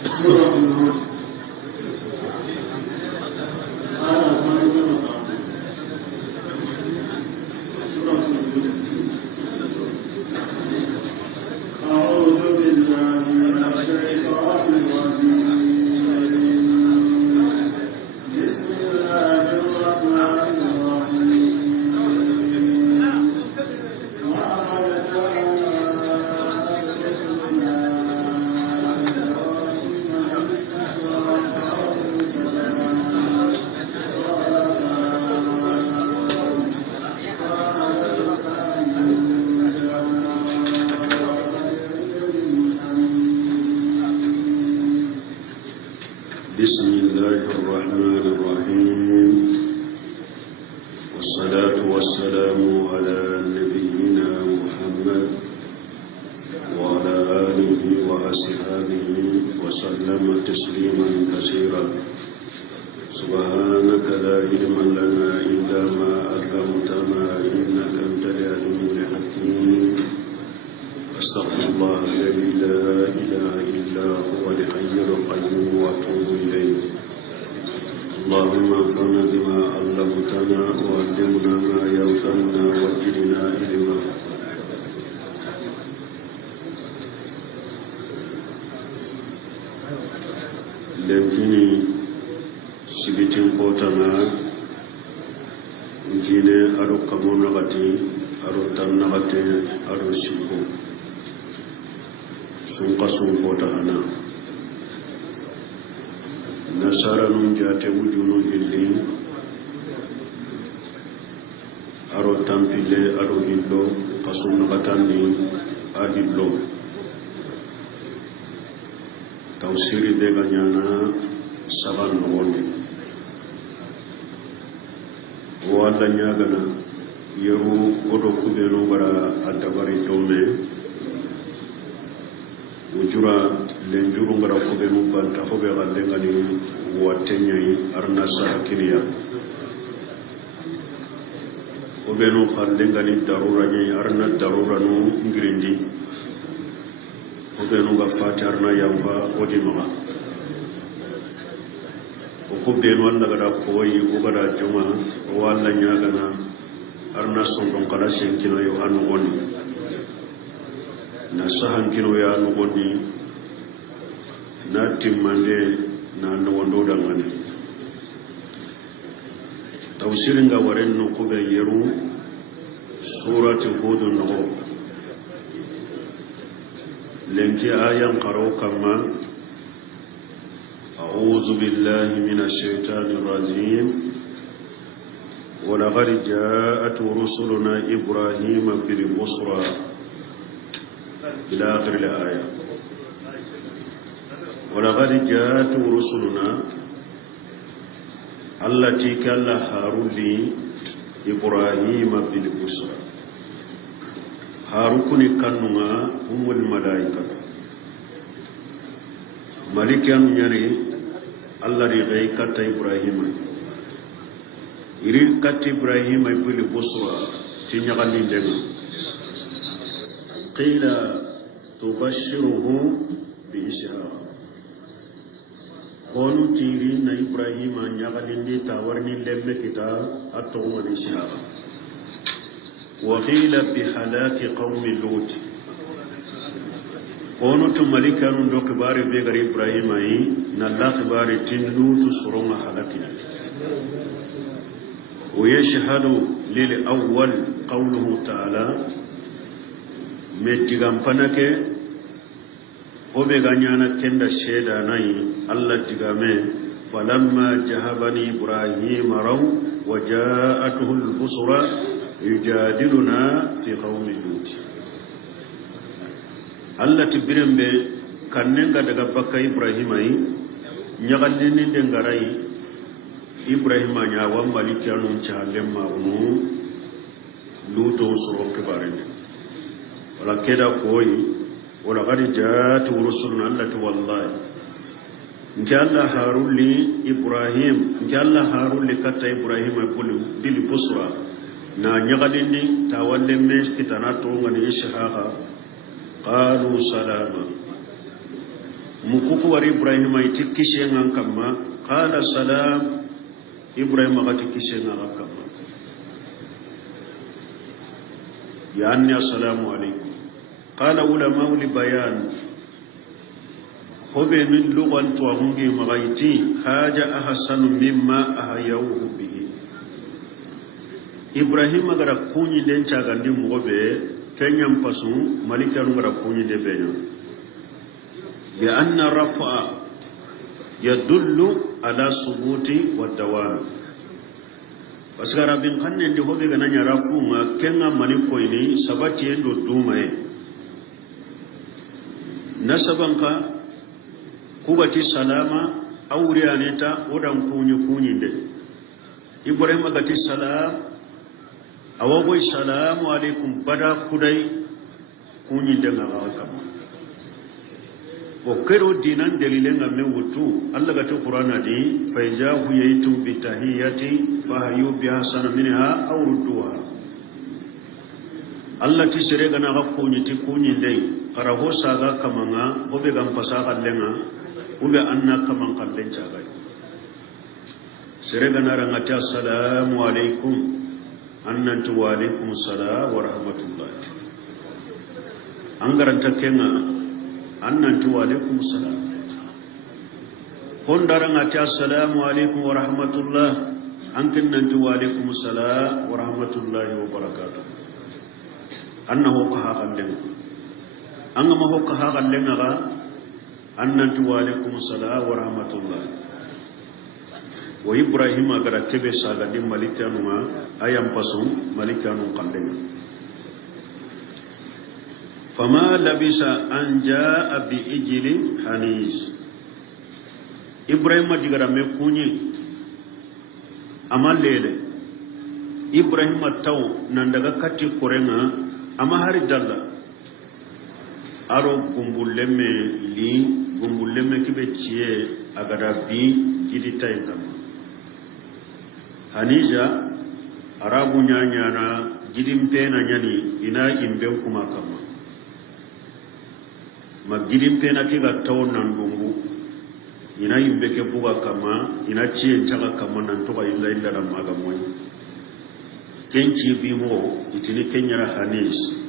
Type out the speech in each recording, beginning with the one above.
سورة النور أعوذ بالله من الشيطان الرجيم بسم الله الرحمن الرحيم بسم الله الرحمن الرحيم والصلاة والسلام على نبينا محمد وعلى آله وأصحابه وسلم تسليما كثيرا سبحانك لا علم لنا إلا ما علمتنا إنك أنت العليم الحكيم أستغفر الله الذي لا إله إلا هو الحي القيوم وأتوب إليه اللهم انفعنا بما علمتنا وعلمنا ما ينفعنا وزدنا علما لكني سبتين قوتنا جيني أرو كمون نغتي أرو تن نغتي أرو شكو sunka sun kota hana nasara nun jate wujunu hilli aro tampile aro hillo kasun nakatanni a hillo tawsiri be ganyana saban nogondi walla nyagana yeru odo kubenu bara adabari dome ujura lenjuru ngara kubenu banta hobe galenga ni watenyai arna sakiniya kubenu galenga ni darura ni arna darura no ngirindi kubenu ga fatarna yamba odi maga kubenu wanda gada koyi ugada juma walla nyagana arna sondon kala senkino yo anu goni na sahan kino ya nugondi na timmande na nugondo dangane tawsirin ga waren no ko be yeru surati hud no lenki ayan qaro kama a'udhu billahi minash shaitanir rajim wa laqad ja'at rusuluna ibrahima bil busra إلى آخر الآية ولقد جاءت رسلنا التي كان هارون لي إبراهيم بالبشرى هارون كانوا هم الملائكة ملكا يعني الله رغي كت إبراهيم إرين كت إبراهيم بالبشرى تنيغني دنا قيل تبشره بإسحاق قالوا تيرين إبراهيم أن يغلني تاورني لم كتاب أتوم إسحاق وقيل بهلاك قوم لوط قالوا تملكا ندوك باري بيغر إبراهيم أي نلاك باري تن لوط سرون هلاكنا ويشهد للأول قوله تعالى metigam panake obe ganyana kenda sheda nai Allah digame falamma jahabani ibrahim raw wajaa'atuhu al-busra yujadiluna fi qaumi lut Allah tibirembe kannenga daga bakka ibrahim ai nyagallini de ngarai ibrahim nya wa malikanu chalemma unu luto suro kibarende wala keda koyi wala qad jaat rusuluna allati wallahi nke Allah haruli ibrahim nke Allah haruli kata ibrahim bil busra na nyagalindi tawalle mes kitana to ngani ishaqa qalu salama mukuku war ibrahima iti kishenga kamma qala salam ibrahima gati kishenga kamma yani assalamu alaikum qala ulama li bayan hobe min lugan to hungi magaiti haja ahsanu mimma ahyawhu bihi ibrahim agara kunyi den cagandi mogobe kenyam pasu malikaru gara kunyi de benya bi anna rafa yadullu ala subuti wa dawam pasgara bin kanne ndi hobe gana nya rafunga kenga mani koini sabati endo dumae nasabanka kubati salama auri aneta odan kunyi de ibrahim agati salam awaboy salamu alaikum bada kudai kunyi de ngaka o kero dinan dalilen ngamme wutu Allah gati qur'ana di faijahu yaitu bitahiyati fahayu bihasana minha aw rudduha Allah ti sere gana ga kunyi ti kunyi dai karaho saga kamanga hobe gam pasaka lenga ube anna kaman kallen cagai sere ganara ngati assalamu alaikum annantu wa alaikum assalam wa rahmatullah angaranta kenga annantu wa alaikum assalam hondara ngati assalamu alaikum wa rahmatullah ankinnantu wa alaikum assalam wa rahmatullah wa barakatuh annahu ka kallen angama hokka ha kallen ga annantu wa alaikum assalam wa rahmatullah wa ibrahim agara kebe saga dim malikanu ma ayam pasum malikanu kallenga fama labisa an jaa bi ijlin hanis ibrahim digara me kunyi amalele ibrahim taw nan daga katti korenga ama hari dalla aro gumbulemme li gumbulemme kibe ciye agada bi gidi tay kam hanija arabu nyanya na gidim pena nyani ina imbe kuma kama ma gidim pena kiga taw nan dungu ina imbe ke buga kama ina ciye chaga kama nan to illa illa da maga moy kenci bi mo itini kenyara hanis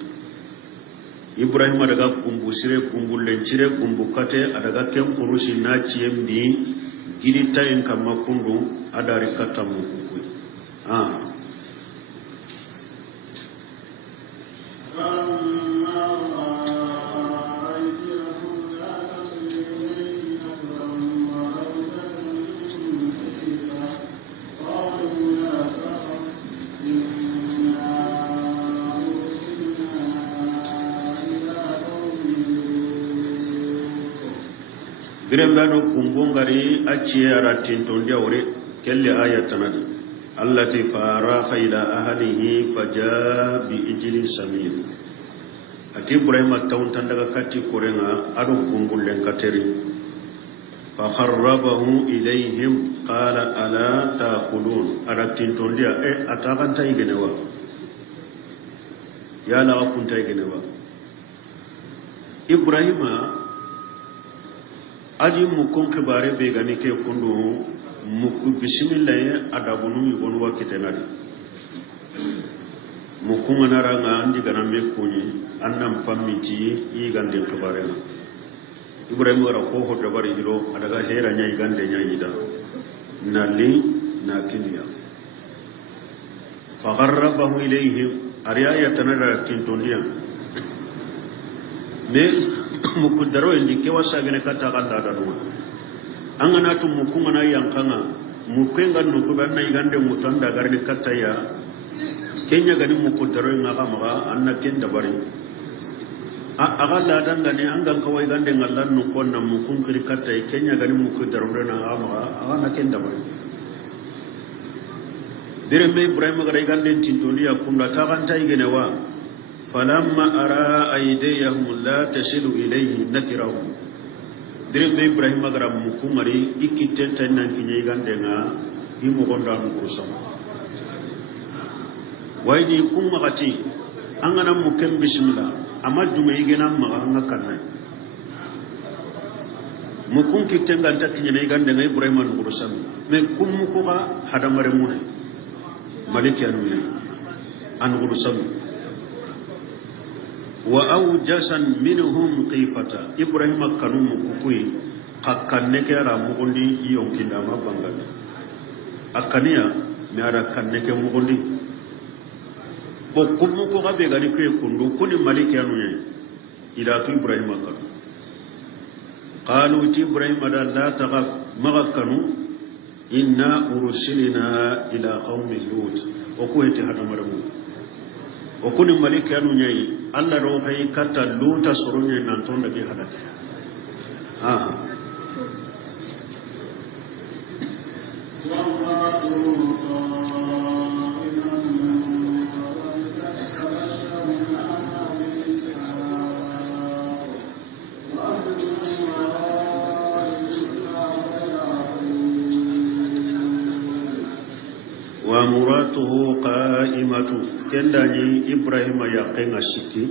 ibrahim daga kumbu sire kumbu lencire kumbu kate adaga kem purusi na ciembi gidi tayin kama kundu adari katamu kukui birembano kumbungari aciye aratinton diawre kelle ayatanadi allati faraha ila ahlihi faja bi ijlin samir ati ibrahim tawntan daga katti korenga adu kumbullen kateri fa kharrabahu ilayhim qala ala taqulun aratinton dia atakanta igenewa yala akunta igenewa ibrahima adi mukun kibare be gani ke kundu muku bismillah adabunu yibon wakite nadi mukun anara nga andi gana me kunyi annam pammiti yi gande kibare na ibrahim wara ko ho dabari hilo adaga hera nyai gande nyai da nali na kiniya fa qarrabahu ilayhi ariya tanara tintondia me mukudaro indi ke wasagene kata kanda danwa angana tu mukungana yankanga mukenga nukubanna igande mutanda garni kata ya kenya gani mukudaro ngaka maga anna kenda bari agalla dangane angan kawai gande ngallan nukonna mukun kiri kata kenya gani mukudaro na maga anna kenda bari dire me ibrahim gara igande tintoni yakunda takanta igene wa falamma ara aydiyahum la tasilu ilayhi nakirahum dirim be ibrahim agara mukumari ikitten tan nan kinye gandenga himo gonda mu kusam wayni kum magati angana mukem bismillah amaddu me igena maga ngakanna mukun kitenga takinya ne gande ngai Ibrahim an urusan me kum ko ga hada mare mun maliki an urusan wa awjasan minhum qifata Ibrahim kanum kukui kakkanne ke ra mugondi yonkinda ma bangale akaniya me ara kanne ke mugondi bo kum ko ga be gani ke kundu kuni maliki anu ne ila tu Ibrahim kan qalu ti Ibrahim la taghaf magakanu inna ursilna ila qaumi lut o ko hete hada maramu o kuni maliki anu ne Allah ro hay kata luta soronye nan ton da bi hadaka ومراته قائمة كنداني إبراهيم يقين الشكي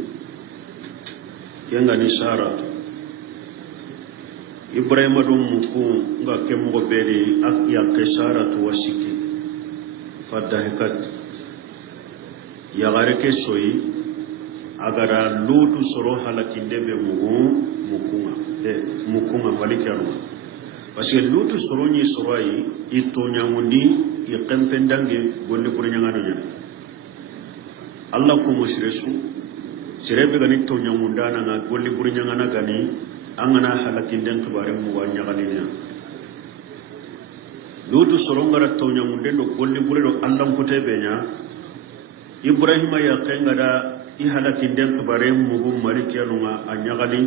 كنداني سارة إبراهيم دون مكون غا كمغو بيدي يقين سارة وشكي فدهكت يغارك سوي agara lutu soro halakinde be mukunga valikano parce que lutu soro ni soro yi itonyangundi i kempendange golle burnyangano nyane Allah ko musresu sirebe gani tonyangunda na golle burnyangana gani angana halakinden tubare mu wanyagalinya lutu soro ngara tonyangunde do golle burero Allah ko tebenya Ibrahima ya kengada i halakinden tubare mu malikiyanu anyagali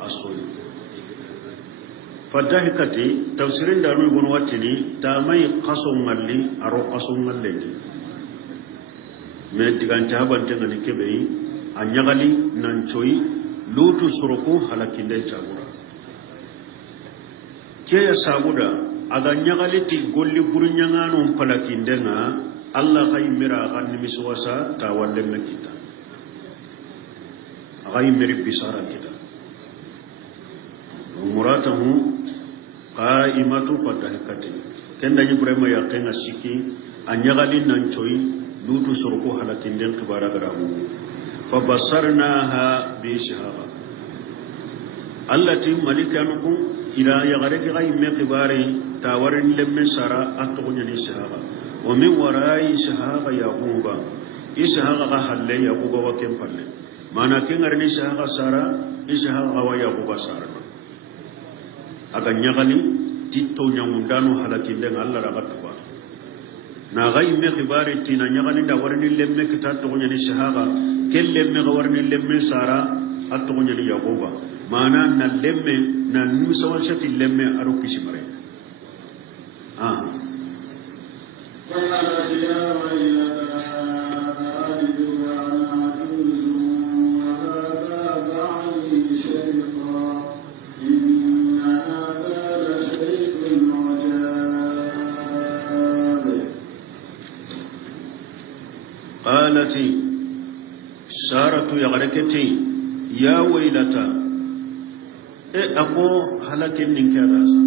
asoyi fadahikati tafsirin da ruwan watini ta mai kason malli aro kason malle me diganta habante ngani kebe anyagali nan choyi lutu suroko halakinde chagura ke ya sabuda aga nyagali ti golli burnyangano palakinde nga Allah kay mira kan miswasa ta walle nakita aga miri bisara kita muratahu qaimatu fadahikati kenda Ibrahim ya kenga siki anyagali nan choyi lutu surko halakin den kibara garamu fa basarnaha bi shahaba allati malikanukum ila yagareki me kibari tawarin lemme sara atunya ni shahaba wa min warai shahaba yaquba ishaqa ga halle yaquba wa kem palle mana kengar ni shahaba sara ishaqa wa yaquba sara aga nyagali titto nyamundano halakinde Allah raga tuba na gai me khibari tina nyagali da warni lemme kita to nyani shahaga kelle me warni lemme sara atto nyani yaquba mana na lemme na nusawanshati lemme aro kishimare قالت سارة يغركتي يا ويلتا أكو هلكن نكراسا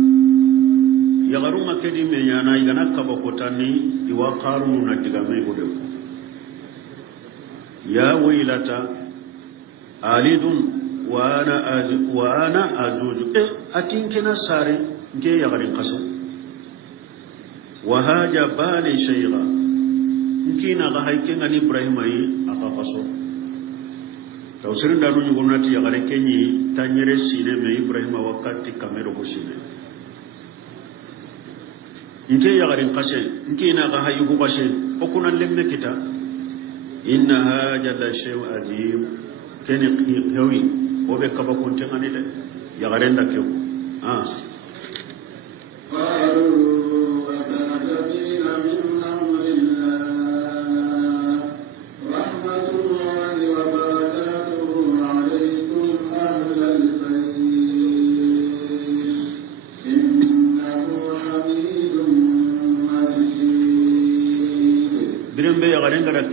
يغرون كدي من يانا يغنى كبكوتاني يوقارون ندقامي بدو يا ويلتا آلد وأنا أزوج أتنكنا ساري نكي يغرين قصو وهاجا بالي شيغا nkina ga haiken ani Ibrahim ai aka faso tawsirin da nuni gwamnati ya gare kenyi tanyere sine me Ibrahim wakati kamero kusine nke ya gare kashe nkina ga hayu ko kashe okuna lemme kita inna haja la shay'un ajib kene hewi obe kaba konten ani de ya gare ndake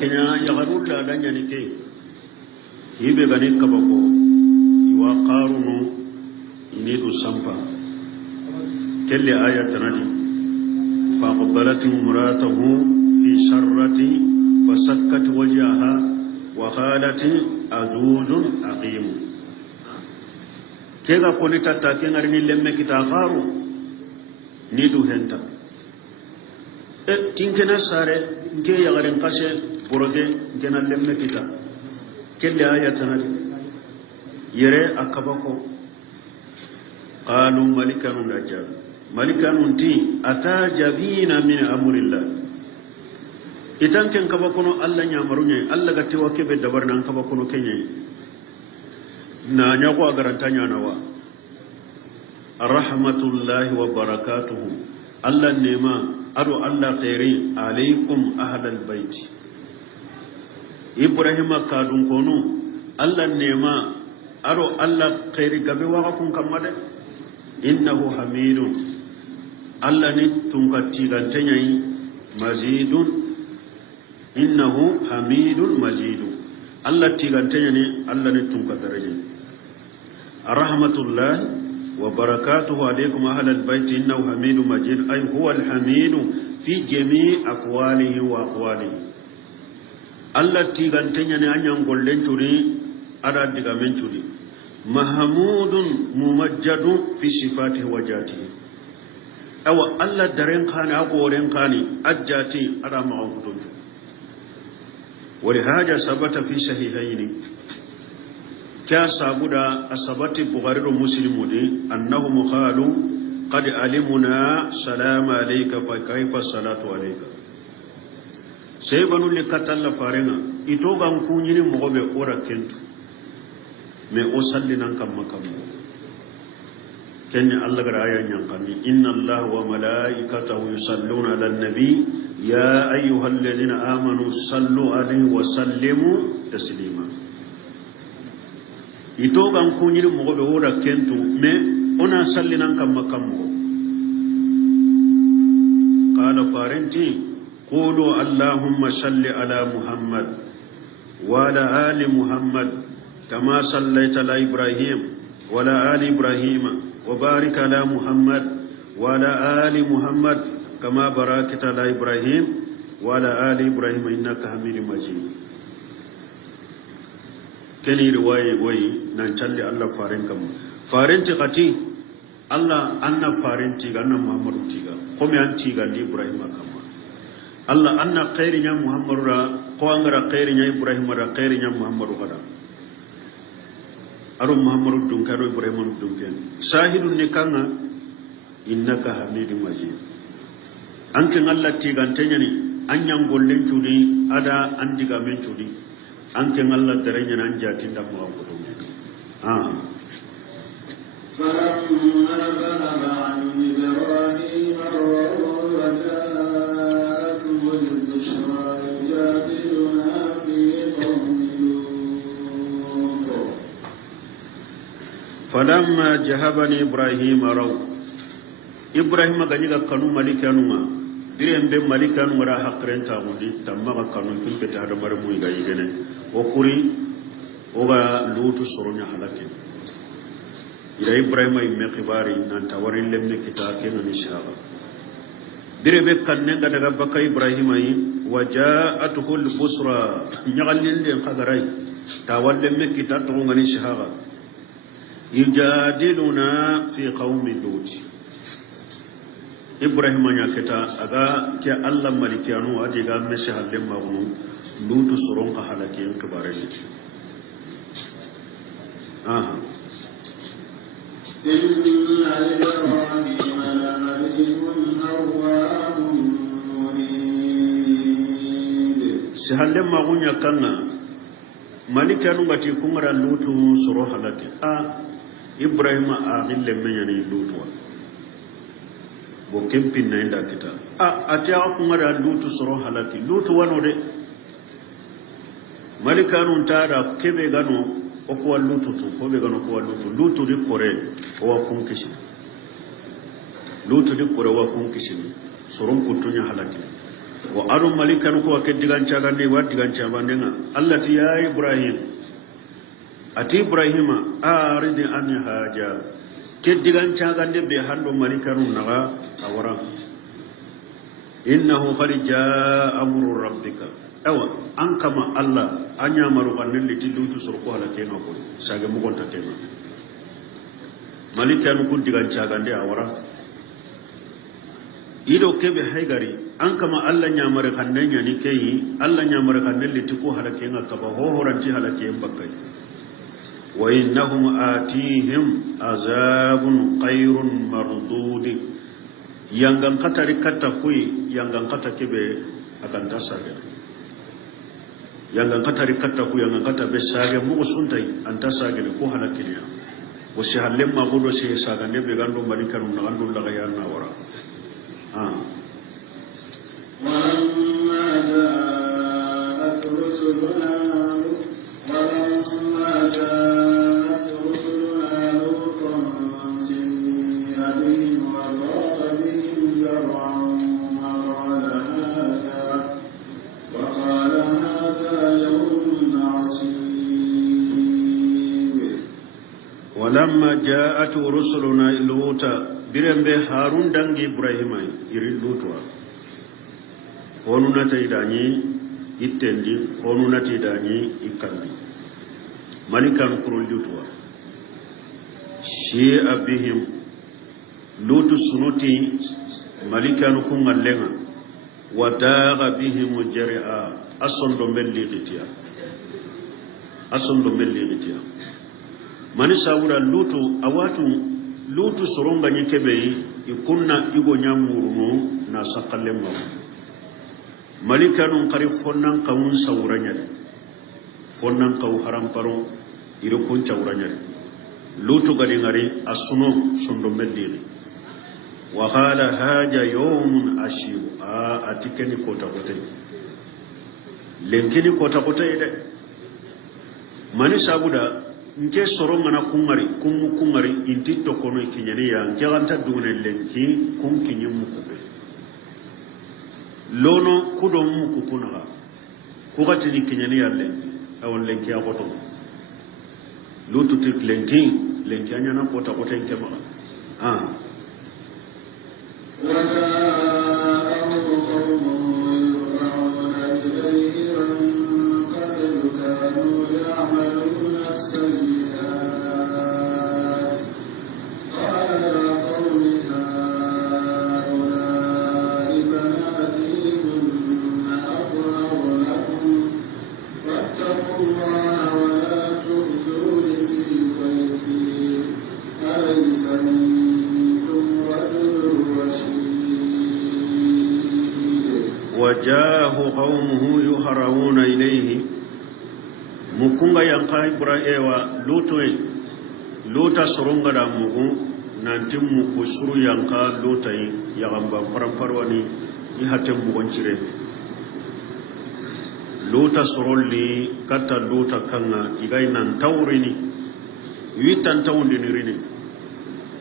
kenya yagarulla danyani ke hibe gani kabako iwa qarunu ini du sampa كل آية تنادي فأقبلت امرأته في سرة فسكت وجهها وقالت عجوز عقيم كيغا كوني تاتاكين أرني لما كتاغارو نيدو هنتا تنكنا سارة كي يغرين قاسي بروغي كنا لما كتا كل آية تنادي يري أكباكو قالوا ملكان الأجاب ملكان تي أتاجبين من أمر الله إذن كن كباكونو الله نعمروني الله غتي وكبه دبرنا كباكونو كني نانيقو أغرانتانيا نوا رحمة الله وبركاته الله نيما أرو الله خيري عليكم أهل البيت إبراهيم كادون كونو الله نيما أرو الله خيري غبي وغاكم كمالي إنه حميد الله نتنكتي غانتيني مزيد إنه حميد مجيد الله تيغانتيني الله نتنكترجي رحمة الله وبركاته عليكم أهل البيت إنه حميد مجيد أي هو الحميد في جميع أفواله وأقواله الله تيغانتيني أن ينقل لنشوري أرى ديغامنشوري محمود ممجد في صفاته وجاته أو الله درين خاني أقورين خاني أجاتي أرى معه تنجو ولهذا ثبت في صحيحين كاسابودا أثبت البخاري ومسلم أنهم قالوا قد علمنا سلام عليك فكيف الصلاة عليك سيبنوا لكتل فارنا إتوغان كونيني مغوبة أورا كنتو me o sallinan kamma kammo kenni allah gara aya nyankami inna allaha wa malaikatahu yusalluna ala nabi ya ayyuhalladhina amanu sallu alayhi wa sallimu taslima ito gan kunyiri mo be wora kentu me ona sallinan kamma kammo qala farinti qulu allahumma salli ala muhammad wa ala ali muhammad كما صليت على إبراهيم وعلى آل إبراهيم وبارك على محمد وعلى آل محمد كما باركت على إبراهيم وعلى آل إبراهيم إنك حميد مجيد كني رواية وي نانشالي الله فارن كم فارن تقتي الله أن فارن تيغا أن محمد تيغا قم أن تيغا لإبراهيم كما الله أن خير يا محمد را قوانغرا خير يا إبراهيم را خير يا محمد را أرو محمد دونك أرو إبراهيم دونك شاهد نكانا إنك حميد مجيد أنك الله تيغان تنيني أن ينقل لنشودي أدا أندقى منشودي أنك الله درين أنجاتين دم وقتهم فلما ذهب عن إبراهيم الروع وجاءته البشرى يجادلنا في قوم فلما جهبني إبراهيم رو إبراهيم غنيغا كانوا ملكانوا بريم بين ملكانوا را حقرين تاغودي تمغا كانوا كل بتاع مرمو يغايغنه وكوري اوغا لوتو سورونيا حلاكي إلى إبراهيم يمي خباري نانتا ورين لمن كتاكي نشاغا بريم كاننغا دغا بكا إبراهيم وجاءته البصرى نغالين دين خغراي تاول لمن كتاتو غني شاغا يجادلنا في قوم لوط إبراهيم نياكتا أغا كي الله ملكيانو أديغا مشهد لما غنو لوط سرون قحلكين كبارين إن إبراهيم لحليم أواه منيب سهل لما غنيا كان ملكيانو غتي كمرا لوط سرون حلكين إبراهيم آغل لمن يعني لوطوا وكمبين نايندا كتا أتيا كمرا لوط سرون حلكين لوط وانو دي ملكانو تارا كبه غانو okuwa lututu kobe gano kuwa lutu di kore wa kunkishi lutu di kore wa kunkishi surun kutunya halaki wa arum malikan ko ke digancha gande wa digancha bandenga allati ya ibrahim ati ibrahima aridi an haja كدغان چاغande be hando malikanu naga awara innahu qad jaa amru rabbika awa ankama allah anya maru kanelli tilutu surko hala keno ko sage mu gonta keno malikanu kun digan chagande awara ido kebe haygari ankama allah nya mare kannenya ni kei allah nya mare kanelli tiko hala kenga kaba ho horanti hala ken bakkai wa innahum atihim azabun qayrun mardud yangan katari kata kui yangan kata kebe akan dasage yangan katari kata kui yangan kata besage mugo suntai antasage ko halakiliya wo si hallemma godo si saga ne be gando malikanu na gando la yana wara ولما جاءت رسلنا لوطا برمبه هارون دنگ ابراهيم يري لوطوا هوننا تيداني يتندي هوننا تيداني يكاندي ملكان كرول لوطوا شيء بهم لوط سنوتي ملكان كونغالنga وداغ بهم جريا اسوندو ملي غتيا mani sabura lutu awatu lutu soronga nyekebe ikunna igo nyamuruno na sakalema malikanu qari fonnan kawun sawranya fonnan kaw haram paro iro kon chawranya lutu gadi ngari asuno sondo mellini wa qala haja yawmun ashiu atikeni kota kote lenkeni kota kote ide mani sabuda nke soro ngana kungari inti tokono ikinyani ya nganta dune lenki kun kinyimu kube lono kudo mu kukunaga kugati ni kinyani ya lenki awon lenki ya koto lutu tit lenki anya na kota kota nke maga وجاه قومه يهرعون إليه mukunga yanka ibrahima lota soronga da mugu nantin muku suru yanka lotai yagamba paramparwani ihatem mugoncire lota sorolli kata lota kanga igai nan tawrini witan tawndini rini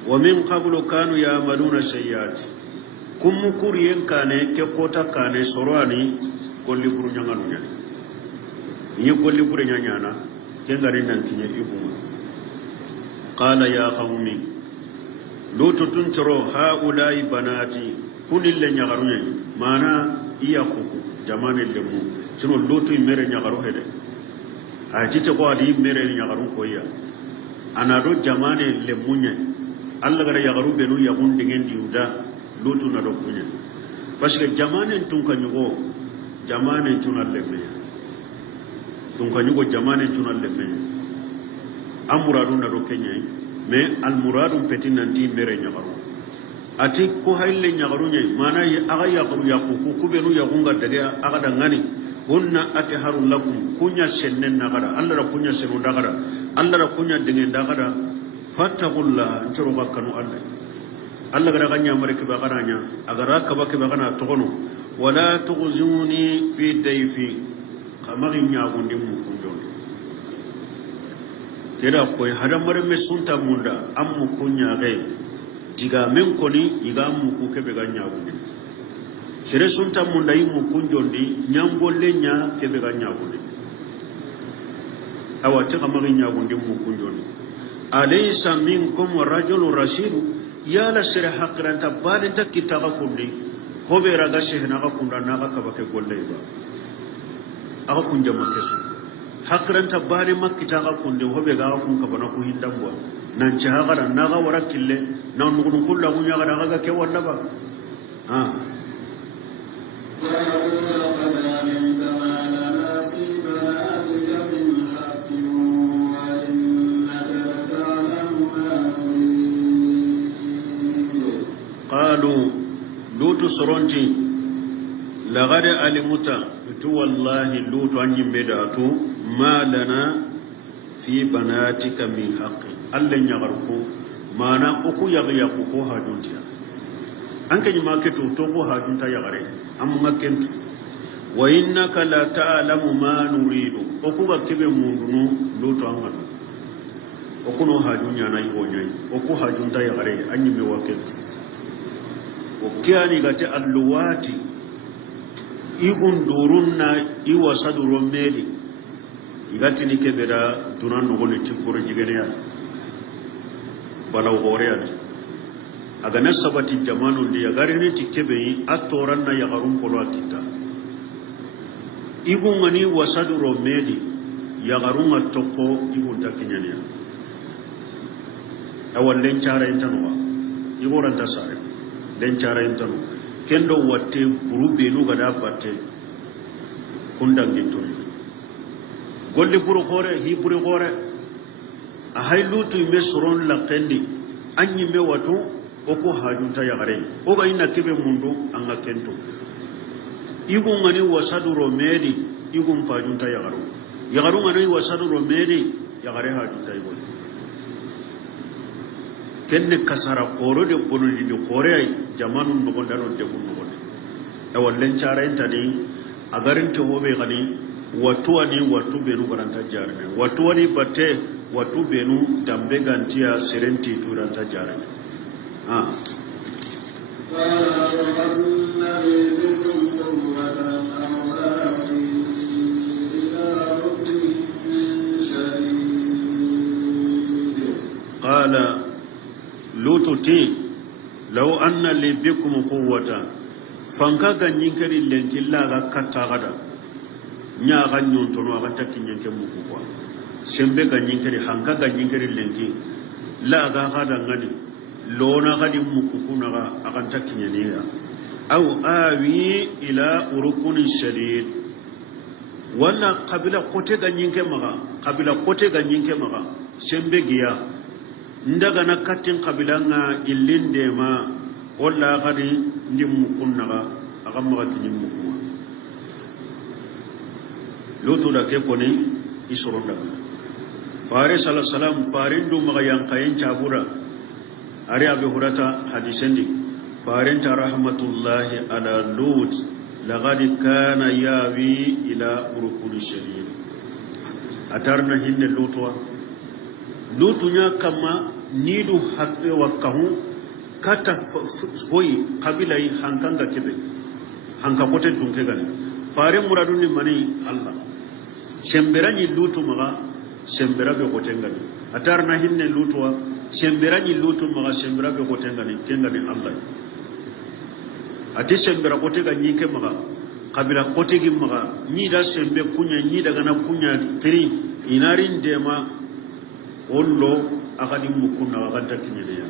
wa min qablu kanu ya'maluna sayyiati kumukuriyen kane ke kota kane sorwani golli buru nyangalu nyani ni golli buru nyanyana ke ngari nan kinye ibuma qala ya qaumi lutu tuncoro haulai banati kunille nyagaru nyani mana iya kuku jamane lemu sino lutu mere nyagaru hede ajite ko adi mere nyagaru koya anado jamane lemu nyani alla gara yagaru benu yagun dingen diuda lutu na do kunya parce que jamane tun kanyugo jamane tunal lemme tun kanyugo jamane tunal lemme amuradu na do kenya mais al muradu petin nanti mere nyagaru ati ko hayle nyagaru nyai mana ya aga yagaru yaku ku benu yagunga daga aga dangani hunna atharul lakum kunya sennen nagara alla ra kunya senu nagara alla ra kunya dingen nagara fattaqullah ntoro bakkanu Allah gara ganya mareke bagaranya agara kabake bagana togono wala tughzuni fi dayfi kamari nyagundi mu kunjon keda koy hadam mare mesunta munda ammu kunya gai diga men koni iga mu ku kebe ganya gundi sere sunta munda yimu kunjondi nyambolle nya kebe ganya gundi awate kamari nyagundi mu kunjoni alaysa minkum rajulun rashid ya la sir haqiran tabbalin takitaga kundi hobe raga shehna ga kunda naga kabake golle ba aga kunja makesu haqiran tabbali makkitaga kundi hobe ga kun kabana ku hindamwa nan jahaga naga warakille nan nugun kullu gunya ga ke walla ba قالوا لوط سرونتي لغد علمت تو والله لوط اني مداتو ما لنا في بناتك من حق الله يغرقو ما نا اكو يغيقو كو هادونتيا anke ni maketo to ko hajunta yagare amma kentu wa innaka la ta'lamu ma nuridu okuba kebe mundunu luto angatu okuno hajunya na ibonyai oku hajunta yagare anyi me waketu okiani gate alluwati igundurunna iwasaduro meli igati ni kebera tunano goni tikuru jigeniya balaw horeya aga nasabati jamanu ndi yagarini tikebe yi atoran na yagarum polo akita igungani wasaduro meli yagarunga toko igunta kinyania awal lenchara intanwa igoranta sare lenchara intanu kendo watte burube no gada batte kundangito golli buru hore hi buru hore a haylutu me soron la kendi anyi me watu oko hajunta yagare o ga ina kebe mundu anga kento igu ngani wasadu romedi igu mpajunta yagaru yagaru ngani wasadu romedi yagare hajunta igu kenne kasara koro de bonodi de kore ay jamanu no dano de bunno e wallen cara intani agarin to hobe gani watu ani watu benu garanta jarne watu ani batte watu benu dambe gantia serenti turanta jarne قال lututi law anna li bikum quwwata fanka ganyin kari lenkilla ga katta gada nya ganyon tono ga takinyen ke mu ko sembe ganyin kari hanka ganyin kari lenki la ga gada ngani lona gadi mu ko na ga akan takinyen ya aw awi ila urukun shadid wala qabila kote ganyin ke maga qabila kote ganyin ke maga sembe giya ndaga na katin kabilanga illinde ma walla gadi ndim kunnaga aga maga tinim mukuma lutu da ke koni isoronda fare sallallahu alaihi wasallam farindu maga yankayen cabura ari abi hurata hadisendi farinta rahmatullahi ala lut laqad kana yawi ila urukul shadid atarna hinne lutwa lutunya kama nidu haɓe wakkahu kata hoyi kabila yi hankanga kebe hanka kote tunke gani fare muradu ni mani Allah sembera ni lutu maga sembera be kote gani atar na hinne lutuwa sembera ni lutu maga sembera be kote gani kengani Allah ati sembera kote gani ke maga kabila kote gi maga ni da sembe kunya ni daga na kunya tiri inarin dema ollo akadi mukunna wakanta kinyeya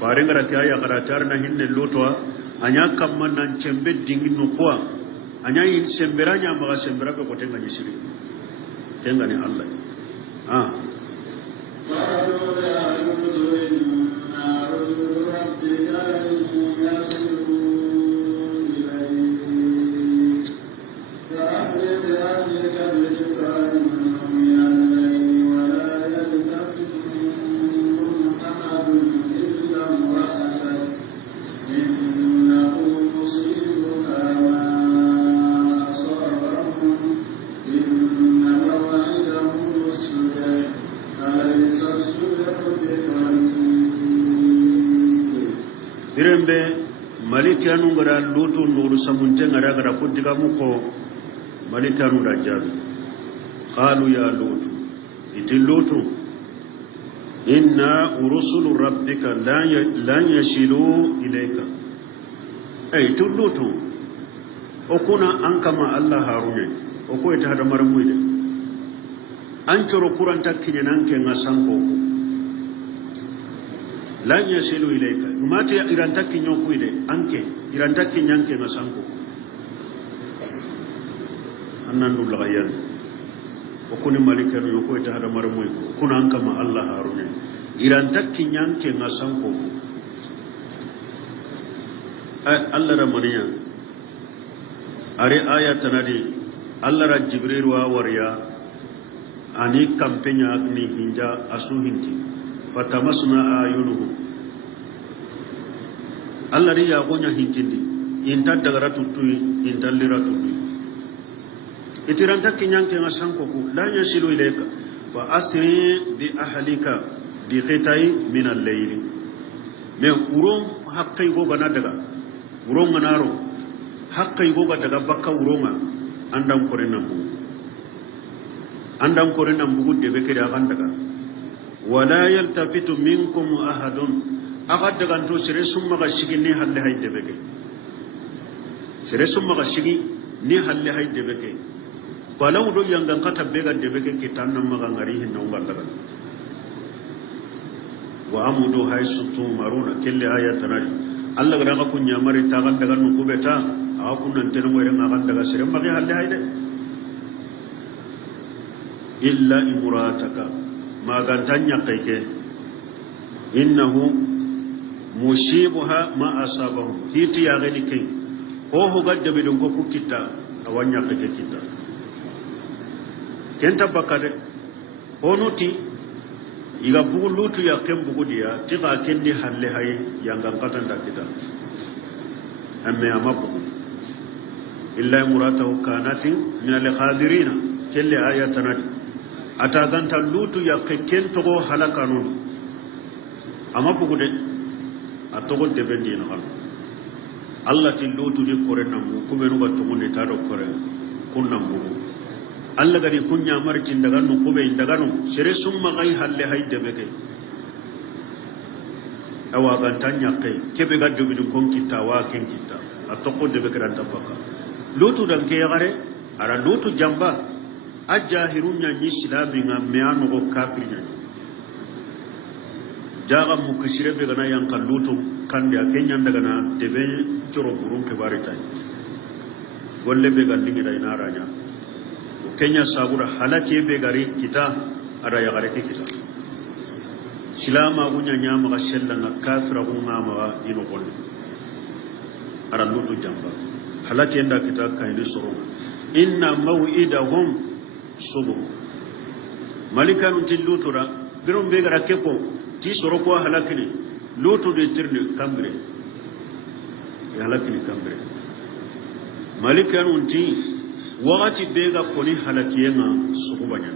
fare ngara kaya karatar na hinne lotwa anya kamman nan cembe dingin no kwa anya yin semberanya maga sembera ko tenga nyisiri tenga ni Allah malikanu ngara lutu nuru samunte ngara gara kuntiga muko malikanu rajabi qalu ya lutu iti lutu inna rusulu rabbika lan yashilu ilayka ay tullutu okuna ankama Allah harune oko ita hada marmuide an coro kuranta kinyanan ke ngasanko lan yashilu ilayka umati iranta kinyo kuide anke iranta kinyanke ngasanko annandu lagayan okuni malikeru yoko ita hada marmuide kuna ankama Allah harune iranta kinyanke ngasanko Allah ramaniya are aya tanadi Allah ra Jibril wa wariya ani kampenya ni hinja asuhinki fatamasna ayunuhu Allah riya gonya hinkindi inta daga ratutu inta liratutu itiranta kinyanke ngasanko ku la yasilu ilayka wa asri bi ahlika bi qitai min al-layl me urom hakkai go bana daga urom manaro hakkai go daga bakka uroma andan korenan bugu de be kida kan daga wala yaltafitu minkum ahadun akad daga to sire summa ga shigi ni halle hayde beke sire summa ga shigi ni halle hayde beke balau do yang kata bega de beke kitan nan maga ngari hin nan daga wa amudu haysutu maruna kille ayatanari Allah ga daga kunya mari ta kan daga nu kubeta a kunnan tan wayre kan daga sire magi halle hayde illa imrataka magantanya kaike innahu mushibuha ma asabahu hiti ya gani kai ho ho gadda bidon ko kukita awanya kake kita kenta bakare onuti iga bugu lutu ya kem bugu dia tika kendi halle hay yang gangkatan da kita amme amabu illa imratahu kanatin min al-khadirina kelli ayatanadi ata ganta lutu ya kekken togo halaka non amma bugu de atogo de bendi no kan Allah ti lutu di kore namu kubenu ga togo ne ta do kore kunnan bugu Allah gadi kunya marcin daga no kube daga no sere summa gai halle hayde beke awa gantanya kai kebe gaddo bidun kon kitta wa ken kitta atogo de beke ran tabaka lutu dan ke yare ara lutu jamba ajahirunya ni islami nga meano ko kafirnya jaga mukashire be gana yang kallutu kan dia kenya daga na debe coro burun ke barita golle be gandingi da ina ranya kenya sabura halake be gari kita ada ya gare ke kita silama gunya nyama ga shella na kafira gunga ma ino golle ara lutu jamba halake nda kita kai ni soro inna maw'idahum subuh malikan til lutura birum be gara keko ti soro ko halakini lutu de tirni kambre ya halakini kambre malikan unti wagati be ga koni halakiyema sugubanya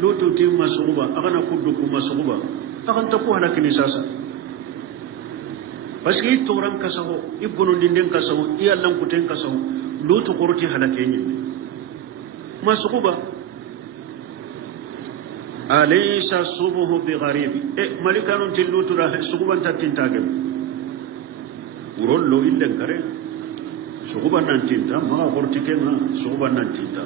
lutu ti masuguba agana kuddu kuma suguba akan ta ko halakini sasa paski toran kasaho ibnu dinden kasaho iyallan kuten kasaho lutu korti halakenyi masukuba alaysa subuhu bigharib malikanun tillutu la sukuban tatintagem urollo illen kare sukuban nan tinta ma gortike na sukuban nan tinta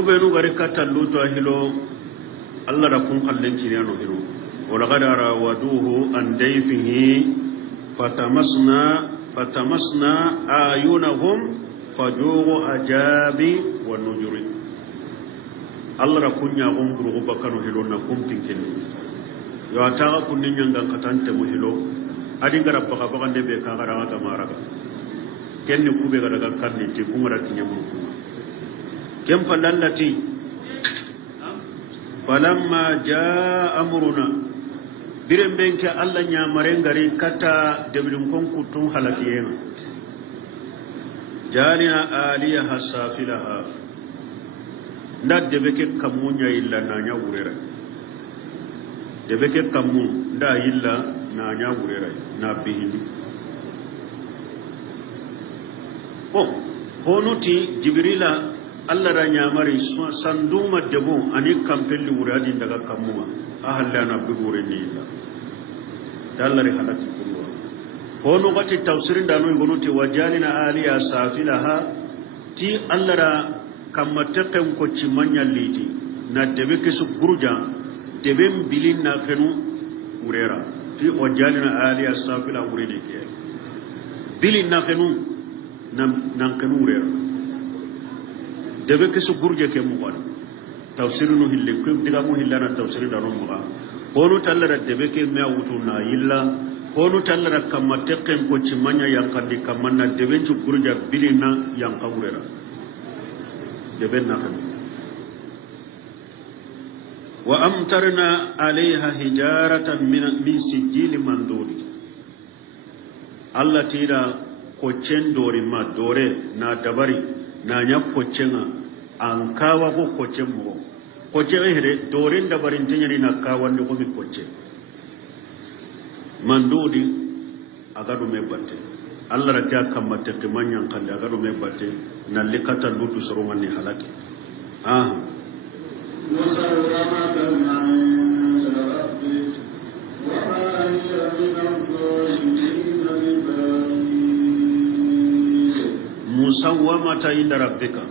kubenu gari katalluto hilo Allah da kun kallin kiriyano hilo wala gadara waduhu an dayfihi fatamasna ayunahum fajugu ajabi wa nujuri Allah da kunya gunguru bakano hilo na kumpin kinni yo ta kunnin yanga katante mu hilo adin garab baka bakande be ka gara ga maraga kenni kube ga daga kanni ti kumara kinyamu كم فللتي فلما جاء أمرنا برم بينك الله نعمرين غري كتا دبلن كون كتون حلقينا jalina aliyaha safilaha nda debeke kamunya illa nanya wurera debeke kamu nda illa nanya wurera na bihimi honuti jibrila Allah da nyamari sanduma debo ani kampelli wuradi daga kamuma ahalla na bigure ni illa dallari halaki kulwa honu gati tafsirin da no gonuti wajalina aliya safilaha ti Allah da kamatakan ko cimanya liti na debe ke su gurja debe bilin na kanu urera ti wajalina aliya safila urede ke bilin na kanu nan kanu urera debe ke su gurje ke mu wala tafsirunu hille ko diga mu hillana tafsirin da no mu ga honu tallara debe ke me wutu na yilla honu tallara kamatakan ko cimanya yankandi kamanna debe su gurja bilin na yanka urera دبنا خم وأمطرنا عليها حجارة من سجيل منضود الله تيرا كوتشن دوري ما دوري نا دبري نا نيا كوتشنا أنكاوا كو كوتشن مو كوتشن هره دورين دبرين تنيري نا كاوان دو كومي كوتشن منضود أكادو مبتة Allah rakia kamate kemanya kali agaro mebate na likata lutu soromani halaki musawwamatan 'inda rabbik wa ma hiya min adh-dhalimin biba'id musawwamatan 'inda rabbika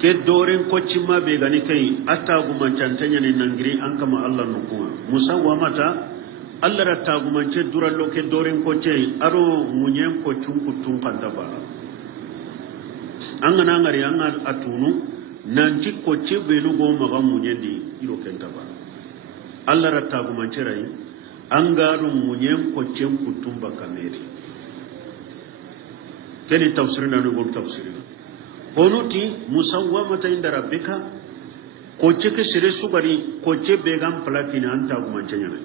ke doren koccima be gani kai attagu mancantanya ni nangiri an kama Allah nukuma musawwamata Allah rattagu mance durallo ke doren kocce aro munyen ko cunkutun kanta bara an gana ngari an atunu nanti kocce benu go maga munyen di iro kenta bara Allah rattagu mance rai an garu munyen kocce kutun baka mere keni tafsirina no gon tafsirina honuti musawwamata inda rabbika kocce ke sire sugari kocce be gam platini anta gu mance nyana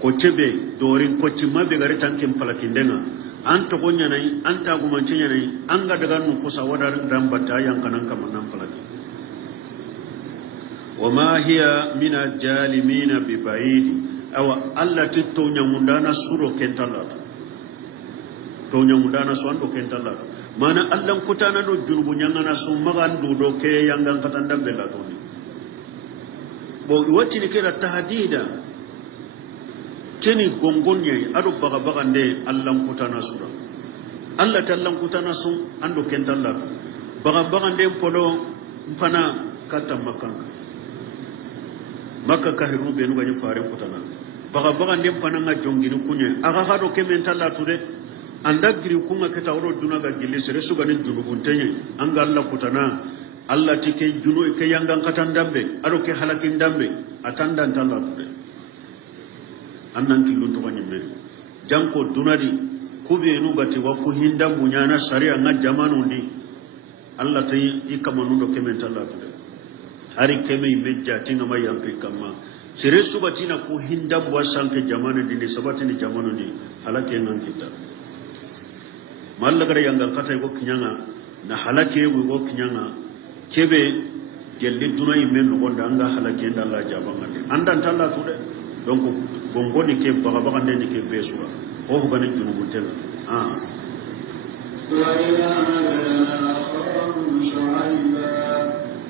kocce be dorin kocce mabe gari tankin palakindenga an to gonya nai an ta gumancin nai an ga daga nu kusa wadar dan bata yankanan kaman nan palaki wama hiya min ajalimin bi ba'id aw allati to nyamundana suro kentalla to nyamundana so ando kentalla mana allan kutana do jurbu nyangana so magan do ke yangan katanda bella to ni bo wati ni kera tahdida keni gongonye ado baga baga nde allan kutana sura alla tallan kutana sun ando kentalla baga baga nde polo mpana kata makka kahiru benu gani fare kutana baga baga nde mpana nga jongini kunye aga hado kementalla tude anda giri kunga keta woro duna ga gilli sere suga ni junubun tenye anga alla kutana alla tike junu ke yangan katandambe ado ke halakin dambe atanda ntalla tude annan kilun to ganyen men janko dunadi kube nu gati wakku hindam bunyana sariya nga jamanu ndi Allah tayi ikamanu do kementalla tude hari keme imejja tinga mai yampi kama sire subatina ku hindam wasanke jamanu ndi sabatini jamanu ndi halake ngan kita mallagara yangal kata go kinyanga na halake go kinyanga kebe gelli dunay men no gonda anga halake nda Allah jabanga andan talla tude donc gongoni ke baga baga ndeni ke besura o hubani junubu tel wa ila madana akhahum shu'ayba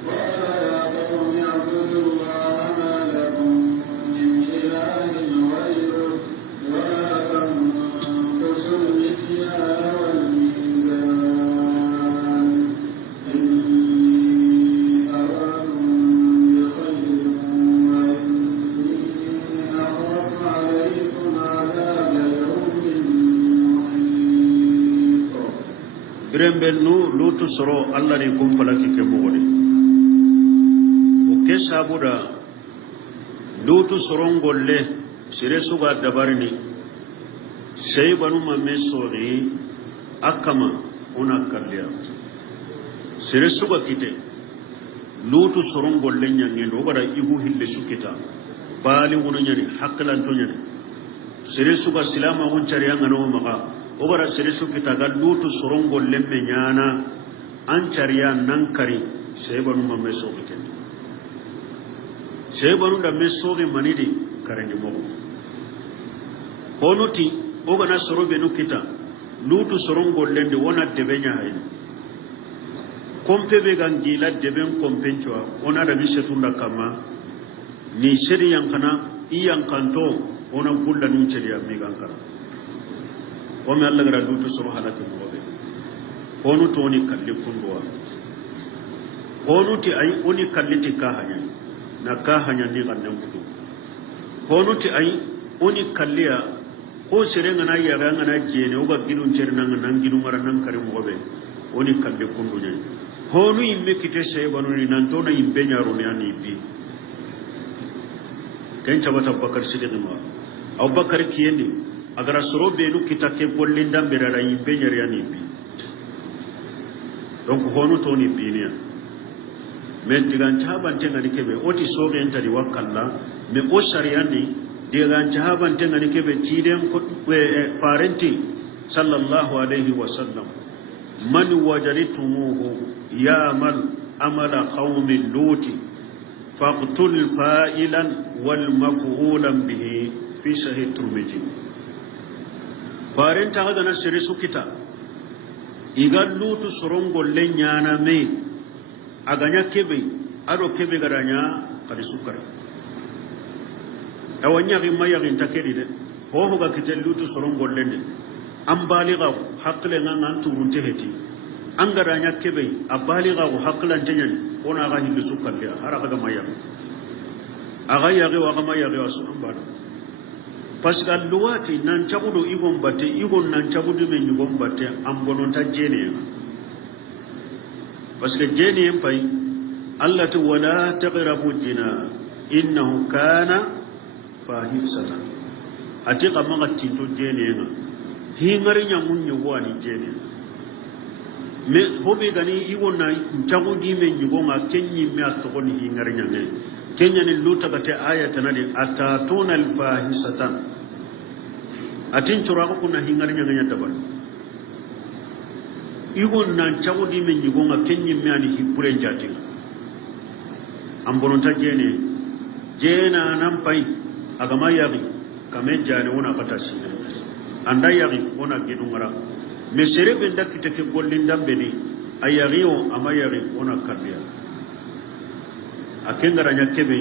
qala ya qawmi ibudullaha ma lakum min ilahin ghayruhu wa la tanqusul mikyala wal mizan inni arakum bi khayrin wa inni akhafu alaykum adhab yawmin muhit birembel nu lutu soro Allah ni kumpalaki ke mogodi o ke sabuda lutu soron golle sire suga dabarni sey banu mamme sori akama una kalliya sire suga kite lutu soron golle nyange do bada igu hille sukita bali wono nyani haklan to nyani sire suga silama won cari anga no maka ogara seresu kitaga lutu sorongo lemme nyana an cariya nankari sebanu ma mesogi ken sebanu da mesogi manidi karendi mogo onuti ogana sorobe nu kita lutu sorongo lende wona debenya hayni kompe be gangila deben kompenchwa ona da misetunda kama ni seri yankana iyan kanto ona gulla nun ceri mi gankara o me Allah gara lutu soro halaki mo be onu to ni kalli kundwa onu ti ay oni kalliti ka hanya na ka hanya ni gannan kutu onu ti ay oni kalliya ko serenga na ya ganga na jene o ga gidun ceri nan gidun mara nan kare mo be oni kalli kundu nya honu imme kite sey banu ni nan to na imbe nyaro ne ani bi ken cabata Abubakar Siddiq ma Abubakar kiyende agara soro benu kita ke gollinda berara yimbe nyari ani bi donc honu to ni binia men digan chaban tenga ni kebe oti soge entari wakalla me o shariani digan chaban tenga ni kebe tiden ko farenti sallallahu alaihi wasallam man wajadtumuhu ya'mal amala qaumi luti faqtul fa'ilan wal maf'ulan bihi fi sahih turmiji farenta ga na sire su kita igan lutu sorongo lenyana me aganya kebe ado kebe garanya kali sukari awanya gi mayagin takedi de ho ga kitel lutu sorongo lende ambaliga hakle ngan turunte heti angaranya kebe abaliga haklan tenyen ona ga hindu sukari haraka ga mayag aga yage wa ga mayag wasu ambalo pascal luwati nan chagudo igon bate igon nan chagudo men igon bate ambonon ta jene parce que jene pay Allah ta wala taqrabu jina innahu kana fahisata atiqa magati to jene nga hingari nyamun nyuwani jene me hobe gani igon na chagudi men igon a kenyi me atko ni hingari nyane kenya ni luta bate ayatan ali atatuna alfahisatan atin chura ko kuna hingari nyanga dabar igon nan chagudi men igon a kenyi me ani hipure jatinga ambonota jena nan pai agama yari kame jane wona kata sina anda yari wona gidungara me serebe ndakite ke gollinda beni ayariyo amayari wona kalbiya akengara nyakebe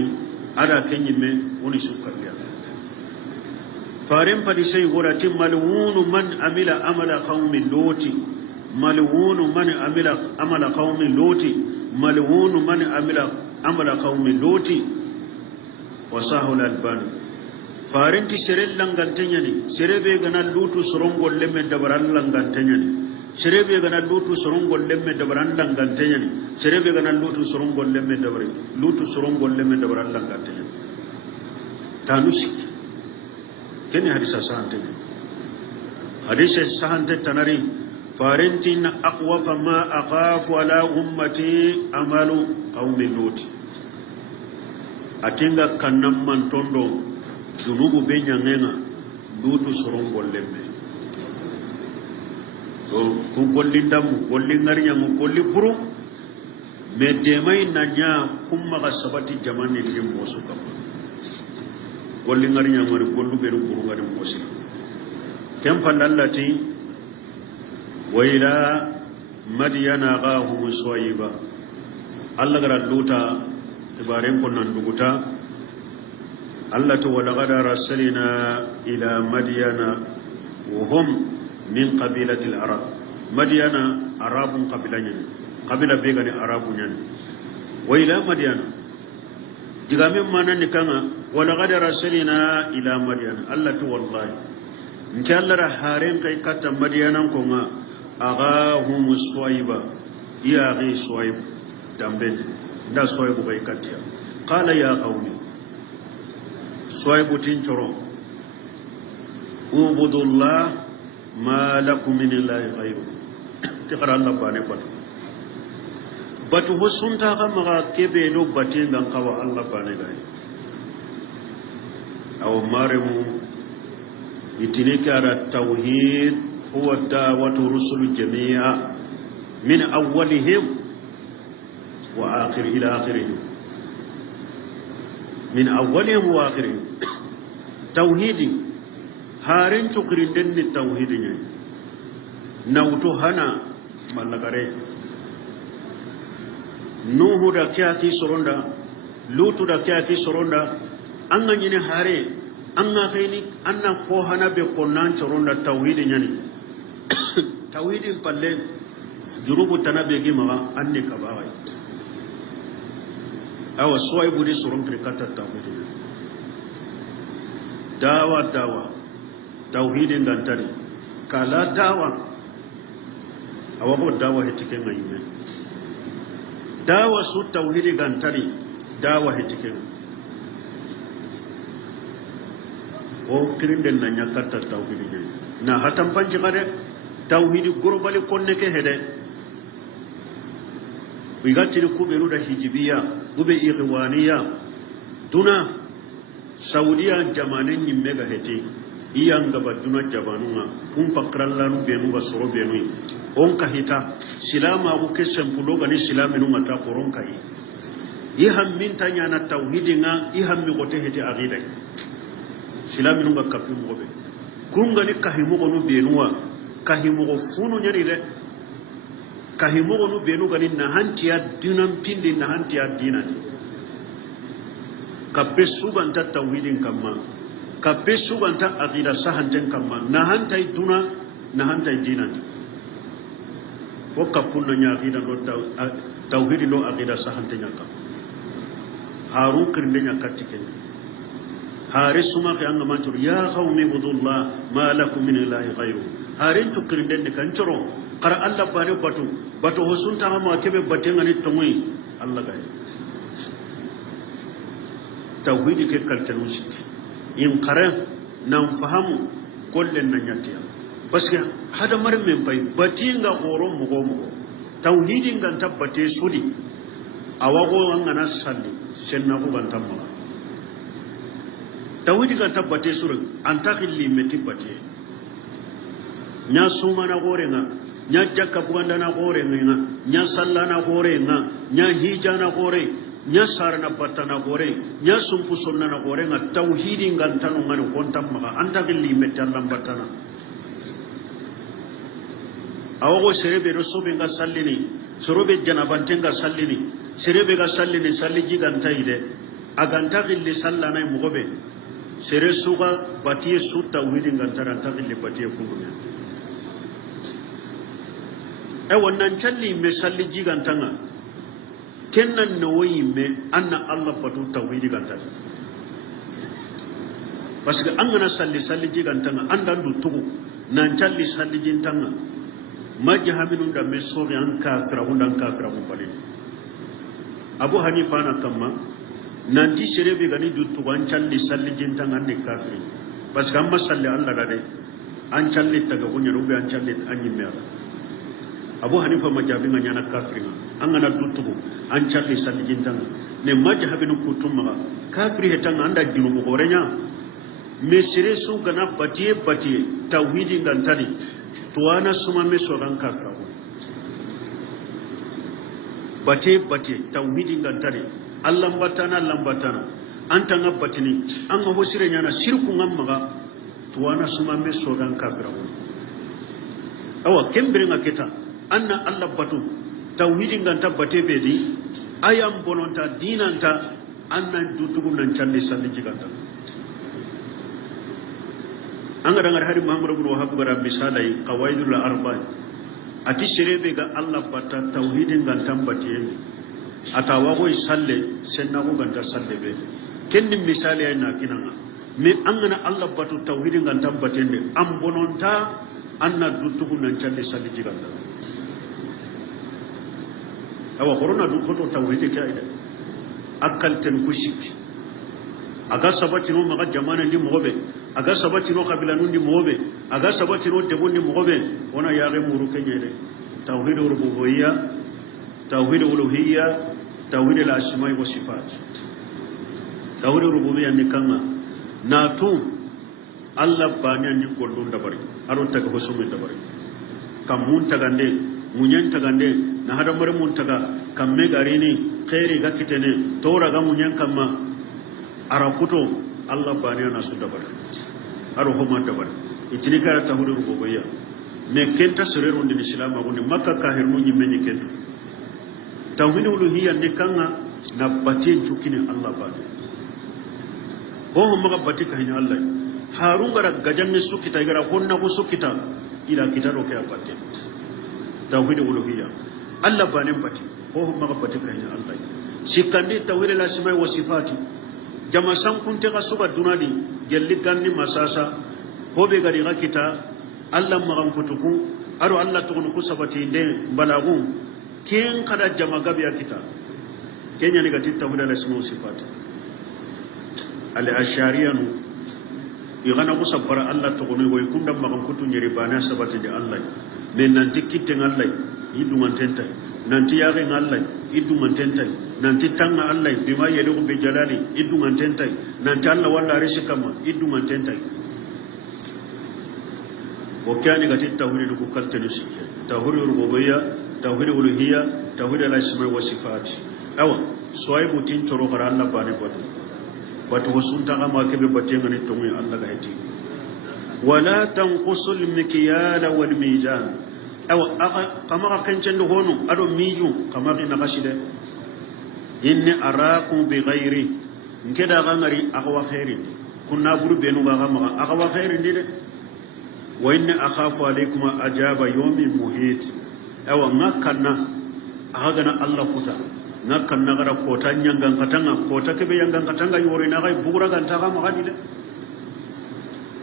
ada kenyime woni sukarbiya faren padi sey gorati malwunu man amila amala qaumi loti malwunu man amila amala qaumi loti malwunu man amala qaumi loti wasahul albani farinti serel langantenya ni serebe gana lutu sorongol lemme dabaran langantenya ni serebe gana lutu sorongol lemme dabaran langantenya ni serebe gana lutu sorongol lemme dabaran langantenya tanusi kene hadisa sahante tanari farinti na aqwafa ma aqafu ala ummati amalu qaumi luti atinga kannam man tondo junubu be nyangenga lutu sorongol lemme so ku gollindam gollingar nyangu golli buru me demay nanya kumma ga sabati jamani dim mosu kam gollingar nyangu re gollu be buru ngari mosi kem fallati wa ila madyana gahum suwayba Allah gara luta tibaren kunnan duguta Allah to wala gada rasulina ila madyana wa hum min qabilati al-arab madyana arabun qabilanya qabila begani arabunyan wa ila madyana digame manan kanga wala gada rasulina ila madyana Allah to wallahi nke Allah ra haren kai kata madyanan ko nga agahum suwayba ya ghi suwayb damben da suwaybu kai katia qala ya qawmi suwaybu tinchoro ubudullah ma lakum min ilahi ghayru tikara Allah bane batu hosunta ka maga kebe do batin dan kawa Allah bane gai aw maremu itine kara tauhid هو الدعوة رسل جميعا من أولهم وآخر إلى آخرهم من أولهم وآخرهم توحيد هارين تقرين دن التوحيد نوتو هنا ملغري نوح دا كياكي سروندا لوط دا كياكي سروندا أنغا نيني هاري أنغا خيني أنغا كوهنا بقنان سروندا توحيد نيني توحيد بالله جروب تنبيكي مغا أني كباغي أو سوي بودي سرون كريكاتا توحيد دعوة توحيد غانتاري كلا دعوة أو دعوة هتكين غيمة دعوة سو توحيد غانتاري دعوة هتكين o kirinde na nyakata tauhid ne na hatam panji kare tauhid gurbali konne ke hede wigati ku beru da hijibiya ube ikhwaniya duna saudiya jamanen nyimme ga hete iyanga baduna jabanunga kum pakrallanu benu ga soro benu on ka hita silama ku ke sempulo ga ni silamenu mata koron kai iham min tanya na tauhidinga iham mi gote hete aqida silaminu ga kapi mobe kunga ni kahimu gonu benuwa kahimu go funu nyari de kahimu gonu benu ga ni nahantiya dinan pindi nahantiya dinan kape suganta tauhidin kamma kape suganta aqida sahanten kamma nahantai duna nahantai dinan ko kapunna nya aqida no tauhid no aqida sahanten nya kam harun kirinde nya katike هاري سما في أنغ مانشور يا قوم اعبدوا الله ما لكم من إله غيره هارين تكرندن كانشرو قرا الله باري باتو حسن تا ما كبه باتين غني توي الله غاي توحيد كي كالتنو شك ين قرا نام فهمو كلن نياتيا بس هذا مر من باي باتين غا غورو مغو توحيد غان تباتي سودي awago angana salli senna ko gantam mala tawidi ga tabbate surun anta khilli metibate nya suma na gore nga nya jakka buganda na gore nga nya salla na gore nga nya hija na gore nya sar na batta na gore nya sumpu sunna na gore nga tauhidi ngantano ngani kontam maka anta khilli metallam batana awago serebe do sobe nga sallini sorobe janabantenga sallini serebe ga sallini salliji ganta ide aganta khilli sallana mugobe sere suga batiye su tawhidin gantara tagilli batiye kundunya wannan challi me salli jigantanga kennan no yimme anna allah batu tawhidi gantara parce que angana salli jigantanga andan du tugu nan challi salli jintanga majhaminun da me sori an kafira hundan kafira mun bali abu hanifa na kamma nanti serebe gani duttu an calli salli jintan an kafiri parce que amma salli Allah gade an calli taga kunya rubi an calli an yimme abu hanifa majabi nganya na kafiri an gana duttu an calli salli jintan ne majhabinu kutumma kafiri hetan anda junubu gorenya me sere su gana batiye tauhidi ngantani to ana suma me soran kafira batiye tauhidi ngantani Allah lambatana anta ngabatini anga hosire nyana shirku ngammaga tuwana suma me sodan kafira awa kembere ngaketa anna Allah batu tauhidi nganta bate bedi ayam bononta dinanta anna dutugu nan challe salli jiganta anga dangar hari Muhammad ibn Wahhab gara misalai qawaidul arba'i ati serebe ga Allah bata tauhidi nganta bate atawa ko salle senna ko ganta salle be kenni misali ay na kinanga me angana Allah batu tauhidin ganta batende am bononta anna dutugu nan challe salle jiganda awa corona du foto tauhidi kaida akal ten kushik aga sabati no maga jamana ndi mobe aga sabati no kabila nundi mobe aga sabati no debundi mobe ona yaare muru kenyede tauhid rububiyya tauhid uluhiyya tauhid al-asma'i wa sifat tauhid rububiyya ni kama natu Allah bani ni gollun dabari aro taga hosume dabari kam mun tagande munyen tagande na hada mar mun taga kamme garini khairi ga kitene tora ga munyen kamma arakuto Allah bani na su dabari aro homa dabari itini kara tahuru ruboya me kenta serero ndi islam agunde makka kahirnu nyimme ni kentu tawhid uluhiyya ne kanga na batin cukine Allah bani ho maga batika hin Allah harun gara gajanne sukita gara honna ko sukita ila kitaro ke abatte tawhid uluhiyya Allah bani bati ho maga batika hin Allah sikandi tawhid al asma wa sifati jama sankunte ka suka dunadi gelli ganni masasa ho be gari ga kita Allah magan kutuku aro Allah tukunu kusabati de balagu ken kada jama gabi kita kenya ni gati tawhid al asma wa sifati al ashariyanu igana kusabara Allah tukunu go ikunda magan kutu nyeri bana sabati de Allah men nanti kitten Allah idungan tenta nanti yare Allah idungan tenta nanti tanga Allah bima yaliqu bi jalali idungan tenta nanti Allah wala risikama idungan tenta وكان قد التوحيد كلت نسك توحيد الربوبية توحيد الألوهية توحيد الأسماء والصفات أو سواء بوتين ترو قرآن الله باني باتو وسنتا ما كبي باتين غني تومي الله غايتي ولا تنقص المكيال والميزان أو كما كان جند هونو أدو ميجو كما كنا قصيدة إني أراكم بغيري نكدا غنري أقوى خيرين كنا برو بينو غاما أقوى خيرين دي وإن أخاف عليكم أجاب يوم محيط أو نكنا أغنى الله كتا نكنا غرا كوتا نيانغان كتانا كوتا كبي يانغان كتانا يورينا غاي بغرا غانتا غاما غادي ده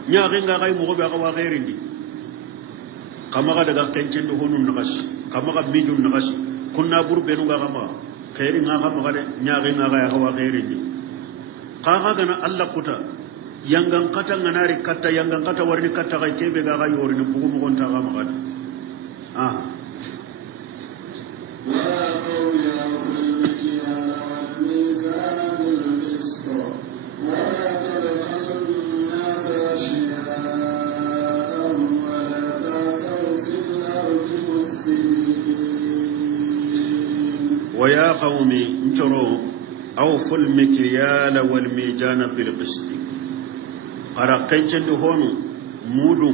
نياغين غاي مغبي أغوا غيرين دي كما غادا كنچن هونو نغاش كما غا ميجو نغاش كنا بور بينو غاما خيرين غاما غادي نياغين غاي أغوا غيرين دي قاغا غنا الله كتا yangan kata nganari kata yangan kata warni kata kai kebe ga ga yori ni bugu mo gonta ga magadi ولا قولا في المكيال والميزان بالقسط ولا تبخسوا الناس أشياءهم ولا تعثوا في الأرض مفسدين ويا قومي انشروا أوفوا المكيال والميزان بالقسط ara kencende honu mudu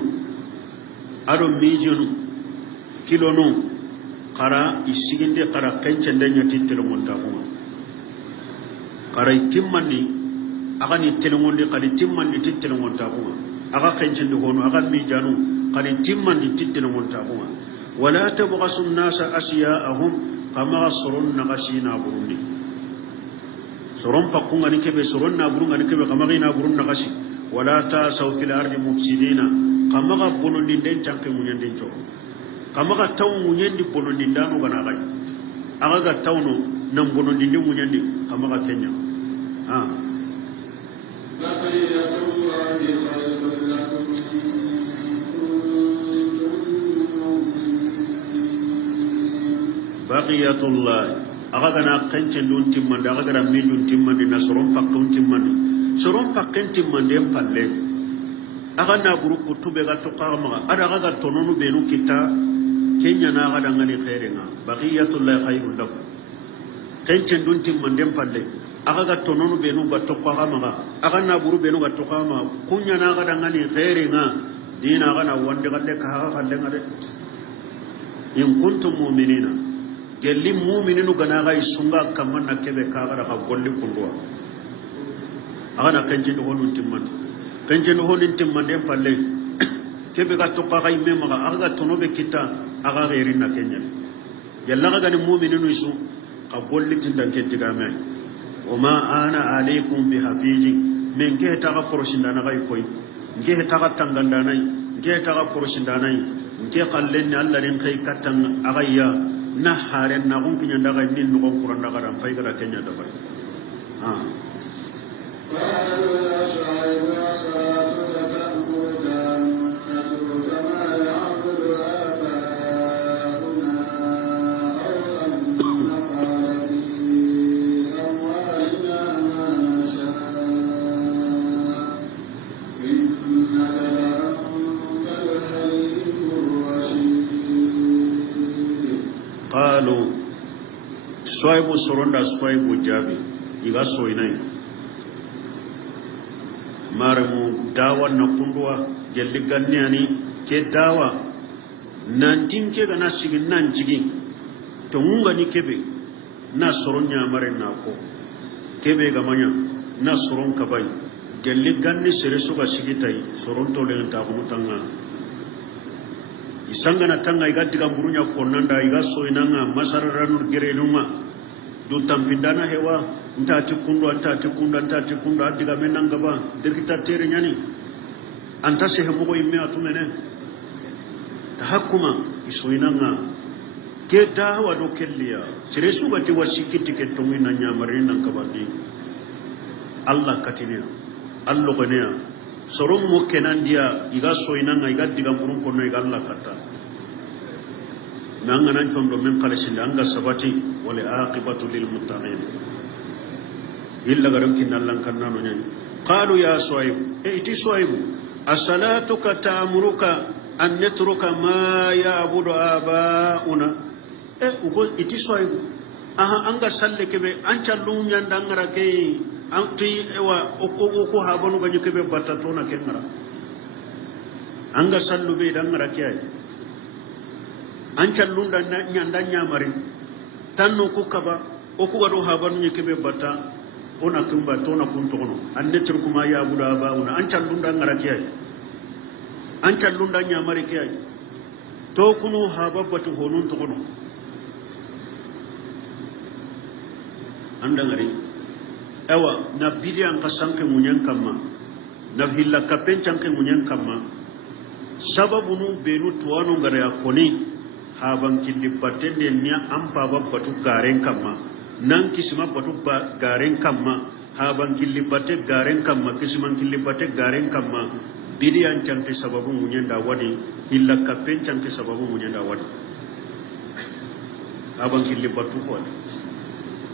ado mijinu kilono kara isiginde kara kencende nyati telemonta kuma kara timmandi aga ni telemondi kali timmandi telemonta kuma aga kencende honu aga mijanu kali timmandi telemonta kuma wala tabghasu an-nasa asiya'ahum kama surun nagashina burundi soron pakunga ni kebe soron na burunga ni kebe kama ina burun nagashi ولا تاسوا في الأرض مفسدين كما غبنوا ندين جانك منين دينجو كما غتاو منين دي بنو ندانو غناغاي أغا غتاونو نمبنو ندين منين دي كما غتنيا بقية الله أغا غنا كنچن دون تيمان أغا غنا ميجون تيمان دي نصرون باكون تيمان soron pakenti mandem palle aga na guru kutube ga to qama ada ga tononu benu kita kenya na ga dangani khairenga baqiyatul la khairul lakum kencen dun tim mandem palle aga ga tononu benu ga to qama aga na guru benu ga to qama kunya na ga dangani khairenga dina ga na wonde galle ka ha galle ngade in kuntum mu'minina gelli mu'mininu gana ga isunga kamanna kebe ka ga ga golli kundwa agana kanjin honun timman dem palle kebe ga to qaga imme maga aga tono be kita aga gairin na kenya yalla ga ni mu'mininu isu ka golli tindan ke diga me o ma ana alaikum bi hafizi men ke ta ga koroshinda na gai koy ke ta ga tanganda nai ke ta ga koroshinda nai ke kallen ni Allah rin kai katan agayya na haren na gon kinya daga nin no Qur'an daga ran fay ga kenya da bai قالوا يا شعيب صلاتك تأمرك أن نترك ما يعبد آباؤنا أو أن نفعل في أموالنا ما نشاء إنك qalu Shuaibu soronda Shuaibu jabi iga soinai maremu dawa na kundwa gelli ganniani ke dawa nantin ke gana sigin nan jigi to munga ni kebe na soronya mare na ko kebe gamanya na soron kabai gelli ganni sere suga sigitai soron to le ta ko tanga isanga na tanga iga diga burunya konanda iga soinanga masararan gereluma du tampindana hewa ntati kundu diga menanga ba dirkita tere nyani anta se hemo ko imme atumene tahakuma isoinanga ke dawa do kelliya sere suga ti wasikiti ke tongina nyamarina kabadi Allah katinia Allah gonia soron mo kenandia iga soinanga iga diga burun kono iga Allah kata nanga nan tondo men kalasinda anga sabati wal aqibatu lil muttaqin illa garam kinallan kannano nyani qalu ya Shuaib iti Shuaib asalatuka ta'muruka an natruka ma ya'budu abauna ugo iti Shuaib aha anga salle kebe an callum nyanda ngara ke anti ewa ko habonu ganyu kebe batatona kenara anga sallu be dan ngara kiyai an callum dan nyanda nyamari tanno ko kaba o ko gado habanu nyekebe bata ona kumba tona kuntono an netruku ma ya'budu abauna an callum dan ngara kiyai an callum dan nyamari kiyai to kunu hababatu honun to kono anda ngari ewa na bidiyan kasanke munyan kama na hilla kapen chanke munyan kama sababu nu benu tuano ngare akoni haban kindi batende nya ampa batu garen kama nan kisima batu garen kama haban kindi batte garen kama kisiman kindi batte garen kama bidiyan chanke sababu munyan da wadi hilla kapen chanke sababu munyan da wadi haban kindi batu ko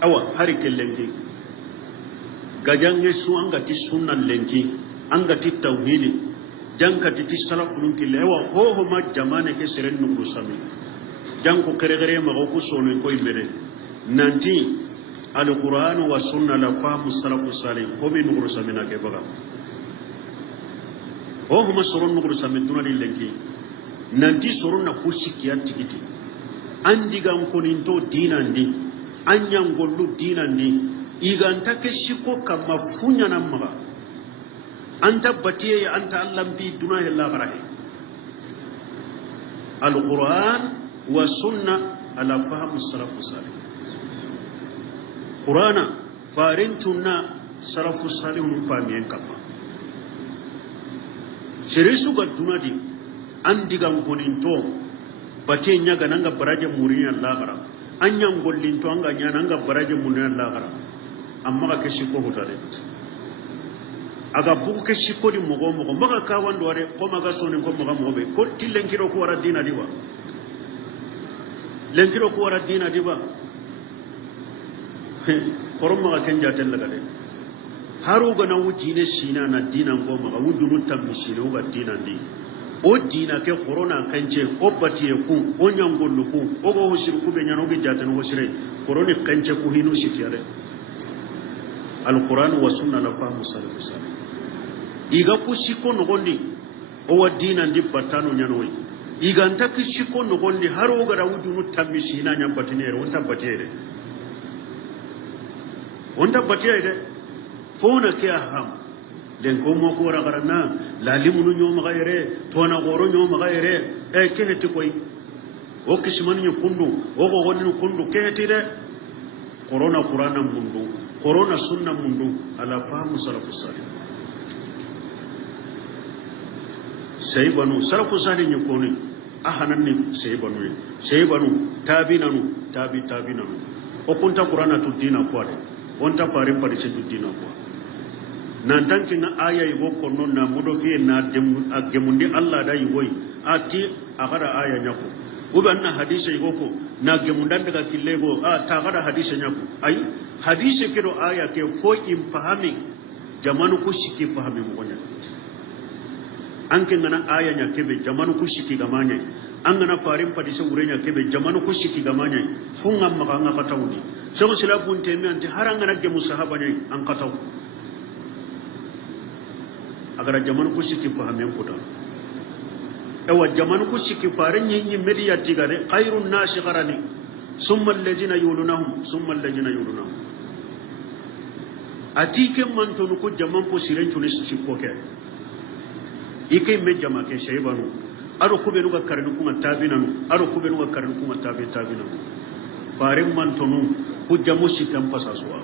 awa hari kellenki gajange su angati sunnan lenki angati tauhidi jankati ti salafun kille awa ho ma jamane ke seren nungu sami janko kere ma ko sono ko imbere nanti alquran wa sunna la fahmu salafus salih ko bi nungu sami na ke baga ho ma soron nungu sami tunali lenki nanti soron na kusikiya tikiti andigam koninto dinandi anyangollu dinandi iganta ke shiko kama funya namaga anta batiye anta allam bi duna hilla barahi alquran wa sunna ala fahm salaf salih qurana farintuna salaf salih mun famiyen kama shirisu ga dunadi andigan koninto batiye nyaga nanga baraje muriya Allah bara anyan gollinto anga nyana anga baraje muriya Allah bara amma ka kashi ko hutare aga buku kashi ko di mogo maka ka wando ware ko maga sonin ko maga mobe ko tillen kiro ko wara dina diba len kiro ko wara dina diba korom maga kenja tellaga de haru ga na wuji ne sina na dina ko maga wujunu tammi sina ga dina ndi o dina ke corona kanje o batiye ku o nyangollu ku o go shirku be nyano ge jatan go shire corona kanje ku hinu shikiyare alquran wa sunna la fahmu salaf salih iga kushiko nogondi o wadina ndi batano nyanoi iga ntaki shiko nogondi haro gara wujunu tamisi na nyambatinere onta batere fona ke aham den ko mo ko wara garana lalimu no nyoma gaire tona goro nyoma gaire ke heti koy o kisman nyu kundu o go gonni kundu ke heti de corona qur'ana mundu corona sunna mundu ala fahmu salafus salih saybanu salafus salih nyukoni ahananni saybanu tabinanu o kunta qur'ana tu dina kwade onta farin padi tu dina kwa nan tanki na aya yigo konno na mudo fi na gemundi Allah da yigo ati agara aya nyako uban na hadisi yigo ko na gemundan daga killego ta gada hadisi nyako ai hadisi kido aya ke fo in fahami jamanu ku shiki fahami mo gonya anke ngana aya nya kebe jamanu ku shiki gamanya angana farin padi se urenya kebe jamanu ko shiki gamanya funga maka anga katawni so silabun temi anti haranga na gemu sahaba nyai an kataw agara jamanu ko shiki fahamen kuta ewa jamanu ko shiki farin nyi mediya tigare khairun nasi qarani summa alladhina yulunahum atike mantonu ko jaman ko siren tuni sikko ke ike me jama ke shaybanu aro kube nuga karnu kuma tabinanu aro kube nuga karnu kuma tabinanu farin mantonu hujjamu shikan pasaswa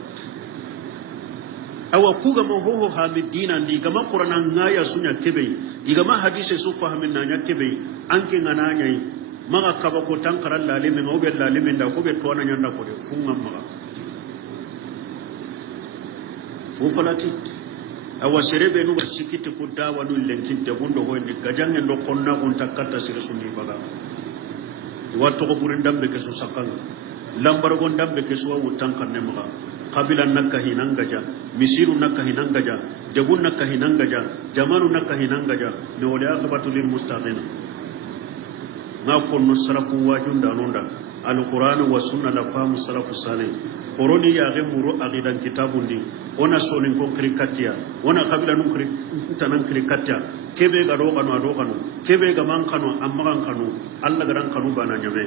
awa kuga mo ho hamidina ndi gama qur'ana ngaya sunya kebe igama hadise su fahamin nanya kebe anke ngananya maga kaba ko tankaran lalime ngobe lalime nda ko be tona nyanda ko de funga maga fu falati awa serebe nuga sikiti ko dawa nu lenkinte bundo ho ndi gajange ndo konna on takata sire sunni baga watto ko burin dambe ke so sakanga lambar gon dambe ke so wutan kanne maga qabila nakka hinangaja misiru nakka hinangaja jagun nakka hinangaja jamanu nakka hinangaja ne wala aqibatu lil mustaqina na konno salafu wajunda nonda alquran wa sunna la famu salafu salih koroni ya gemuro aqidan kitabundi ona sonin ko krikatia ona qabila nun tanan krikatia kebe ga do kanu kebe ga man kanu amma kan kanu alla garan kanu bana nyame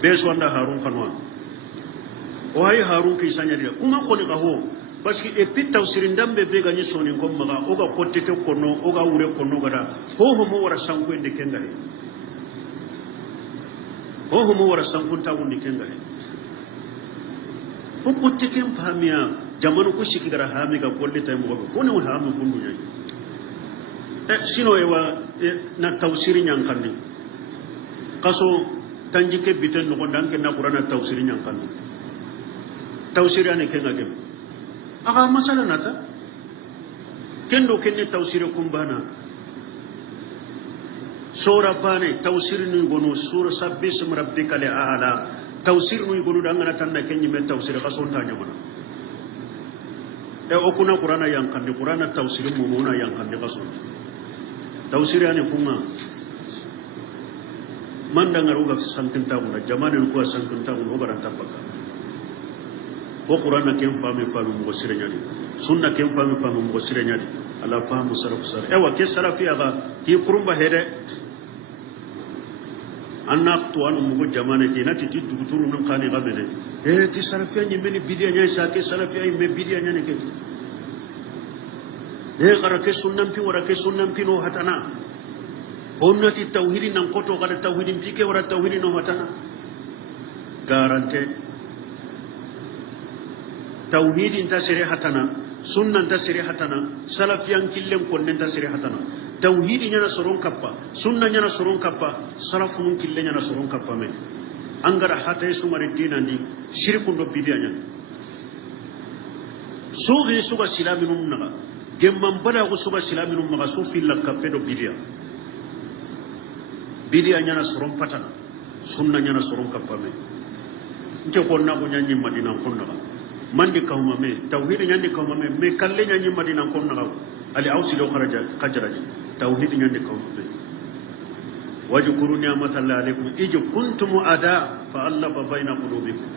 beso anda harun kanu o hay harun ki sanyari kuma ko ni gaho parce que epi tawsirin dambe be ga ni sonin ko maga o ga kotte ke kono o ga wure kono gada ho mo wara sanko inde kenga he ho mo wara sanko ta wundi kenga he ko kotte ken pamia jamanu ko shiki gara hami ga golle tay mo fo ne won hami kundu nyai sino ewa na tawsiri nyankandi kaso tanjike biten no danke na qur'ana tawsiri nyankandi tawsiri ane kenga gem aga masala nata kendo kenne tawsiri kumbana sura bane tawsiri ni gono sura sabbis rabbika li a'la tawsiri ni gono dangana tanna kenni men tawsiri kaso tanya mana okuna qur'ana yankandi qur'ana tawsiri mo mona yankandi kaso tawsiri ane kunga manda ngaruga sankinta kuna jamane ko sankinta kuna ogaranta baka ko qur'ana ken fami mo sire nyadi sunna ken fami mo sire nyadi ala famu sarfu sar ewa ke sarafi aga hi kurumba hede anna to anu mugo jamane ke nati tiddu turu nan kani gamene ti sarafi nyi meni bidiya nya sa ke sarafi ay me bidiya nya ne ke gara ke sunnan pi wara ke sunnan pi no hatana onnati tauhidin nan koto kada tauhidin pike wara tauhidin no hatana garante tauhidin ta sire hatana sunnan ta sire hatana salafiyan killen konnen ta sire hatana tauhidin yana soron kappa sunnan yana soron kappa salafun killen yana soron kappa me angara hata sumari dinandi shirkun do bidiyanya so ge suga silaminum naga gemman bada ko suga silaminum naga so fil lakappe do bidiya bidiya nyana soron patana sunna nyana soron kappa me nte ko na ko nyanyi madina ko naga mandi kawma me tauhid nyandi kawma me kalle nyanyi madina ko naga ali awsi do kharaja kajraji tauhid nyandi kawma me wajkuru ni'matallahi alaykum ij kuntum ada fa allafa bayna qulubikum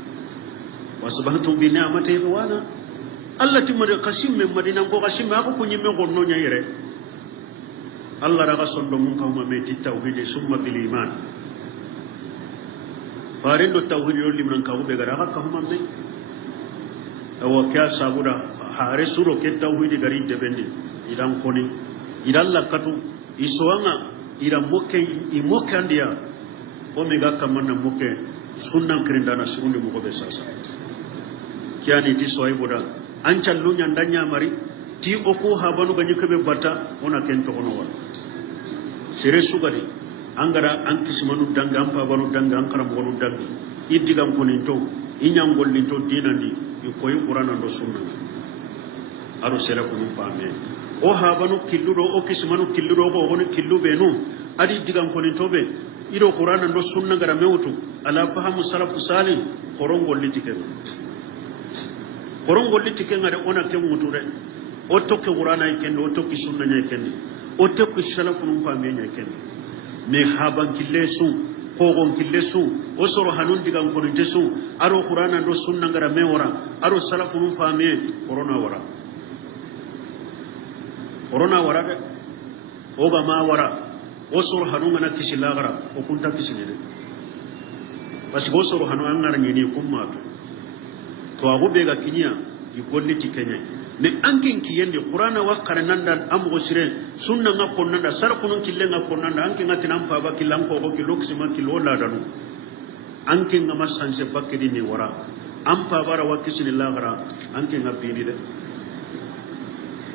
wasbahtum bi ni'matihi ikhwana allati mad qasim me madina ko qasim ako kunyi me gonno nyayire Allah raga sondo mun kawma me ti tauhid summa bil iman farindo tauhid yo limran kawo be gara ka kawma me awo kya sabuda hare suro ke tauhid gari de bendi idan koni idan lakatu isowanga ira mokke I mokke andia o me ga kamanna mokke sunnan krindana surundi mo be sasa kiani ti soy boda an callu nyandanya mari ti o ko habanu ganyi kebe bata ona ken to ono wa sere sugari angara an kismanu danga am babanu danga an karam wonu dangi iddigam konin to inyangol ni to dinandi I koy qur'ana do sunna aro serafu dum pame o habanu killudo o kismanu killudo ko woni killu benu adi digam konin to be ido qur'ana do sunna gara mewtu ala fahamu salafu salih korongol litike ngade ona ke muture o tokki qur'ana ikende o tokki sunna nya ikende o tokki salafu dum pame nya ikende me haban kille su kogon kille su o soro hanun digan koninte su aro qur'ana do sunna ngara me wara aro salafun fame corona wara de o ga ma wara o soro hanun ngana kisila gara o kunta kisine de parce que o soro hanun an ngara ni kumma to ago be ga kinya yi golliti kenya ne ankin kiyende qur'ana wa karananda am go sire sunna nga konnanda sarfunun kille nga konnanda ankin nga tinam pa ba killan ko go kilo kisima kilo la danu ankin nga masanse bakiri ni wara am pa bara wa kisini la gara ankin nga bini de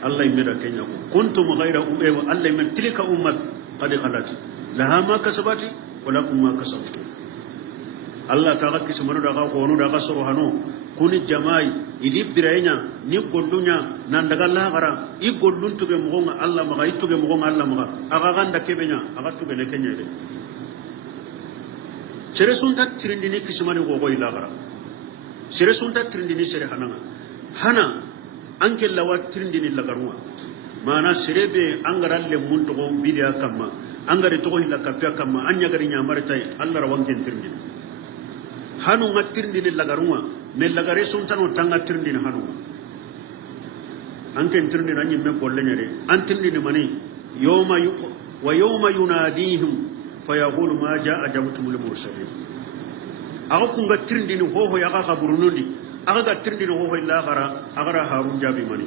Allah imeda kenya ko kuntum ghayra wa Allah imed tilka ummat qad khalat laha ma kasabati wa lakum ma kasabtum Allah ta ga kisima da ga ko no da ga soro hano kuni jamai idi biraynya ni gollunya nan daga lahara I gollun tuge mo Allah maga ituge mo Allah maga aga ganda kebenya aga tuge ne kenya de sere sunta tirindini kismani go go ilagara sere sunta tirindini sere hana anke lawa tirindini lagarwa mana serebe angaralle mun to go bidiya kamma angare to go hilla kapya kamma anya gari nyamare tay Allah rawanken tirindini hanu ngatirindini lagarwa me lagare suntano tanga tirindini hanu anke tirindini anyi me golle nyare antirindini mani yawma yunadihim fayaqulu ma jaa ajabtumul mursalin aga kunga tirindini hoho yaga kaburunundi aga ga tirindini hoho illa agara harun jabi mani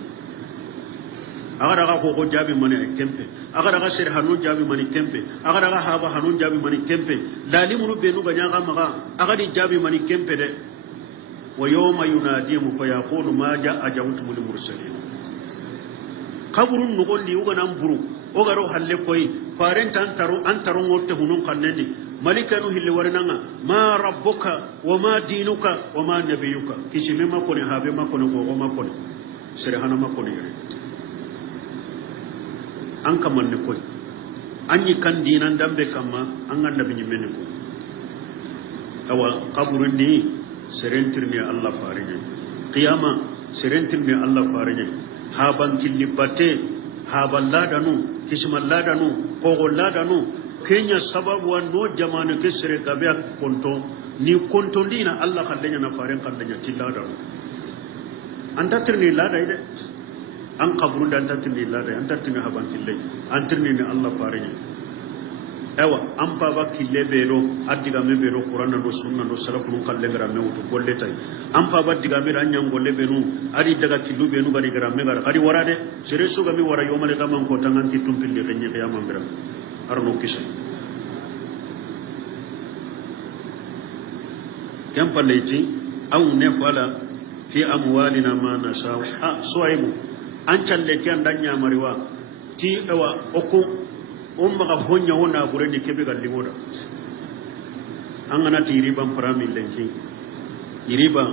agara ga hoho jabi mani kempe agara ga sir hanun jabi mani kempe agara ga haba hanun jabi mani kempe lalimunu benu ga nyaga maga aga di jabi mani kempe de wa yawma yunadihim fayaqulu ma jaa ajabtumul mursalin kaburun no golli uga nan buru o garo halle koy faren tan antaro ngotte hunun kanneni malikanu hille warinanga ma rabbuka wa ma dinuka wa ma nabiyuka kishime makone habe makone go makone sere hana makone yere an kamanne koy anyi kan dinan dambe kamma an annabi nyimene ko awa kaburun ni serentirni Allah farije qiyama serentirni Allah farije haban kilibate haban ladanu kismal ladanu kogo ladanu kenya sababu no jamana kesre gabe konto ni konto dina Allah kallenya na faren kallenya tilladanu anta tirni lada ide an qabru dan tirni lada anta tirni haban kille an tirni ni Allah farenya ewa an baba kille bero addiga me bero qur'ana do sunna do salafun kalle gara me wutu golle tay an baba diga me ranyam golle benu ari daga killu benu gari gara me gara kadi warade sere suga mi wara yomale kaman ko tangan kitum pille kenye qiyamam bira arno kisa kam palaiti aw nefala fi amwalina ma nasha soibu an challe kan danya mariwa ti ewa oko umma ka honya wona gure ni kebe ga limoda an gana ti riban parami lenki iriba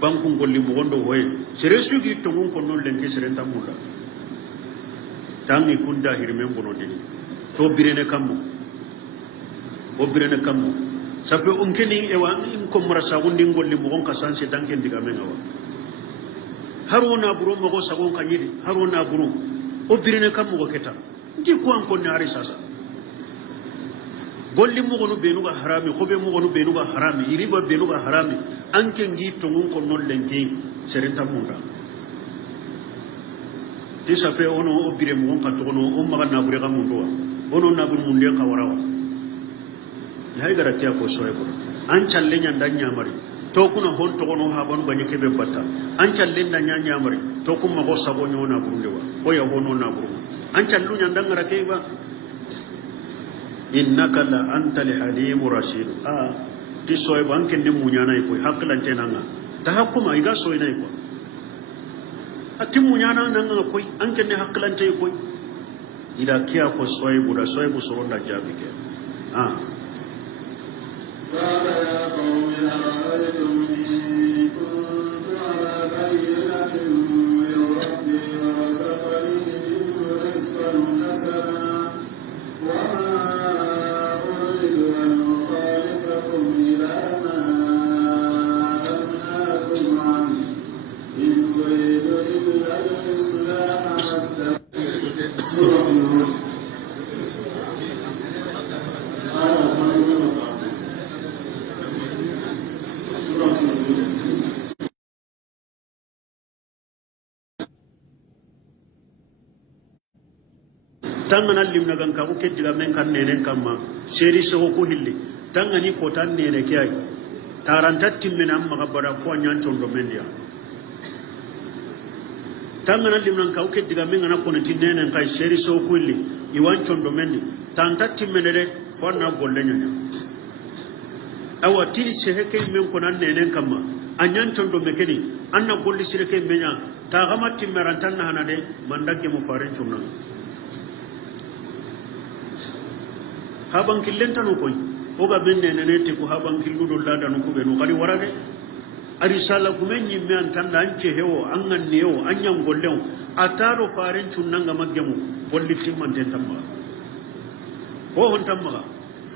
bankun golli mo gondo hoye sere sugi to ngon konno lenki sere tamuda tangi kunda hirmen bono dini to birene kammo o birene kammo safe keni ewa in ko marasa gondi golli mo gon kasanse danken diga men awa haruna buro mo go sagon kanyidi haruna buro o birene kammo go keta ndi ko an ko ne ari sasa golli mo gonu benu ga harami ko be mo gonu benu ga harami iriba benu ga harami anke ngi to ngon ko non lenki serenta munda tisa pe ono o bire mo gon ka to ono o maga na bure ga mundo ono na bur munde ka warawa hay gara tiya ko soye ko an challe nyanda nyamari to kuna hon to ono ha banu ganye kebe batta an challe ndanya nyamari to kuma go sabo nyona burunde wa ko ya hono na buru an challu nyanda ngara keba innaka la anta li halim rashid ti soy banke ndi munyana ko haklan tenanga ta hakuma iga soy nay ko ati munyana nanga ko anke ne haklan tay ko ida kiya ko soy bu soronda jabi ke قال يا قوم أرأيتم إن كنت على بينة من ربي ورزقني منه رزقا حسنا وما أريد أن أخالفكم إلى ما أنهاكم عنه إن أريد إلا الإصلاح ما استطعت. tangana limna gan ka ko ke diga men kan nenen kamma seri so ko hilli tangani ko tan nene kiyai taranta timmina amma gabara fo nyan chondo mendia tangana limna ka ko ke diga men ngana ko nenen kai seri so ko hilli iwan chondo mendi tanta timmene de fo na golle nyanya awa tiri seheke men ko nan nenen kamma anyan chondo mekeni anna golli sireke menya ta gama timmerantan na hanade mandake mu farin chunna haban killenta no koy oga benne nene te ko haban killu do lada no ko be no kali warade ari sala gumen nyimme antanda ance hewo angan newo anyan gollew ataro farin chunna nga maggemu golli timman tamma ko hon tamma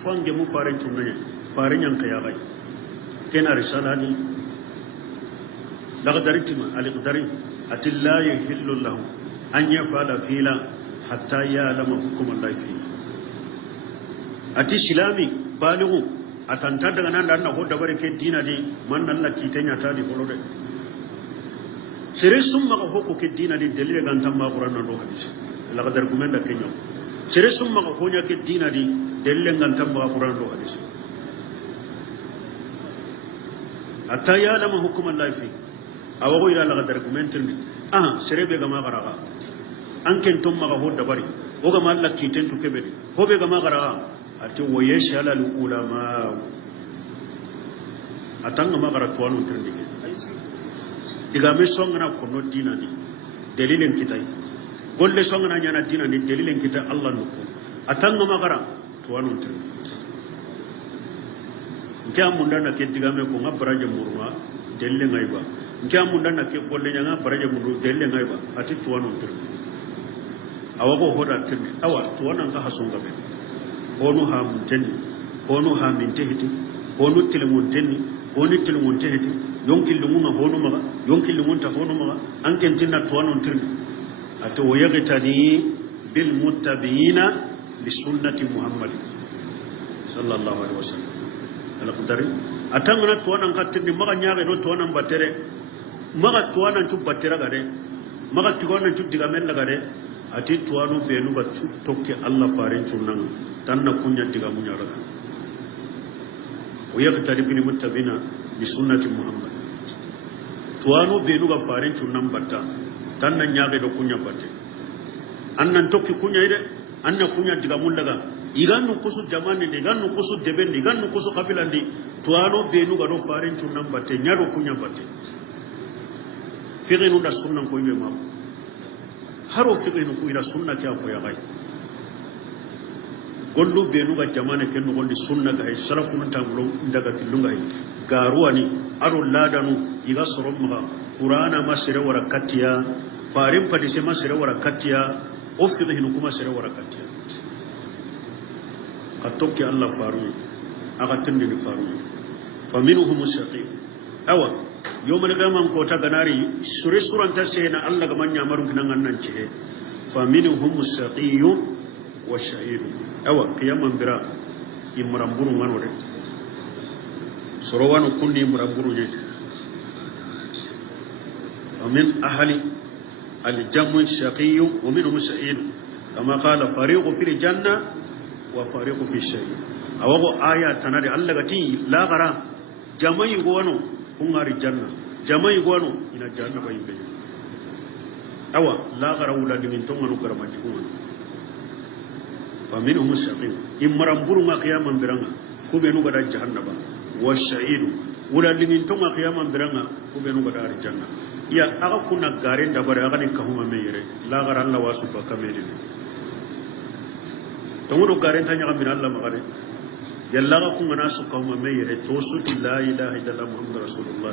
fange mu farin chunna ne farin yan kaya bai kena risala ni daga daritima al-qadari atilla yahillu lahu an yafala fila hatta ya'lama hukum Allah fi ati islami balighu atanta daga nan da Allah ko da barke dina di man nan laki tanya ta di folode sere summa ko hokko ke dina di dalile gan tamma qur'an do hadisi la qadar gumen da kenyo sere summa ko nya ke dina di dalile gan tamma qur'an do hadisi hatta ya'lama hukum Allah fi awago ila la qadar gumen tirni serebe gama garaga anken tumma ga hodda bari o ga malla kiten to kebe ho be gama garaga ati wo yashal ulama atanga magara to anu tirndike diga me songana ko no dina ni dalilen kitai golle songana nyana dina ni dalilen kita Allah nukko atanga magara to anu tirndi ngiamu ndana ke diga me ko ngabaraje murma delle ngaiba ngiamu ndana ke golle nyanga baraje muru delle ngaiba ati to anu tirndi awago hoda tirndi awa to anu ga hasunga be honu ha mun tenni honu ha min tehiti honu tilmun tenni honu tilmun tehiti yonki lungunga honu maga yonki lungunta honu maga anken tinna to anu tirndi ato wayagtani bil muttabiina li sunnati muhammad sallallahu alaihi wasallam alqadari atangana to anu kattirni maga nyaage do to anu battere maga to anu tu battere gade maga to anu tu diga men lagade ati to anu benu ga tokki Allah farin sunnanga tanna kunya diga munya raga wayagtani bil muttabiina li sunnati muhammad to anu benu ga farin sunnan batta tanna nyaage do kunya batte annan tokki kunya ide anna kunya diga mullaga igannu kusu jamani ni igannu kusu debendi igannu kusu kabilandi to anu benu ga do farin sunnan batte nyado kunya batte fiqinu da sunnan ko yime ma haro fiqinu ko ila sunna ka ko ya gai gollu benu ga jamane ken no gondi sunna ga hay salafu mun tamulo daga kilunga hay garuwani aro ladanu iga sorom ma qur'ana masire wara katiya farim padi se masire wara katiya o fiqinu kuma sire wara katiya katokki Allah faru aga tindini faru faminhum shaqi awa yawmal qiyamah ko ta ganari sure suranta sena Allah ga manya marun kinan annan ce faminhum shaqi wa shahid awa qiyaman bira imramburu ngano de sorowano kundi imramburu je famin ahli الجمع الشقي ومنهم السعيد كما قال فريق في الجنة وفريق في الشيء أو آية تنادي الله قتي لا غرا جمع يقولون هم الجنة جمع يقولون إن الجنة بين بين أو لا غرا ولا دين توم نكرم جكون فمنهم الشقي إمرام برما قياما برنا كوبينو غدا جهنم والشعيد ولا دين توم قياما برنا كوبينو غدا الجنة ya aga kuna garin da bare aga ni kahuma meyere la garan la wasu ba kamedi to ngodo garin tanya ga min Allah magare yalla ga kunga nasu kahuma meyere to su la ilaha illallah muhammadur rasulullah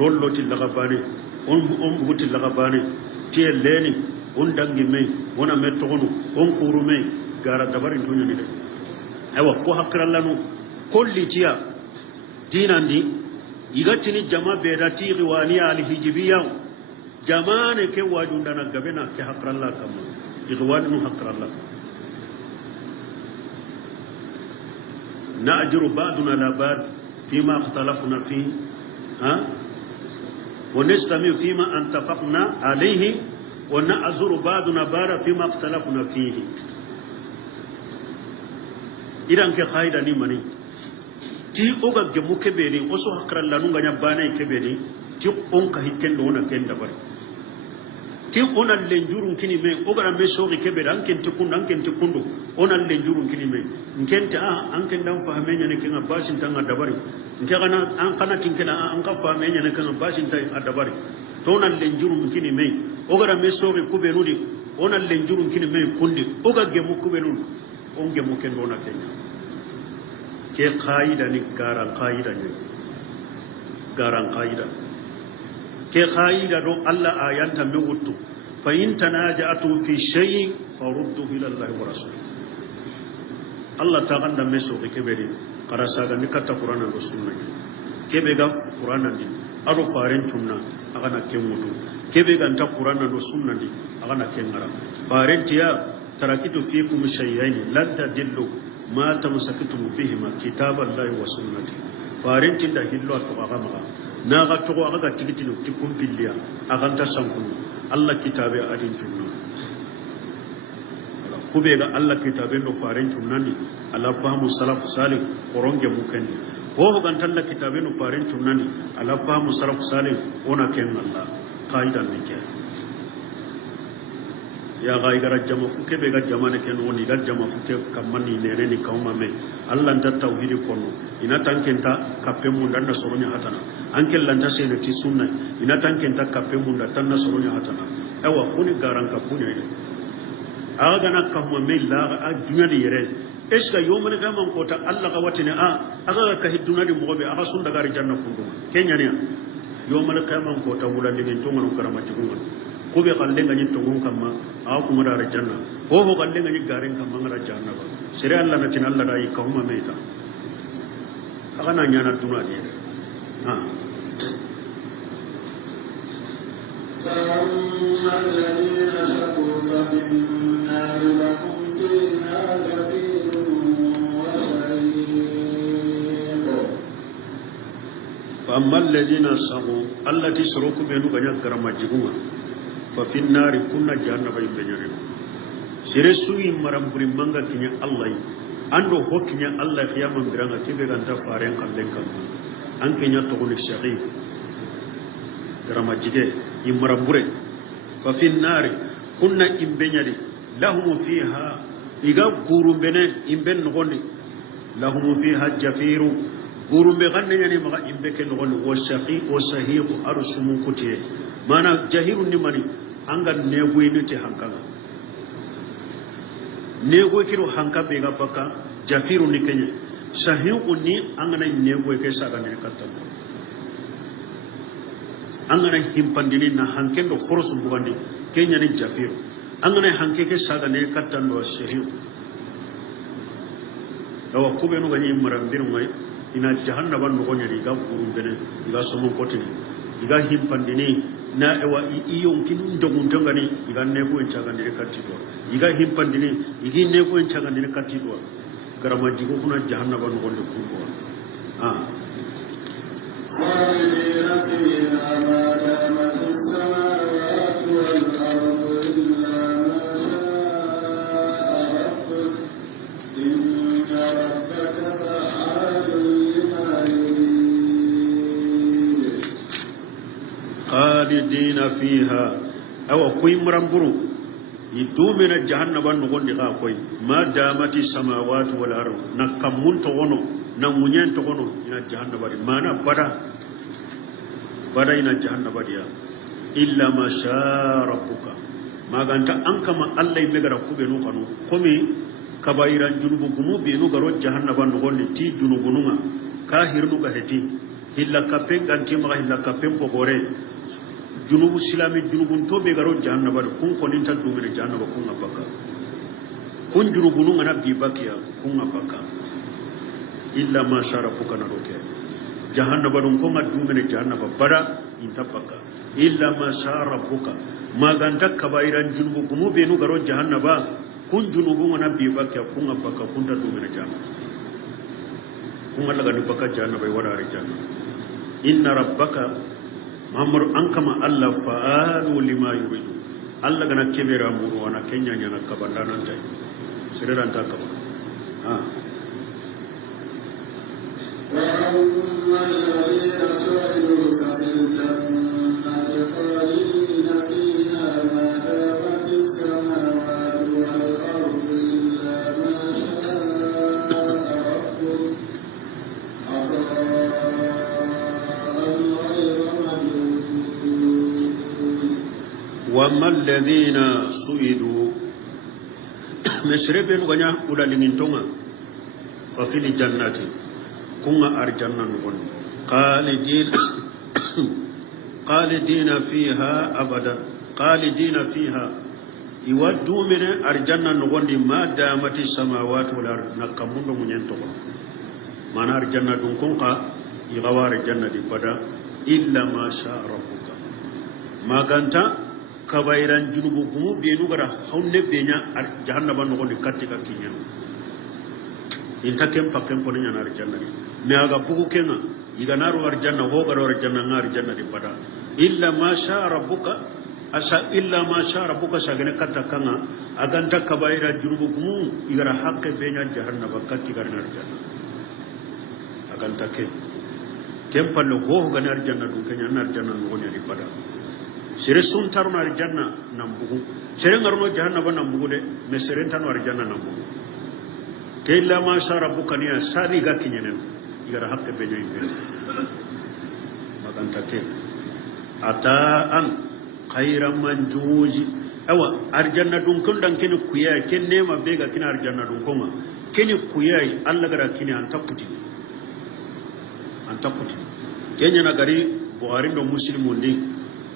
rollo til laga bani on buti laga bani tie leni on dangi me wona metto gono on kuru me gara dabarin to nyani de ewa ko hakrallanu kolli tiya dinandi igatini jama berati riwaniya alhijbiya jamane ke wajunda na gabena ke hakralla kam igwanu hakralla na'juru ba'duna la ba'd fima ikhtalafna fi wa nastami fima antafaqna alayhi ونعذر بعضنا بعضا فيما اختلفنا فيه idan ke khaida ni mani ti oga gemu kebeni oso hakran lanu nganya bana kebeni ti on ka hikken do na ken dabar ti ona lenjurun kini me oga me so kebe dan ken ti kun an ken ti kundu ona lenjurun kini me nken ta an ken dan fahame ne ken abasin tan dabari nke kana an kana tinkena an ka fahame ne ken abasin tan dabari to ona lenjurun kini me oga me so kube nudi ona lenjurun kini me kundi oga gemu kube nudi on gemu ken do na kenya ke qaida ni garan qaida ni garan qaida ke qaida do Allah ayanta me wuttu fa in tanaja'tu fi shay'in farudduhu ila Allah wa rasul Allah ta ganda me so ke beri qara saga ni katta qur'ana do sunna ke be ga qur'ana ni ado faren tunna aga na ken wutu ke be ga ta qur'ana do sunna ni aga na ken ngara faren tiya tarakitu fikum shay'ain lan tadillu ma tamsaktum bihima kitaballahi wa sunnati farintin da hillo to aga maga na ga to aga tigiti no tikum billiya aga ta sankun Allah kitabe adin tunna kube ga Allah kitabe no farin tunna ni ala fahmu salaf salih koronge mukandi ho ga tan la kitabe no farin tunna ni ala fahmu salaf salih ona ken Allah qaidan ni ke ya ga igara jama fuke be ga jama ne ken woni ga jama fuke kamani ne ni kawma me Allah ta tauhidi kono ina tankenta kappe mun dan soronya hatana ankel landa se ne ti sunna ina tankenta kappe mun dan tan soronya hatana ewa kuni garan ka punya ide aga na kawma me la a dunya ni yere eska yomane ga man kota Allah ga watine a aga ka hiduna di mobe aga sun daga janna kundu kenya ne yomane ka man kota wula ni to ngano karama jigunga ko be kalle ngani tongon kamma a kuma da janna ko ho kalle ngani garen kamma ngara janna ba sire Allah na tin Allah dai ka huma meita aka na nyana duna de ha فأما الذين شقوا ففي النار لهم فيها زفير وشهيق فأما الذين صغوا التي سرقوا بينو غنيا كرما جيغوما ففي النار كنا جهنم يبنيرين سيرسوي مرامبري مانغا كينيا الله ando hokkinya Allah khiyamam biranga tibe ganta faren kallen kam an kenya to gol shaqi grama jige imrambure fa fi nar kunna imbenyari lahum fiha iga gurumbene imben ngoni lahum fiha jafiru gurumbe ganne nyani maga imbeke ngoni wo shaqi wo sahiqu arsumu kutiye mana jahirun ni mani anga negoy ni te hankanga negoy kiro hanka be ga baka jafiru ni kenye sahiqu ni anga na negoy ke saga ni katam anga na himpandini na hanken do khorosu bugandi kenya ni jafiru anga na hanke ke saga ni katam do sahiqu dawa kube no gani marambir mai ina jahannaba no gonyari ga gurumbene iga somo kotini iga himpandini na ewa iyon kinu ndogun tongani iga nebo en chagandire katidwa iga himpandini igi nebo en chagandire katidwa garama jigo kuna jahannaba no gonde kunwa خالدين فيها ما دامت السماوات والأرض إلا ما شاء ربك إن ربك فعال لما يريد خالدين فيها أو كوي مرمبرو يدومنا جهنم نقول لها كوي ما دامت السماوات والأرض نكمل تغنو نمونين تغنو إن جهنم مانا بدا إن جهنم إلا ما شاء ربك ما كانت أنكما الله يبغى كوبينو كانوا كومي kabairan junubu gumu benu garo jahannaba nogondi ti junugununga kahirnu gaheti hilla kapen ganti ma hilla kapen bogore junubu silami junubun to be garo jahannaba kun koninta dumene jahannaba kun abaka kun junugununga na bibakiya kun abaka illa ma sharafuka na roke jahannaba dun kun dumene jahannaba bara intabaka illa ma sharafuka maganta kabairan junubu gumu benu garo jahannaba kun junubu ngana bibakya kun abaka kun da dumene jahannaba kun Allah ga dubaka jahannaba bai wada jahannaba inna rabbaka mamru ankama Allah fa'alu lima yuridu Allah gana kebera muru wana Kenya nyana kabanda nantai sirran ta kaba وأما الذين سعدوا ففي الجنة خالدين فيها ما دامت السماوات والأرض إلا ما شاء ربك عطاء غير مجنون. وأما الذين سعدوا مسربين غنيا ولا لنتوما ففي الجنة كنا أرجنا نقول خالدين فيها أبدا خالدين فيها يودوا من أرجنا نقول ما دامت السماوات والأرض نكمل من ينتقل ما أرجنا دونكم يغوار الجنة دي بدا إلا ما شاء ربك ما كنت كبيران جنوبكم بينو غرا هون بينيا جهنم نقول كاتيكا كينيا inta kem pakem poni nyana arjanna ni me aga bugu kenga iganaru arjanna ho garo arjanna ngar arjanna di pada illa ma sha rabbuka asa illa ma sha rabbuka sagene katta kanga aganta kabaira jurubu gumu igara hakke benya jahannaba katti garna arjanna aganta kem pallo ho gana arjanna dun kenya nar arjanna no gonya di pada sere sun taruna arjanna nambugu sere ngarno jahannaba nambugu de me sere tanu arjanna nambugu Kela masya rabbuka niya sari gakinya nen igara hakke benya imbe maganta ke ataan khairan manjuji awa arjanna dun kun dan kini kuya ken nema bega kina arjanna dun koma kini kuya Allah gara kini antakuti kenya na gari Buhari do Muslimun ni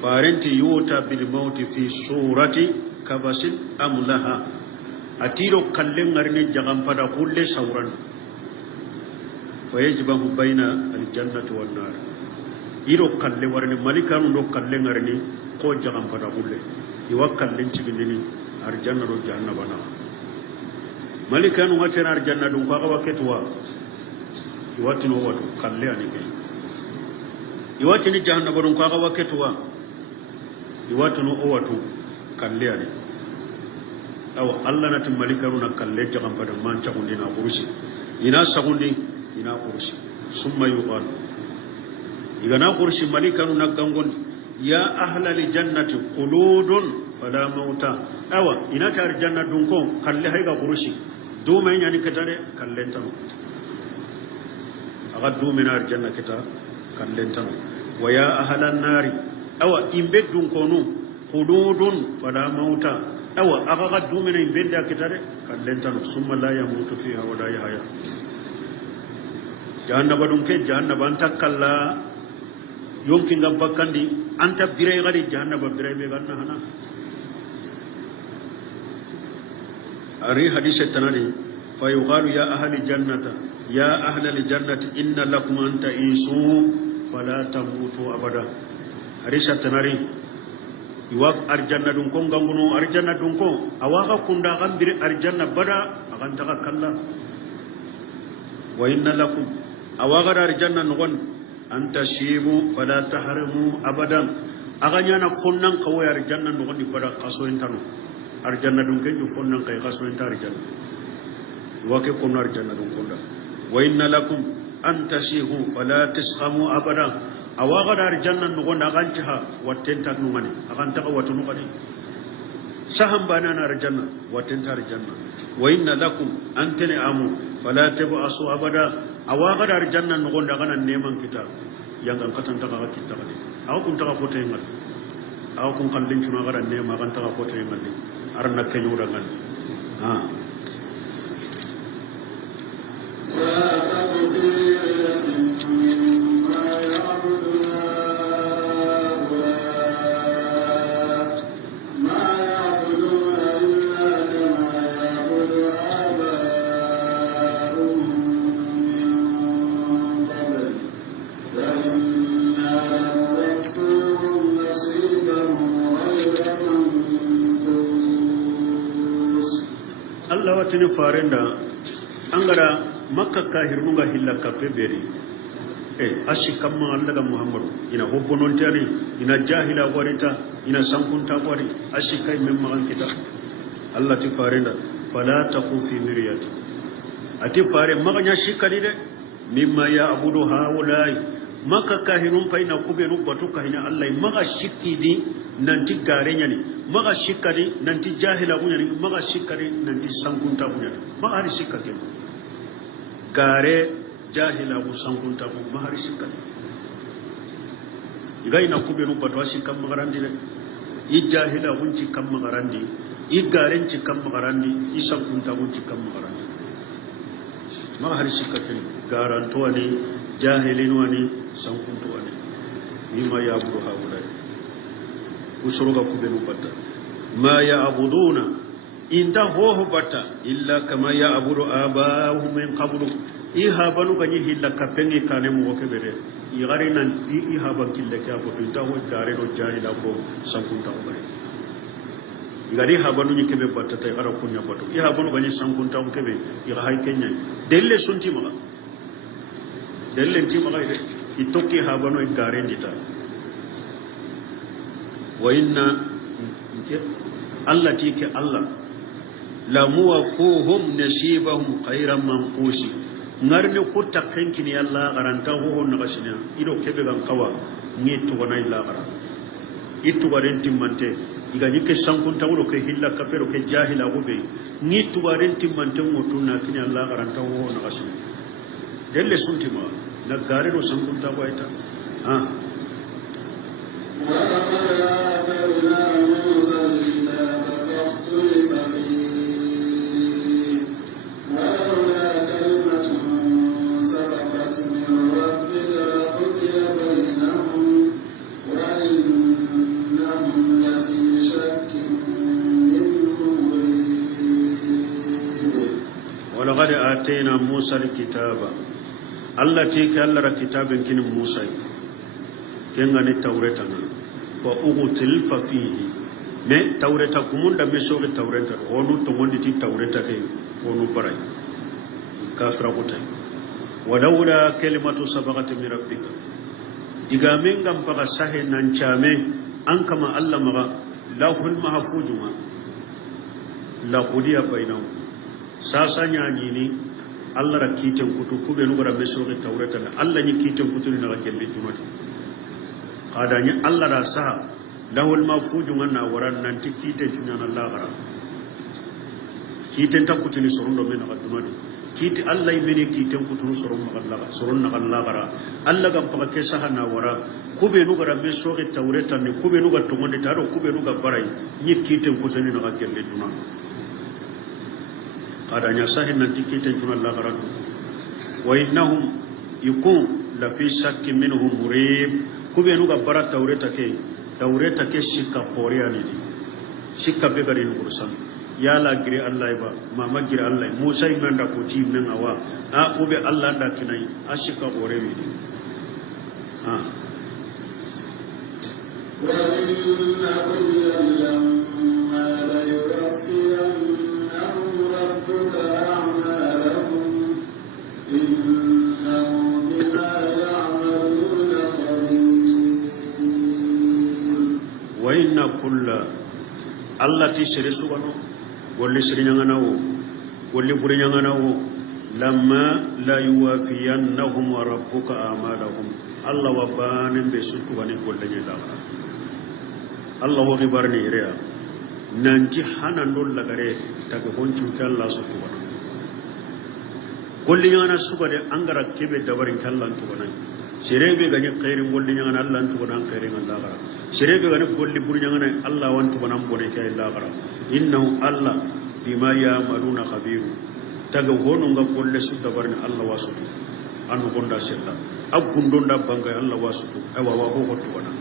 farenti yuta bil mauti fi surati kabasin amlaha atiro kallen ngarni jagam pada kulle sauran fayajibahu baina aljannati wan nar iro kalle warni malikanu do kalle ngarni ko jagam pada kulle iwa kallen cibindini arjanna do jahannama na malikanu watena arjanna do ko waketwa iwatino watu kalle anike iwatini jahannama do ko waketwa iwatino o watu kalle anike aw Allah na tim malikaru na kalle jagam pada man chagundi na kurusi ina sagundi ina kurusi summa yuqal igana kurusi malikaru na gangon ya ahla li jannati quludun fala mauta awa ina tar janna dun ko kalle hayga kurusi do may nyani katare kalle tan aga do minar janna kita kalle tan wa ya ahla an-nari awa imbe dun ko no quludun fala mauta awa aga dumina imbenda kitare kallentano summa la yamutu fiha wa la yahya jahannaba dum ke jahannaba anta kalla yonki ngabakandi anta biray gadi jahannaba biray be ganna hana ari hadith tanani fa yuqalu ya ahli jannata ya ahli aljannati inna lakum anta isu fala tamutu abada hadith tanari iwak arjanna dun ko ganguno arjanna dun ko awaka kunda gambir arjanna bada akan taka kalla wa inna lakum awaka arjanna nugon antashibu fala tahrimu abadan aganya na khonnan ko arjanna nugon di bada kaso intano arjanna dun ke ju khonnan kay kaso intar arjanna iwake kono arjanna dun konda wa inna lakum antashibu fala tasqamu abadan awaga dar jannan no gonda gancha watten tan no mani akan taka watu no kadi saham bana na janna watten tar janna wa inna lakum antani amu fala tabasu abada awaga dar jannan no gonda kanan neman kita yang kan katan taka kita kadi aw kun taka foto yengal aw kun kallin cuma garan nema kan taka foto yengal arna kenyu dangan ha tini farenda angara makka kahirnunga hilla kappe beri ashikam ma Allah ga Muhammadu ina hobbonon tani ina jahila warita ina sankunta wari ashikai men ma kita Allah ti farenda fala taqu fi miryati ati fare maganya shikari de mimma ya abudu haulai maka kahinun fa ina kubenu batu kahina Allah maga shikidi nanti garenya ni maga shikari nanti jahila kunya ni maga shikari nanti sankunta kunya ni maga hari shikake gare jahila bu sankunta bu maga hari shikari igai na kubenu batu ashikam magarandi de i jahila kunci kam magarandi i garenci kam magarandi i sankunta kunci kam magarandi maga hari shikake garanto ni jahilin wani sankuntu wani mimma ya abudu haulai usuruga kubenu batta ma ya abuduna inda hoho batta illa kama ya abudu abahum min qablu ihabanu ganyi hilla kapengi kane mo kebere igari nan di ihaban kille kya boto inda ho gare no jahila ko sankunta ko igari habanu ni kebe batta tay ara kunya bato ihabanu ganyi sankunta ko kebe iga hay kenya delle sunti maga delle ti maga ide itoki habano igare ndita wa inna Allah tike Allah la muwafuhum nasibahum khairan manqusi ngarne kutta kankini Allah garanta ho na gashinya ido kebe gan kawa ni to gona illa gara itu garen timmante iga nyike sankunta wuro ke hilla kapero ke jahila gobe ni to garen timmante mutuna kini Allah garanta ho na gashinya delle suntima na gare no sankunta waita ولقد آتينا موسى الكتاب Allah te ke Allah ra kitabin kin Musa kenga ni Taurata na fa ughtil fa fihi me Taurata kumunda me so Taurata onu to ngondi ti Taurata ke onu barai kafira kutai walaula kalimatu sabaqat min rabbika diga men gam paga sahe nan chame an kama Allah maga lahul mahfuzuma la qudiya bainahu sasanya ni Allah ra kiten kutu kube nu gara meso ke Taurata na Allah ni kiten kutu ni na gelle tunata kada ni Allah ra sa lahul mahfuju na waran nan ti kiten tunya na Allah gara kiten ta kutu ni sorundo men na tunata kiti Allah imene kiten kutu ni sorum Allah sorun na Allah gara Allah gam paka ke saha na wara kube nu gara meso ke Taurata ni kube nu ga tungonde taro kube nu ga barai ni kiten kutu ni na gelle tunata adanya sahin nanti kita cuma Allah karat wa innahum yakun la fi shakkin minhum murib kubenu ga barat Taurata ke shikka poriani di shikka be garin kursan ya la gire Allah ba mama gire Allah Musa ibn da ko ti men awa a ube Allah da kinai a shikka porewi di wa inna kullam ma la yurafiyam وإن كل الله تشري سبحانه واللي سرينانا واللي برينانا لما لا يوافينهم ربك أعمالهم الله وبان بسوط واني قلنا لا الله غبرني ريا نانتي حنا نول لغري تكون شوك الله سبحانه كل يانا سبحانه أنغرا كبر دبرين كالله سبحانه شريبي غني خيرين قول لي أنا الله سبحانه خيرين الله غرا شريبي غني قول لي بري أنا الله وان سبحانه بوني كي الله غرا إنه الله بما يعملون خبير تجهون عند كل شيء دبرين الله واسطه أنو كوندا شلا أب كوندون دا بانغ الله واسطه أو هو كتوانا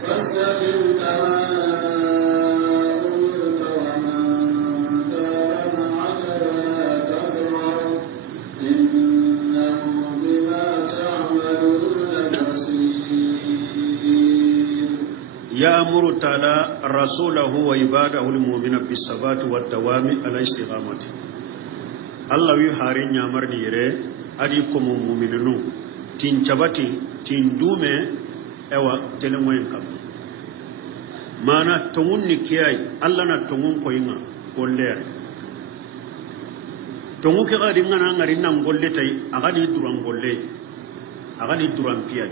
فاستقم كما أمرت ومن تاب معك ولا تطغوا إنه بما تعملون بصير يأمر تعالى رسوله وعباده المؤمنين بالثبات والدوام على الاستقامة الله يحارين يامر نيره adi ko mu'minunu tin cabati tin dume ewa telemoyen kam mana tongun ni kiyai Allah na tongun ko yinga golle tongu ke gadi ngana ngari nan golle tay agadi duran golle agadi duran piyai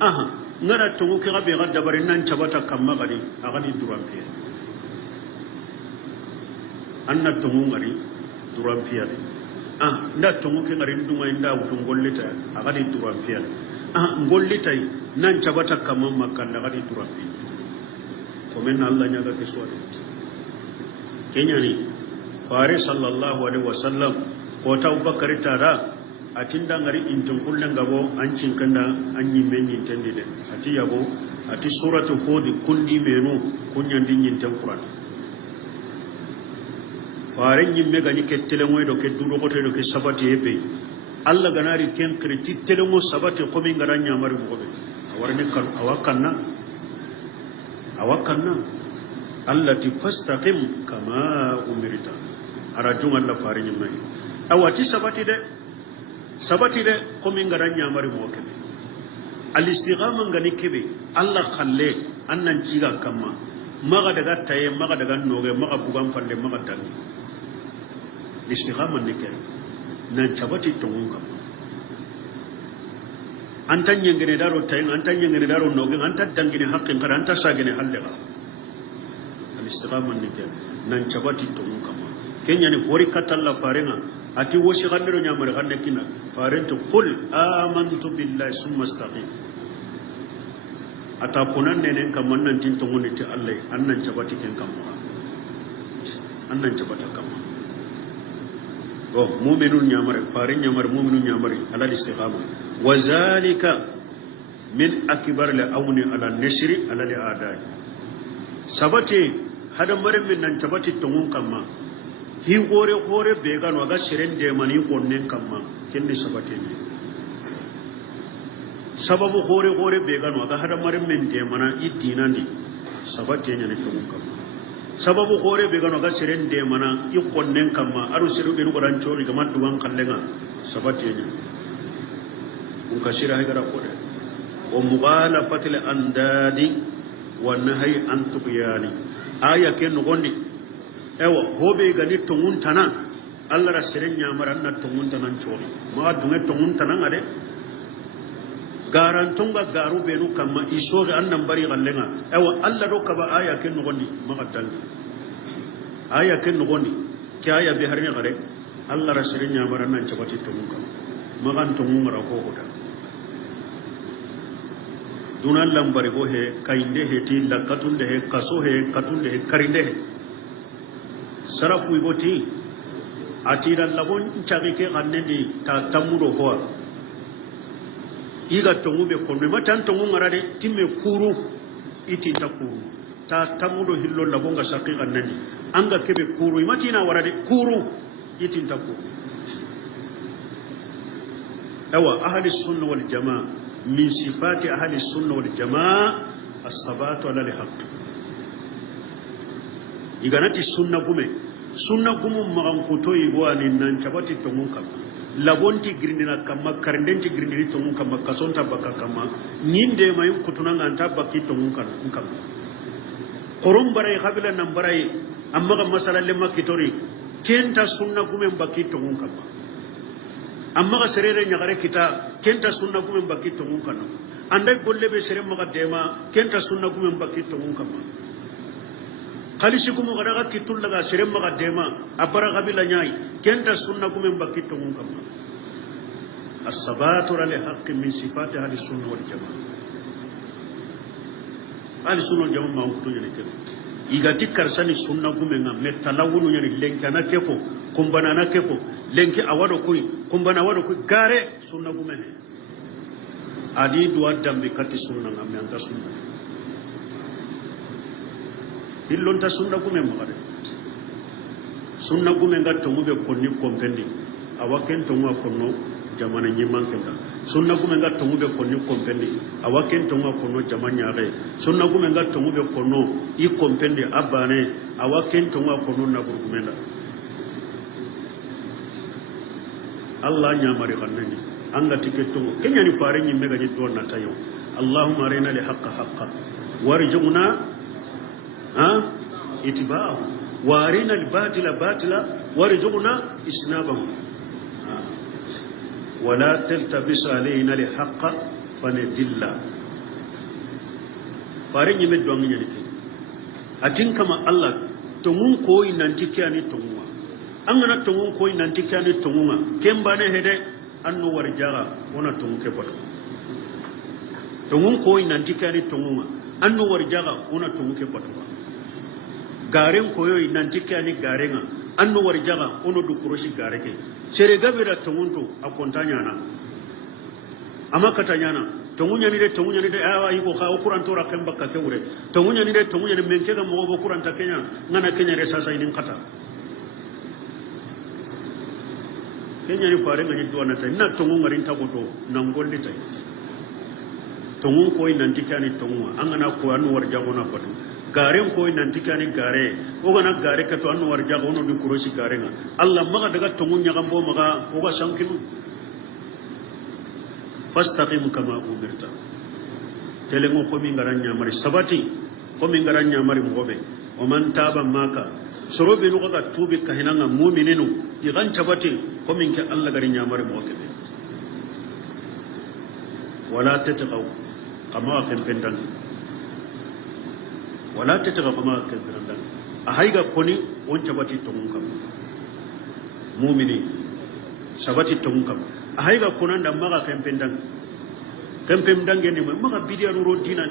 aha ngara tongu ke gabe gadda bari nan cabata kamma gadi agadi duran piyai anna tongu ngari duran piyai nda tongu ke ngari ndunga inda utun golle tay agadi duran piyai golle tay nan cabata kamma makalla gadi duran piyai komen Allah nyaga ke suwade kenyani fare sallallahu alaihi wasallam ko ta Abubakar tara atinda ngari intun kullen gabo an cinkanda an yi menyin tande de ati yabo ati suratul hud kundi menu kunyan din yin tan Qur'an fare nyi mega ni ke telemoy do ke duro ko to do ke sabati ebe Allah ganari ken kriti telemo sabati ko min garanya mari mo be awarni kan awakanna allati fastaqim kama umirta arajum Allah farin mai awati sabati de ko min garanya mari mo kebe al istighama ngani kebe Allah khalle annan jiga kamma maga daga taye maga daga noge maga bugan palle maga tangi istighama ne ke nan sabati to mun kam antan yengene daro tayin antan yengene daro noge anta dangine haqqin kada anta sagene halle ga al istighama ne ke nan sabati to mun kam kenya ni hori katalla farenga ati woshi gandero nyamare ganne kina farento qul amantu billahi summa istaqim ata kunan ne kan wannan tin to ngoni ti Allah annan cabati ken kam annan cabata kam mu'minun nyamare farin nyamare mu'minun nyamare ala istiqama wa zalika min akbar la awni ala nasri ala li adai sabati hada mare min nan cabati to ngun kamma hi hore began waga shirin de mani konnen kamma kinni sabate ne sababu hore began waga hada marin men de mana idina ni sabate ne to kamma sababu hore began waga shirin de mana i konnen kamma aru shiru be ko dan chori gaman duwan kallenga sabate ne kun ka shira hay gara ko de wa mughalafatil andadi wa nahyi an tuqyani aya ken gondi ewa hobe gani tongun tana Allah rasirin nyamara na tongun tanan chori ma dunga tongun tanan ade garantonga garu benu kama isoge annan bari gallenga ewa Allah do kaba aya ken nogondi maka dangi aya ken nogondi ki aya bi harni gare Allah rasirin nyamara nan chabati tongun kama magan tongun mara ko hota dunan lambari go he kainde he ti lakatunde he kaso he katunde he karinde he sarafu iboti atira labon chagi ke gannendi ta tamudo ho iga tongube konbe matan tongu ngarade timme kuru iti ta kuru ta tamudo hillo labonga sakki gannendi anga kebe kuru imatina warade kuru iti ta kuru awa ahli sunna wal jamaa min sifati ahli sunna wal jamaa as-sabatu ala al-haqq iganati sunna gumu magan koto yigo ani nan cabati tongun kam labonti grindina kamma karndenti grindini tongun kamma kasonta baka kamma ninde may kutuna nganta bakki tongun kam qorom baray khabila nan baray amma ga masala le makitori kenta sunna gumen bakki tongun kamma amma ga serere nyagare kita kenta sunna gumen bakki tongun kamma andai golle be sere maga dema kenta sunna gumen bakki tongun kamma khalisi kumu garaga kitul laga sirem maga dema abara qabila nyai kenta sunna kumen bakito mun kam as-sabatu li haqqi min sifati ahli sunna wal jamaa ahli sunna wal jamaa ma ko nyane ken igati karsani sunna kumen ngam metalawunu nyane lenkana keko kumbana na keko lenki awado kuy kumbana awado kuy gare sunna kumen adi duwa dambi kati sunna ngam anta sunna illonta sunna gume magade sunna gume ngatto mube konni kompendi awaken to ngwa konno jamana nyimman kenda sunna gume ngatto mube konni kompendi awaken to ngwa konno jamanya re sunna gume ngatto mube konno i kompendi abane awaken to ngwa konno na burgumenda Allah nyamari kannani anga tiketto kenya ni fare nyi mega ni do na tayo Allahumma arina li haqqa haqqa warjuna itiba'ahu wa arina al batila batila warjuna isnabahu wala taltabis alayna li haqqa fanadilla fare nyi me do ngi ni atin kama Allah to mun koyi nan tikani to mu an gana tungun koyi nan tikani tungunga kemba ne hede annu warjaga ona tungu ke pato tungun koyi nan tikani tungunga annu warjaga ona tungu ke pato garen koyo nan tikani garenga annu warjaga ono du kuroshi gareke sere gabira tungunto akontanya na amma katanya na tungunya ni de awa yiko ka okuran tora kemba ka kewure tungunya ni menke ga mo go kuran ta kenya ngana kenya re sasa inin kata kenya ni fare ngani duwana tay na tongu ngarin tagoto nan golli tay tongu koy nan tikani tongu angana ko anu warja gona patu garen koy nan tikani gare o gana gare ka to anu warja gono di kuroshi gare nga Allah maga daga tongu nyagambo maga o ga sankinu fastaqim kama umirta telengo ko mi ngaran nyamari sabati ko mi ngaran nyamari mobe o man taba maka sorobe no ga tubi ka hinanga mu'mininu igan tabati ko min ke Allah gari nyamari mo kebe wala tatqaw kama kan pendan wala tatqaw kama kan pendan a haiga koni on tabati tongun kam mu'mini sabati tongun kam a haiga konan da maga kan pendan gene maga bidiya ro dinan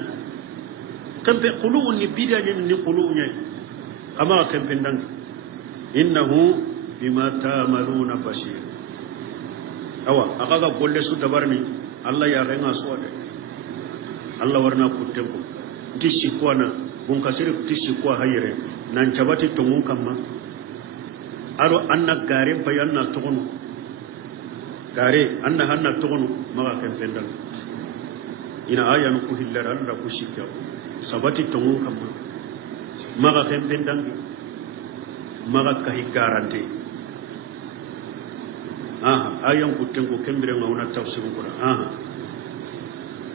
kampe qulu'un ni bidiya ni qulu'un ni kama kan pendan innahu bima ta'maluna basir awa akaga golle su dabarni Allah ya renga suwade Allah warna kutenko tishi kwana bun kasiri tishi kwa hayre nan cabati tongun kamma aro anna gare bayanna togono gare anna hanna togono maga kan pendal ina ayan ku hillar Allah ku shikya sabati tongun kamma maga kan pendangi maga kahi garante ayan ku tengo kembere ngauna tafsir Quran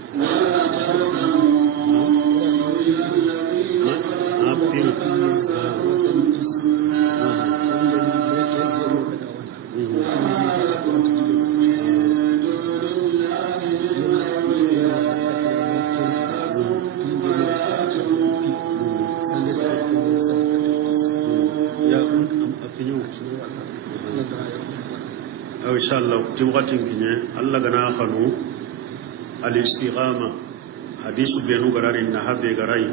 ولا تركنوا إلى الذين فرقوا وتنازعوا وما لكم من دون الله من أولياء ثم لا أو إن شاء الله تبغى تنكني الله جنا خلو الاستقامة حديث بينو قراري نهبي قراري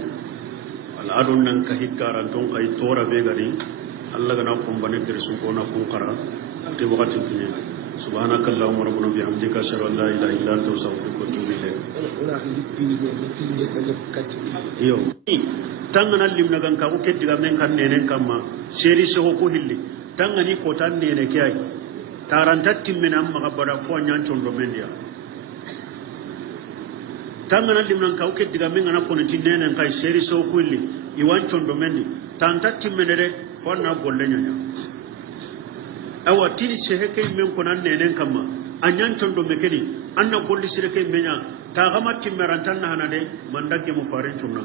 الأدون نكهي كارانتون كاي تورا بيغاري الله جنا قم بني درسون كونا قم قرا تبغى تنكني سبحانك اللهم ربنا بحمدك أشهد أن لا إله إلا أنت أستغفرك وأتوب إليك. Yo, tangana limna gan ka uke diga men kan nenen kamma seri se ko hilli tangani ko tan nene kay taranta timmena amma gabara fo nyanchon do mendia tangana limna ka uke diga men ngana kono tinenen kay seri se ko hilli iwanchon do mendi tanta timmenere fo na golle nyanya awa tini se he kay men konan nenen kamma anyanchon do mekeni anna golli sire kay menya ta gama timmerantan na hanade mandake mu farin chunna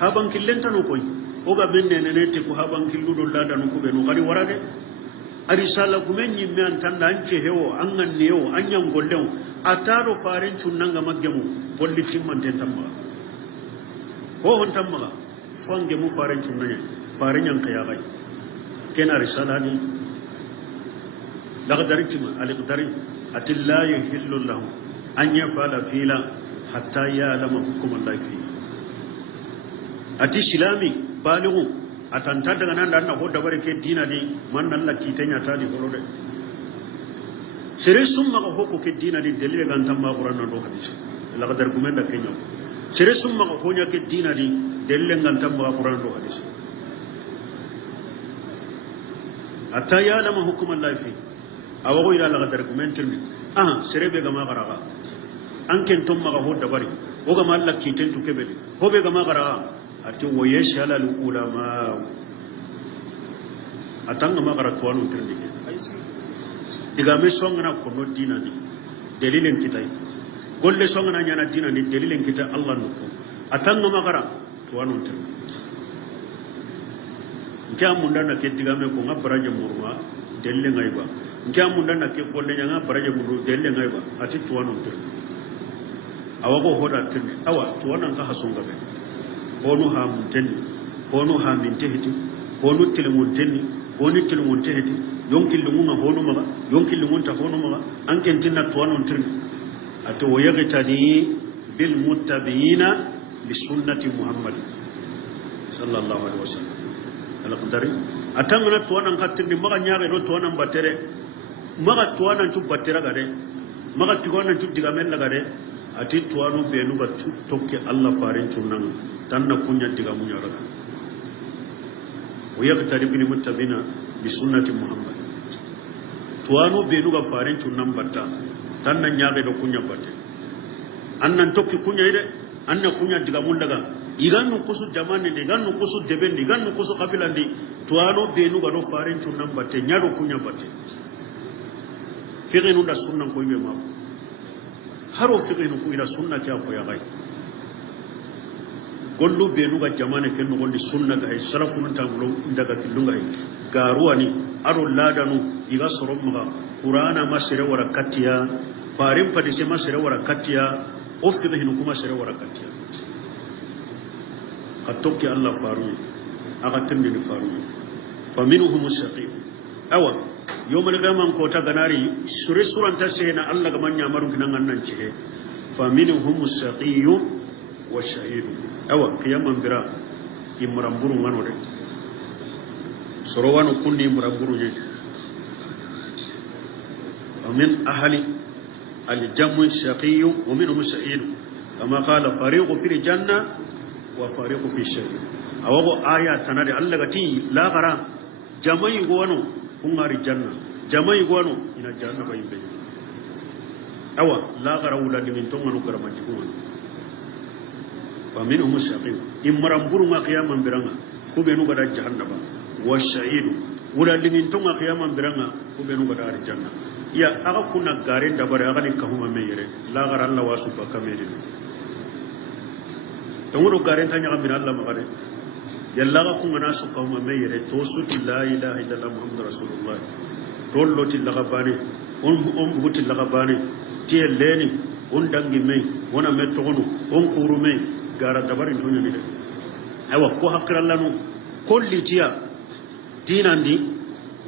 haban killentano koy oga benne nenete ko haban killudo ladanu ko be no gari warade ari sala ko men nyimme an tanda ance hewo an ganne hewo an yan gollew ataro faren cunnanga maggemu bolli timmante tamma ho hon tamma fange mu faren cunnanya faren yan kaya gai kena risala ni laqdaritima aliqdari atilla yahillu lahu an yafala fila hatta ya'lama hukum Allah fi ati islami baligu atanta daga nan da na hodda barke dina ni man nan la kitanya ta ni holode sere summa ko hokko ke dina ni dalile gan tamma qur'an do hadisi la qadar gumenda kenyo sere summa ko honya ke dina ni dalile gan tamma qur'an do hadisi hatta ya lama hukum Allah fi awago ila la qadar gumentirni sere be gama qaraga anken tumma ko hodda bari o gama Allah kiten to kebele hobe gama qaraga ati wa yashhal al ulama atanga magara tuwanu tirndi ke diga me songana kono dina ni dalilen kitai golle songana nyana dina ni dalilen kita Allah nuko atanga magara tuwanu tirndi nkia munda na ke diga me ko ngabaraje murma dalilen ngaiba nkia munda na ke golle nyanga baraje muru dalilen ngaiba ati tuwanu tirndi awago hoda tirndi awa tuwana ka hasunga be honu ha muntenni honu ha mintehiti honu tilmuntenni honu tilmuntehiti yonkilunga honu maga yonkilunta honu maga anken tinna tuwanu tirndi ati wayagtadi bil muttabiina li sunnati muhammad sallallahu alaihi wasallam al-qadari atangana tuwana ngatirni maga nyaage do tuwana batere maga tuwana cu batere gade maga tuwana cu digamel gade ati tuwanu benu ga tokke Allah farin cunan tanna kunya diga munya raga wayagtadi bil muttabiina li sunnati muhammad tuwanu benu ga farin cunan batta tanna nyaage do kunya batte annan tokki kunya ide anna kunya diga mun daga igannu kusu jamane de igannu kusu debendi igannu kusu kabilandi tuwano benu ga do farin cunan batte nyado kunya batte fiqinu da sunnan ko ibe ma haro fiqinu ko ila sunna ka ko ya gai gollu benu ga jamane ken gondi sunna ga hay salafun tabulo daga kilunga hay garuwani aro ladanu iga soromma qur'ana masire wara katiya farin padise masire wara katiya ofte hinu kuma sire wara katiya katokki Allah faru aga tindi faru faminhum shaqi awa yawmal qiyamah ko ta ganari sure suran ta sehna Allah ga manya maru kinan annan ce faminhum shaqi wa shahid awa kiyaman bira imramburu ngano de sorowano kunni imramburu ne ومن أهل الجم الشقي ومنهم السعيد كما قال فريق في الجنة وفريق في الشر أو آية تنادي الله كتي لا غرا جماعي غوانو هنغار الجنة جماعي غوانو إن الجنة بين بين أو لا غرا ولا لمن تومن وكرم جكوان فمنهم الشقي إمرامبور ما قياما برنا كوبينو غدا جهنم والسعيد ولا لمن تومن قياما برنا كوبينو غدا الجنة ya aga kuna garin da bare aga ni kahuma meyere la gara Allah wasu ba kamedi tongoro garin tanya ga min Allah magare yalla ga kunga nasu kahuma meyere to suti la ilaha illallah muhammadur rasulullah rollo til la bane on buguti la bane tie leni on dangi mey wona metto gono on kuru mey gara da bare tonya ni de aywa ko hakkira no kolli tiya dinandi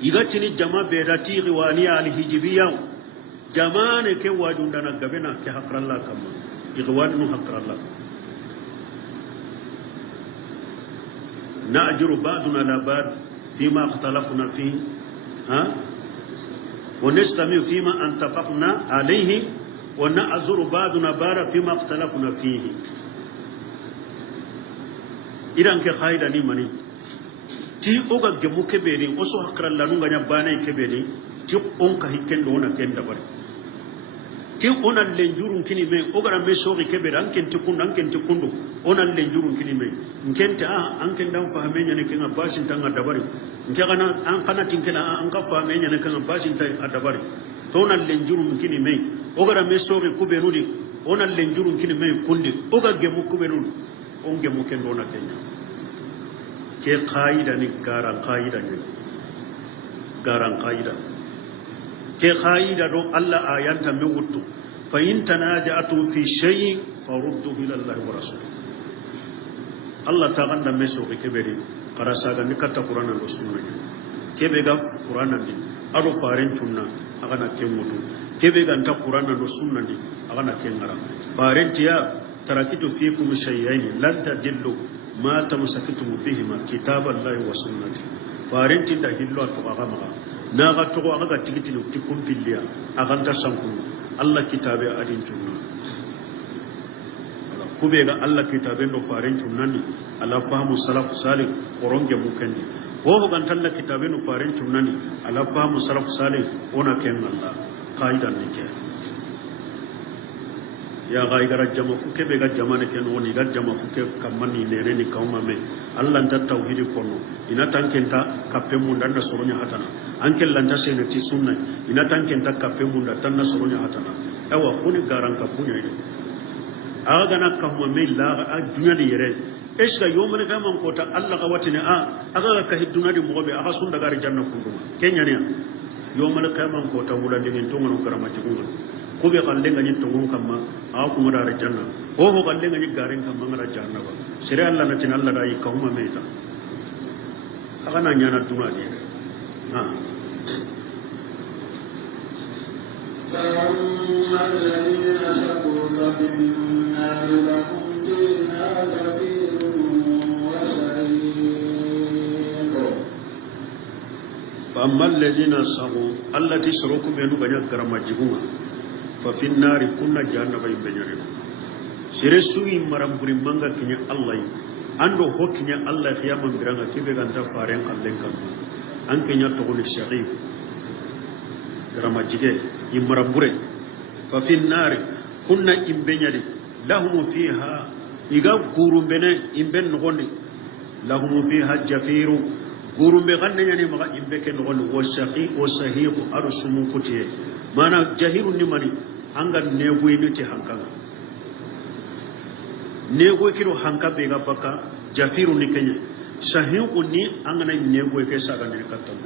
igatini jama bedati riwani al-hijibiyya jamane ke wadunda na gabena ke hakralla kama igwanu hakralla na'juru ba'duna la ba'd fima ikhtalafna fi wa nastami fima antafaqna alayhi wa na'zuru ba'duna bara fima ikhtalafna fihi idan ke khaida ni mani ti oga gemu kebeni oso hakran lanu nganya bana kebeni ti on ka hikken do na ken da bari ti onan lenjurun kini me ogara me sogi kebere anken ti kundu onan lenjurun kini me nkenta anken dan fahamenya ne ken abasin tan da bari nke kana an kana tinkela an ka fahamenya ne ken abasin tan da bari to onan lenjurun kini me ogara me sogi kuberudi onan lenjurun kini me kundi oga gemu kuberudi on gemu ken do na kenya ke qaida ni garan qaida ke qaida do Allah ayanta me wuttu fa in tanaja'atu fi shay'in farudduhu ila Allah wa rasul Allah ta ganda me so ke beri qarasa ga ni katta qur'ana do sunna ke be ga qur'ana din ado faren tunna aga na ke mutu ke be ga ta qur'ana do sunna din aga na ke ngara faren tiya tarakitu fikum shay'ain lan tadillu ma tamsakitum bihima kitaballahi wa sunnati farinti da hillo to aga maga na ga to aga tikiti no tikum billiya aga ta sanku Allah kitabe adin tunna ala kube ga Allah kitabe no farin tunna ni ala fahmu salaf salih koronge mukandi ho ga talla kitabe no farin tunna ni ala fahmu salaf salih ona ken Allah qaida ni ke ya ga igara jama fuke be ga jamane ken woni ga jama fuke kamani nere ni kauma me Allah ta tauhidi kono ina tankenta kappe mun dan soronya hatana anke landa sene ti sunna ina tankenta kappe mun dan soronya hatana ewa kuni garan ka punya ide aga na kauma me la a dunya de yere eska yomane ga man kota Allah ga watine aga ka hiduna di mo be aga sun daga janna kundu kenya ne yomane ka man kota wulande ngin to ngano karama jigunga ko be kalle ngani to ngon kamma a ko mara ra janna ho kalle ngani garin kamma ngara janna ba sire Allah na tin Allah dai kauma meta aga na nyana duna de فأما الذين صغوا التي سرقوا بينو غنيا غرما جيغوما ففي النار كنا جهنم يبنيرين سيرسوي مرامبوري مانغا كنيا الله ando hokinya Allah khiyama biranga kibe ganta faren kallen kam an kenya to ko shaqi grama jige imrambure fa fi nar kunna imbenyari lahum fiha iga gurumbene imben ngoni lahum fiha jafiru gurumbe ganne nyani maga imbe ken ngoni wo shaqi wo sahiq arsumu kutiye mana jahirun ni mani anga nego inuti hankanga nego kiro hanka be ga baka jafiru ni kenya sahiqu ni angana nego ke saga ni katam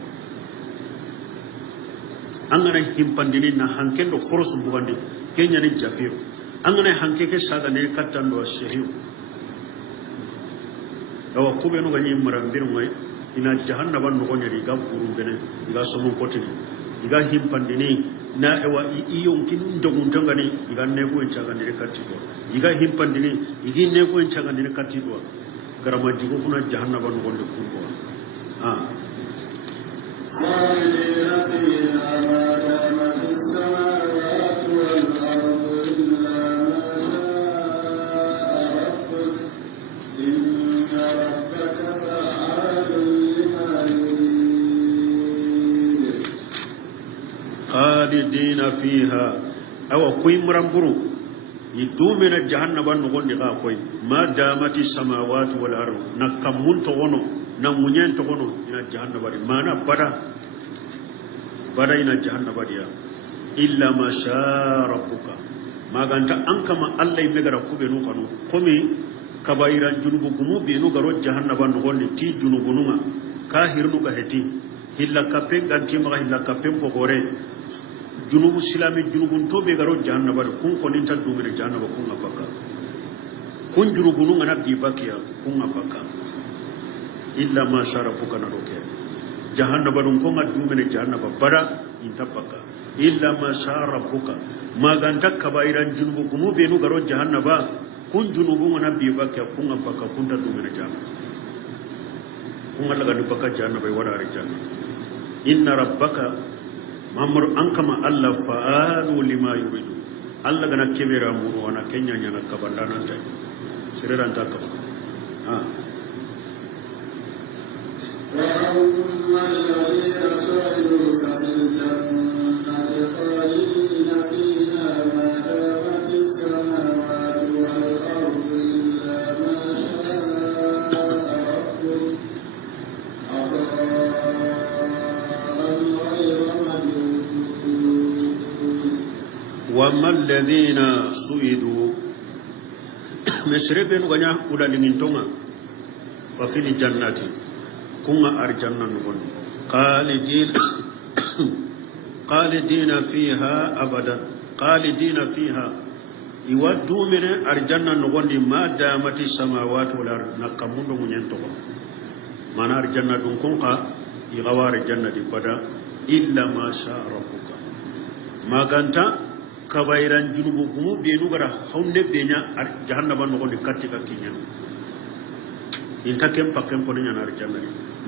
angana himpandini na hankendo khorosu bugandi kenya ni jafiru angana hanke ke saga ni katam do sahiqu dawa kube no ganyi marambiru ngai ina jahannaba no gonyari ga buru bene iga somo kotini iga himpandini na ewa iyon kin ndogun tangani iga nego en chaga ni katido iga himpandini igi nego en chaga ni katido garama jigo kuna jahannaba no gonde kunko khalidina fiha awa koy muramburu idumena jahannaba no gonde ga koy ma damati samawati wal ard nakamun to wono na munyen to wono ina jahannaba di mana bada ina jahannaba dia illa ma sha rabbuka maganta ankama Allah ibe gara kube no kanu komi kabairan junubu gumu be no garo jahannaba no gonde ti junubu numa kahirnu ga heti illa kapen ganti ma illa kapen ko gore junubu silami junubun to be garo jahannaba kun ko ninta dumire jahannaba kun apaka kun junubu nu ngana bi bakiya kun apaka illa ma sharabuka na roke jahannaba dun ko ngadumire jahannaba bara inta paka illa ma sharabuka maganta kabairan junubu gumu be nu garo jahannaba kun junubu ngana bi bakiya kun apaka kun ta dumire jahannaba kun Allah ga dubaka jahannaba wada ri jahannaba inna rabbaka mamur ankama Allah fa'alu lima yuridu Allah gana kebera muru wana kenya nyana kabandana tay sirran takka وَمَا الَّذِينَ سُئِدُوا مَسْرِبِنُ غَنْيَا أُولَلِنْتُونَ فَفِي الْجَنَّةِ كُنَّا أَرْجَنَّا نُغُنْ خالدين فيها أبدا خالدين فيها يودوا من أرجنة نغني ما دامت السماوات والأرض نكمل من ينتقل ما أرجنة دونكونقا يغوار الجنة دي بدا إلا ما شاء ربك ما كانت كبيران جنوب قمو بينو غرا خونde benya jahannaba no gonde katika kinya inta kem pakem poni nyana arjanna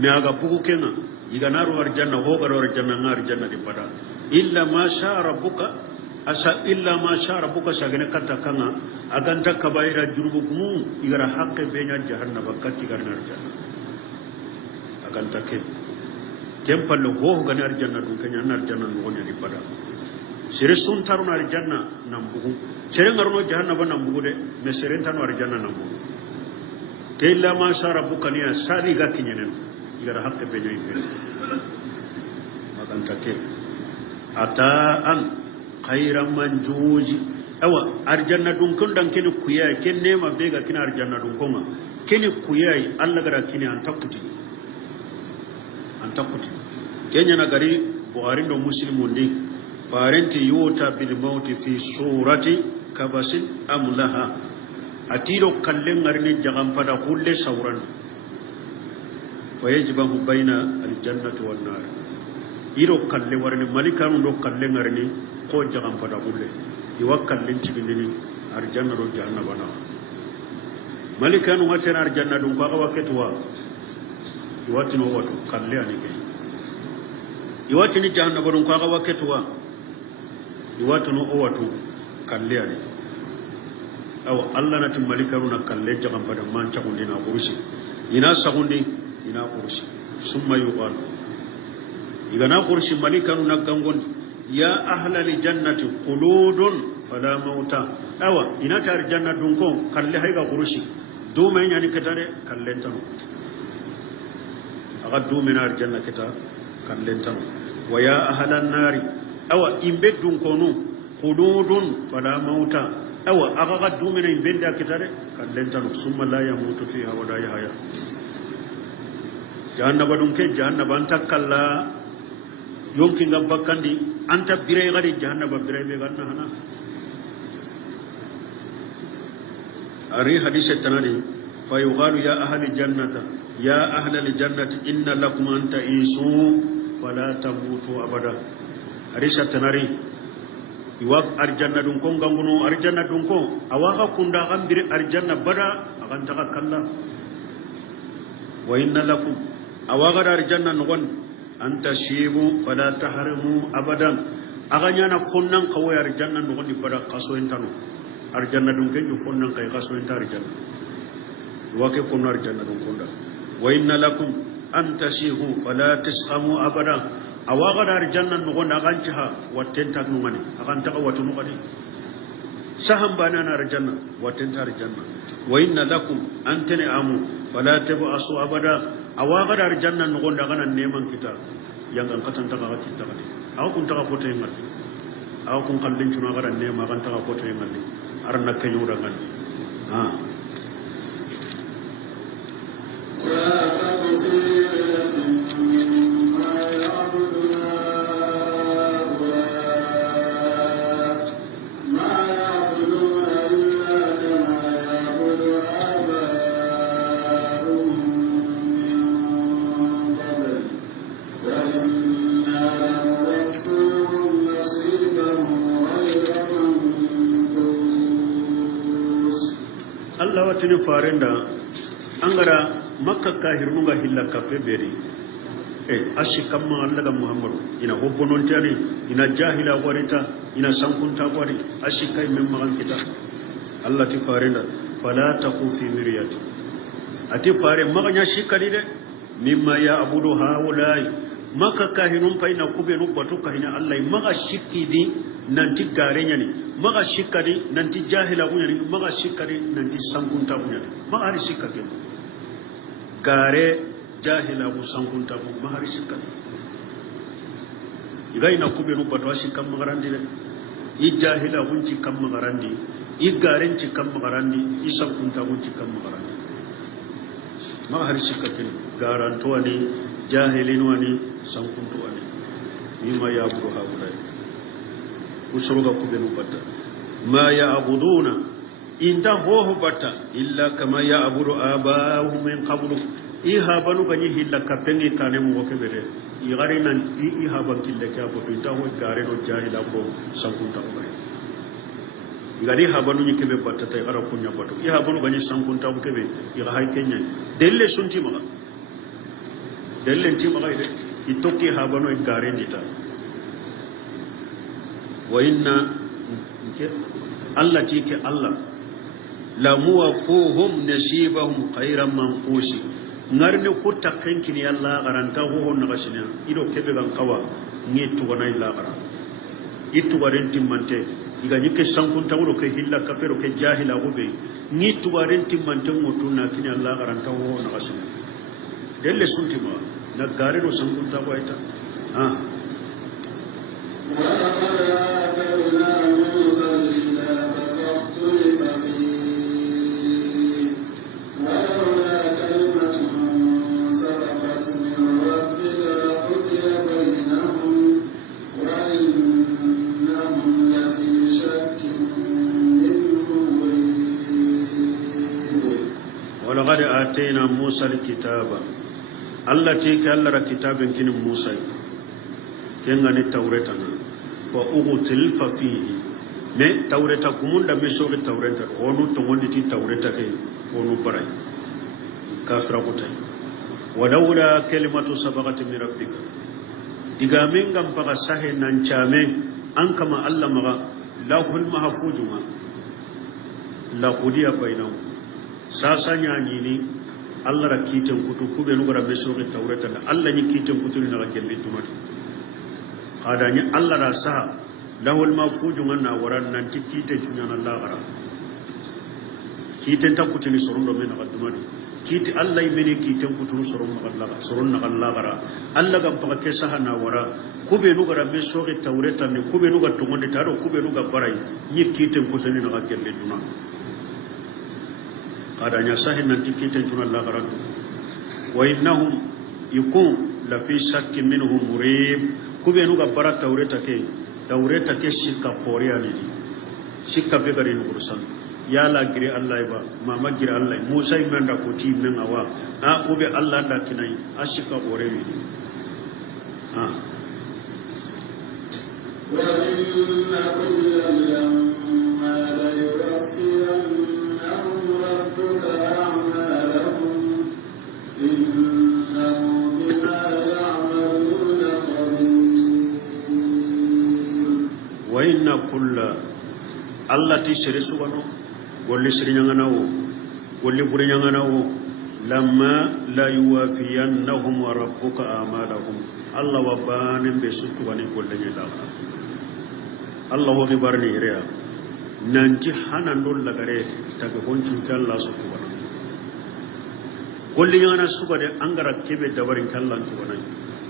me aga bugu kenga iganaru arjanna ho garo arjanna ngar arjanna di pada illa ma sha rabbuka asa illa ma sha rabbuka sagene katta kanga aganta kabaira junubu gumu igara hakke benya jahannaba katika arjanna aganta kem pallo ho gane arjanna dun kenya arjanna no gonde di pada sere sun taruna arjanna nambugu sere ngaruno jahannaba nambugu de me sere tanu arjanna nambugu ke illa ma sha rabbuka niya sari ga kinyenen igara hakke be joyi be maganta ke ata an khairan manjuji awa arjanna dun kun dan kini kuya ken nema be ga kina arjanna dun koma kini kuya Allah gara kini an takuti kenya na gari buhari do muslimun din farenti yuta bil mauti fi surati kabasin amlaha atiro kallen ngarni jagam pada kulle sauran fa yajibu baina al jannati wan nar iro kalle warni malikan do kallen ngarni ko jagam pada kulle iwakkallin cigindini arjanna do jahannaba na malikan watena arjanna dum ko awaketwa iwatino watu kalle anike iwatini jahannaba dum ko awaketwa iwatino o watu kalle ani aw Allah natin malikaruna kalle jagam pada man cagundi na kurusi ina sagundi ina kurusi summa yuqal igana kurusi malikaruna gangondi ya ahlal jannati quludun fala mauta awa ina tar janna dun ko kalle hayga kurusi do may nyani ketare kallen tanu aga do minar janna keta kallen tanu wa ya ahlan nari awa imbe dun kono quludun fala mauta awa aga do mina imbe da ketare kallen tanu summa la yamutu fiha wa la yahya jahannaba dun ke jahannaba antakalla yonki ngabakandi anta biray gadi jahannaba biray be ganna hana ari hadith tanani fa yuqalu ya ahli jannata ya ahli aljannati inna lakum an ta'isu fala tamutu abada hadith tanari iwak arjanna dun ko ganguno arjanna dun ko awaka kunda gambire arjanna bada akan taka kalla wa inna lakum awaka arjanna nugon anta shibu fala tahrimu abadan aganya na khonnan kawai arjanna no ni bada kaso entano arjanna dun ke fonnan kay kaso entar arjanna wake ko arjanna dun konda wa inna lakum anta shihu fala tasqamu abada awaga arjanna no gonda gancha watenta no mani akan taka watu no kadi saham bana na arjanna watenta arjanna wa inna lakum antani amu fala tabasu abada awaga arjanna no gonda kana neman kita yang angkatan taka kita kadi aw kun taka foto ngal aw kun kallin cuna gara nema kan taka foto ngal arna kanyu rangan ha tini farenda angara makka kahirnu ga hilla kafe beri ashikamma Allah ga muhammadu ina hobbonon tani ina jahila warita ina sankunta wari ashikai memma kan kita Allah ti farenda fala taqu fi miryat ati fare maganya shikari de mimma ya abudu haulai makka kahinun faina kubenu batuka hina Allah maga shikidi nanti garenya ni maga shikari nanti jahila kunyani maga shikari nanti sankunta kunyani maga hari shikake gare jahila ku sankunta ku maga hari shikari igai na kubenu batu shikam magarandi de I jahila kunci kam magarandi I garenci kam magarandi I sankunta kunci kam magarandi maga hari shikake garantuani jahilinwani sankuntuani mimma ya abudu haulai usruga kubenu bata ma ya'buduna inta hoho bata illa kama ya'budu abahum min qablu iha banu ganyi hilla kapenge kane mo kebere igari nan iha bankille ka boto inta ho gare no jahila ko sankunta ko bari igari ha banu ni kebe bata tay ara kunya boto iha banu ganyi sankunta ko kebe iga hay kenya delle sunti maga delle nti maga ide itoki ha banu gare ndita wa inna Allah tike Allah la muwafuhum nasibahum khairan manqushi ngarni kutta kankini Allah garanta ho hon nagashina ido kebe gan kawa ni to gona illa gara itu waren timmante iga nyike sankunta wuro ke hilla kapero ke jahila gobe ni tuwaren timmante mutuna kini Allah garanta wo na kasu delle suntima na gare do sankunta ko ita ولقد آتينا موسى الكتاب التي كالر كتاب كن موسى كنغا التوريتنا فأغتلف فيه ne taureta kumunda misori taureta wonu tongondi ti taureta ke wonu barai kafira kutai walaula kalimatu sabaqat min rabbika digamen gam paga sahe nan chame an kama Allah maga lahul mahfuzuma la qudiya bainahum sasanya ni Allah ra kiten kutu kube no gara misori taureta da Allah ni kiten kutu ni na gelle tumata hadanya Allah ra sa lahul mafuju ngana waran nan tikite tunyana lagara kiten takutini sorondo men gadumadi kiti Allah imene kiten kutunu sorondo gallaga soronno gallagara Allah gam paka kesa na wara kube no gara be soge tawreta ne kube no ga tongonde taro kube no ga barai ni kiten kutuni na gelle duna kadanya sahin nan tikite tunyana lagara wa innahum yakun la fi shakkin minhum murib kube no ga bara tawreta ke taureta ke shika koriya ne shika be gari nurusan ya la gire Allah ba mama gire Allah Musa imanda ko ti men awa a obe Allah da kinai a shika kore ne wa inna kullal lamma la yuraffiyannahum rabbuka a'malahum innahu bima ya'maluna wa inna kulla Allah ti sere subano golli sere nyangana wo golli bure nyangana wo lamma la yuwafiyannahum wa rabbuka amalahum Allah wa banin be sutu wani golle nyala Allah ho gibarni reya nanti hanan dol lagare taga honchu Allah subhanahu golli nyangana subade angara kebe dabarin kallan to wannan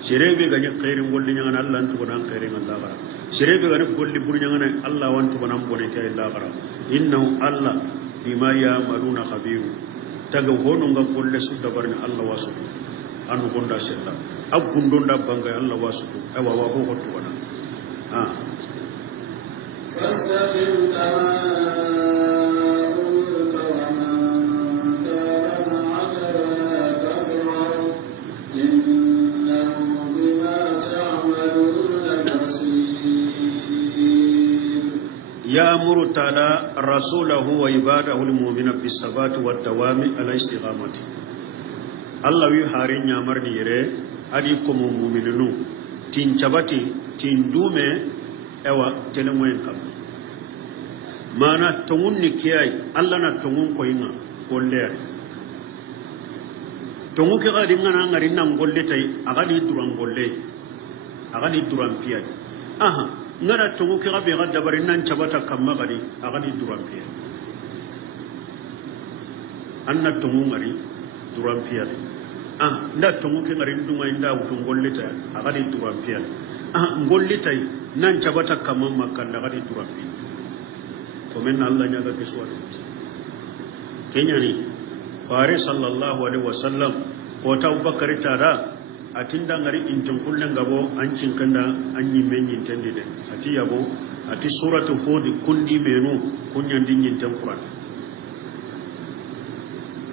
sirebe ganya khairin golli nyangana Allah to wannan khairin Allah sirebe gani golli burnyangana Allah wantu banan bone kay lagara innahu Allah bima ya'maluna khabiru taga hono nga golle su dabarni Allah wasu anu gonda sella agundonda banga Allah wasu awa wa ko hottu wana fastaqim kama umirta wa man taba ma'aka la taf'al innahu bima ta'maluna basir ya'muru ta'ala rasulahu wa ibadahu al-mu'mina bis-sabati wad-dawami ala istiqamati Allah wi harin nyamar ni yere adi ko mu'minunu tin chabati tin dume ewa telemoyen kam mana tongun ni kiyai Allah na tongun ko yinga golle tongu ke gadi ngana ngari nan golle tay agadi duran golle agadi duran piyai ngara tongu ke gabe gadda bari nan chabata kamma gadi agadi duran piyai anna tongu ngari duran piyai nda tongu ke ngari nduma inda utun golle tay agadi duran piyai golle tay nan chabata kamma makanda gadi duran piyai komen Allah nyaga kiswa kenya ni fare sallallahu alaihi wasallam ko ta Abubakar tada atinda ngari intin kullen gabo an cinkanda an yi menyin tande de ati yabo ati suratu hud kundi menu kunyan dingin tan Qur'an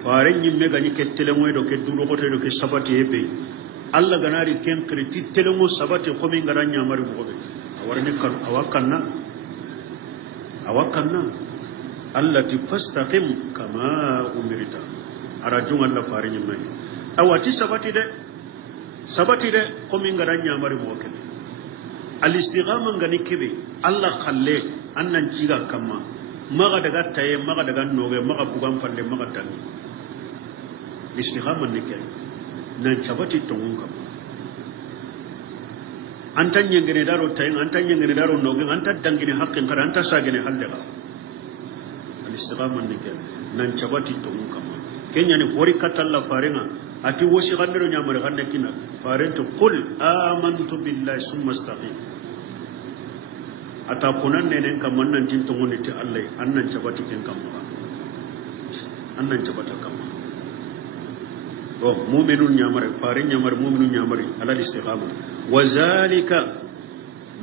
fare nyimme gani kettele moy do ke duro ko to ke sabati ebe Allah ganari ken kriti telemo sabati ko min garanya mari bo be warne kan awakanna allati fastaqim kama umirta arajun Allah fare nyimme awati sabati de ko min garanya mari bo ke al-istighama ngani kibe Allah khalle annan jiga kamma maga daga taye maga daga noge maga bugan palle maga dangi istighama ne kai nan sabati tongun kam anta nyengene daro tayin anta nyengene daro nogin anta dangine haqqin kada anta sagene hallega al istiqama ndike nan cabati to mun kama kenya ni hori katalla farenga ati woshi gandero nyamare ganne kina farento qul amantu billahi summa istaqim ata kunan ne kan wannan jin to mun ti Allah annan cabati ken kama annan cabata kama o mu'minun nyamare faren nyamare mu'minun nyamare ala istiqama وذلك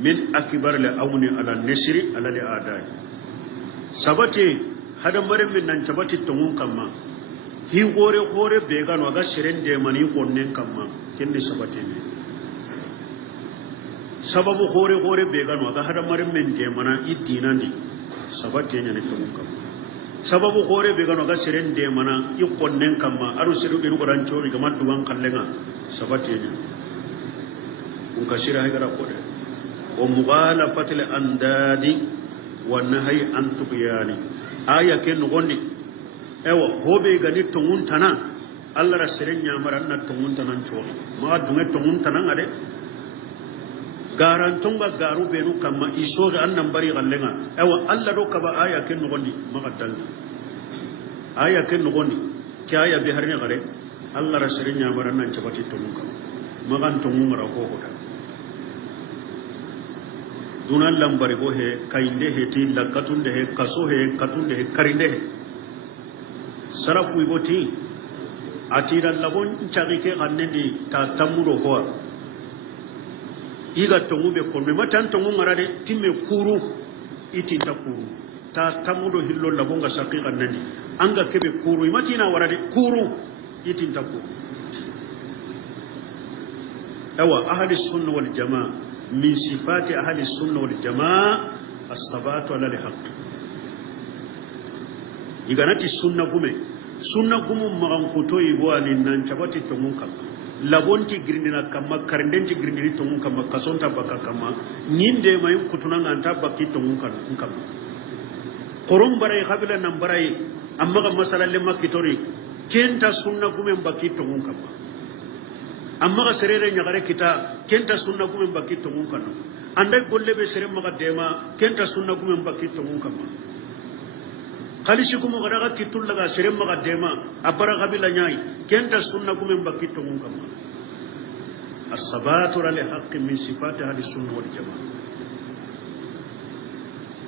من أكبر الأون على النشر على الأعداء سبتي هذا مرة من نجبتي تمون كما هي غوري بيغان وغا شرين ديماني كونن كما كني سبتي سبب غوري بيغان وغا هذا مرة من ديمانا إديناني سبتي يعني تمون كما سبب غوري بيغان وغا شرين ديمانا يكونن كما أرو سيرو بينو كرانچوري كما دوان كالنغا سبتي يعني وكشير هاي كذا كده ومغالفة الأنداد والنهي عن تقياني آية كن غني أيوة هو بيجاني تمون تنا الله رسلين يامرنا تمون تنا نشوري ما دونه تمون تنا غده غاران تونغا غارو بينو كما إيشور أن نمبري غلنا أيوة الله رو كبا آية كن غني ما قدرنا آية كن غني كآية بحرنا غده الله رسلين يامرنا نشبتي تمون كما ما كان تمون راكو كده dunan lambari go he kainde he ti lakatunde he kaso he katunde he karinde he sarafu iboti atira labon chagi ke gannendi ta tamuro ho iga tongu be ko me matan tongu ngarade timme kuru iti ta kuru ta tamudo hillo labon ga saqi gannendi anga kebe kuru imatina warade kuru iti ta kuru awa ahli sunna wal jamaa من صفات أهل السنة والجماعة الثبات على الحق إذا نأتي السنة قوم مغان كتوي واني نانشباتي تمونكا لابونتي غرينينا كما كارندنتي غرينيني تمونكا ما كاسونتا باكا كما نيندي ما يمكتونا نانتا باكي تمونكا نكما قرون براي خابلا نمبراي أما مسألة لما كتوري كنتا سنة قوم باكي تمونكا amma ga serere nyagare kita kenta sunna gumen bakki to mun kanu andai golle be sere maga dema kenta sunna gumen bakki to mun kama kalishi gumo gara ga kitul laga sere maga dema abara kabila nyai kenta sunna gumen bakki to mun kama as-sabatu lil haqqi min sifati ahli sunna wal jamaa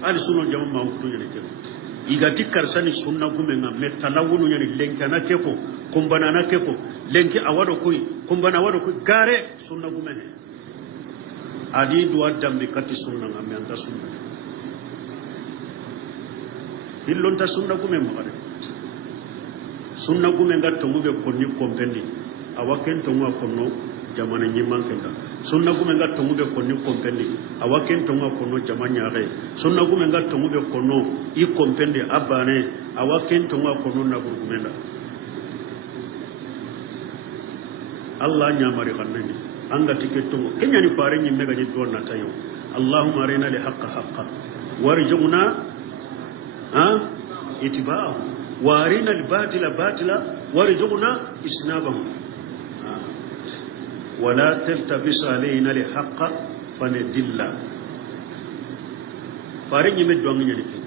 ahli sunna wal jamaa ma ko yene ke igati karsani sunna gumen na metalawunu yani lenkana keko kumbana na keko lenki awado koy kumbana awado koy gare sunna gume he adi duwa dambi kati sunna ngam anta sunna hillon ta sunna gume magade sunna gume ngatto mube konni kompendi awaken to ngwa konno jamana nyimman kenda sunna gume ngatto mube konni kompendi awaken to ngwa konno jamanya re sunna gume ngatto mube konno i kompendi abane awaken to ngwa konno na burgumenda Allah nyamari kannani anga tiketto kenya ni fare nyi mega ni donna tayo Allahumma arina li haqqa haqqa warjuna itiba'ahu warina al batila batila warjuna isnabahu wala taltabis alayna li haqqa fanadilla fare nyi me donga nyani ke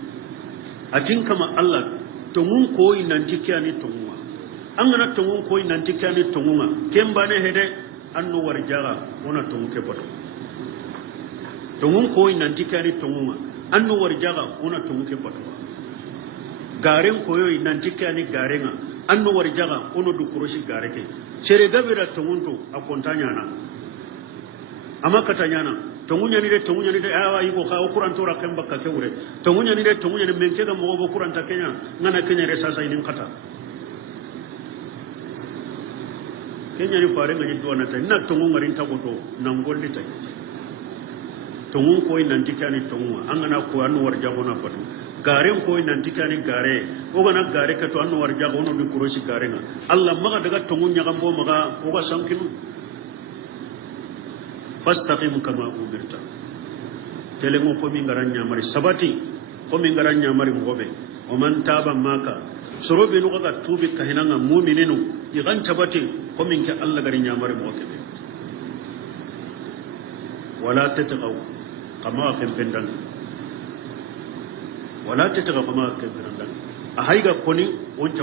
atin kama Allah to mun koyi nan tikani to mun angana tongun koy nanti kani tongunga kembane hede anno warjaga ona tongu ke bato tongun koy nanti kani tongunga anno warjaga ona tongu ke bato garen koyo nanti kani garenga anno warjaga ono du kuroshi gareke sere gabira tongunto akontanya na amaka tanyana tongunya ni de awa yugo ka okuran tora kemba ka kewure tongunya ni menke ga mo bo kuran ta kenya ngana kenya resasa inin kata kenya ni fare ngani duwana tay na tongu ngarin tagoto nangolli tay tongu koy nanti kani tongu angana ko anu warja gona patu garen koy nanti kani gare o gana gare ka to anu warja gono bi kuroshi gare nga Allah maga daga tongu nyaga mbo maga ko ga sankinu fastaqim kama umirta telengo ko mi ngaran nyamari sabati ko mi ngaran nyamari ngobe o man taba maka sorobe no ga tubi kahinanga mu'mininu igan tabati ko min ke Allah garin nyamari mo kebe wala tatqaw kama kempendan wala tatqaw kama kempendan a haiga koni wancan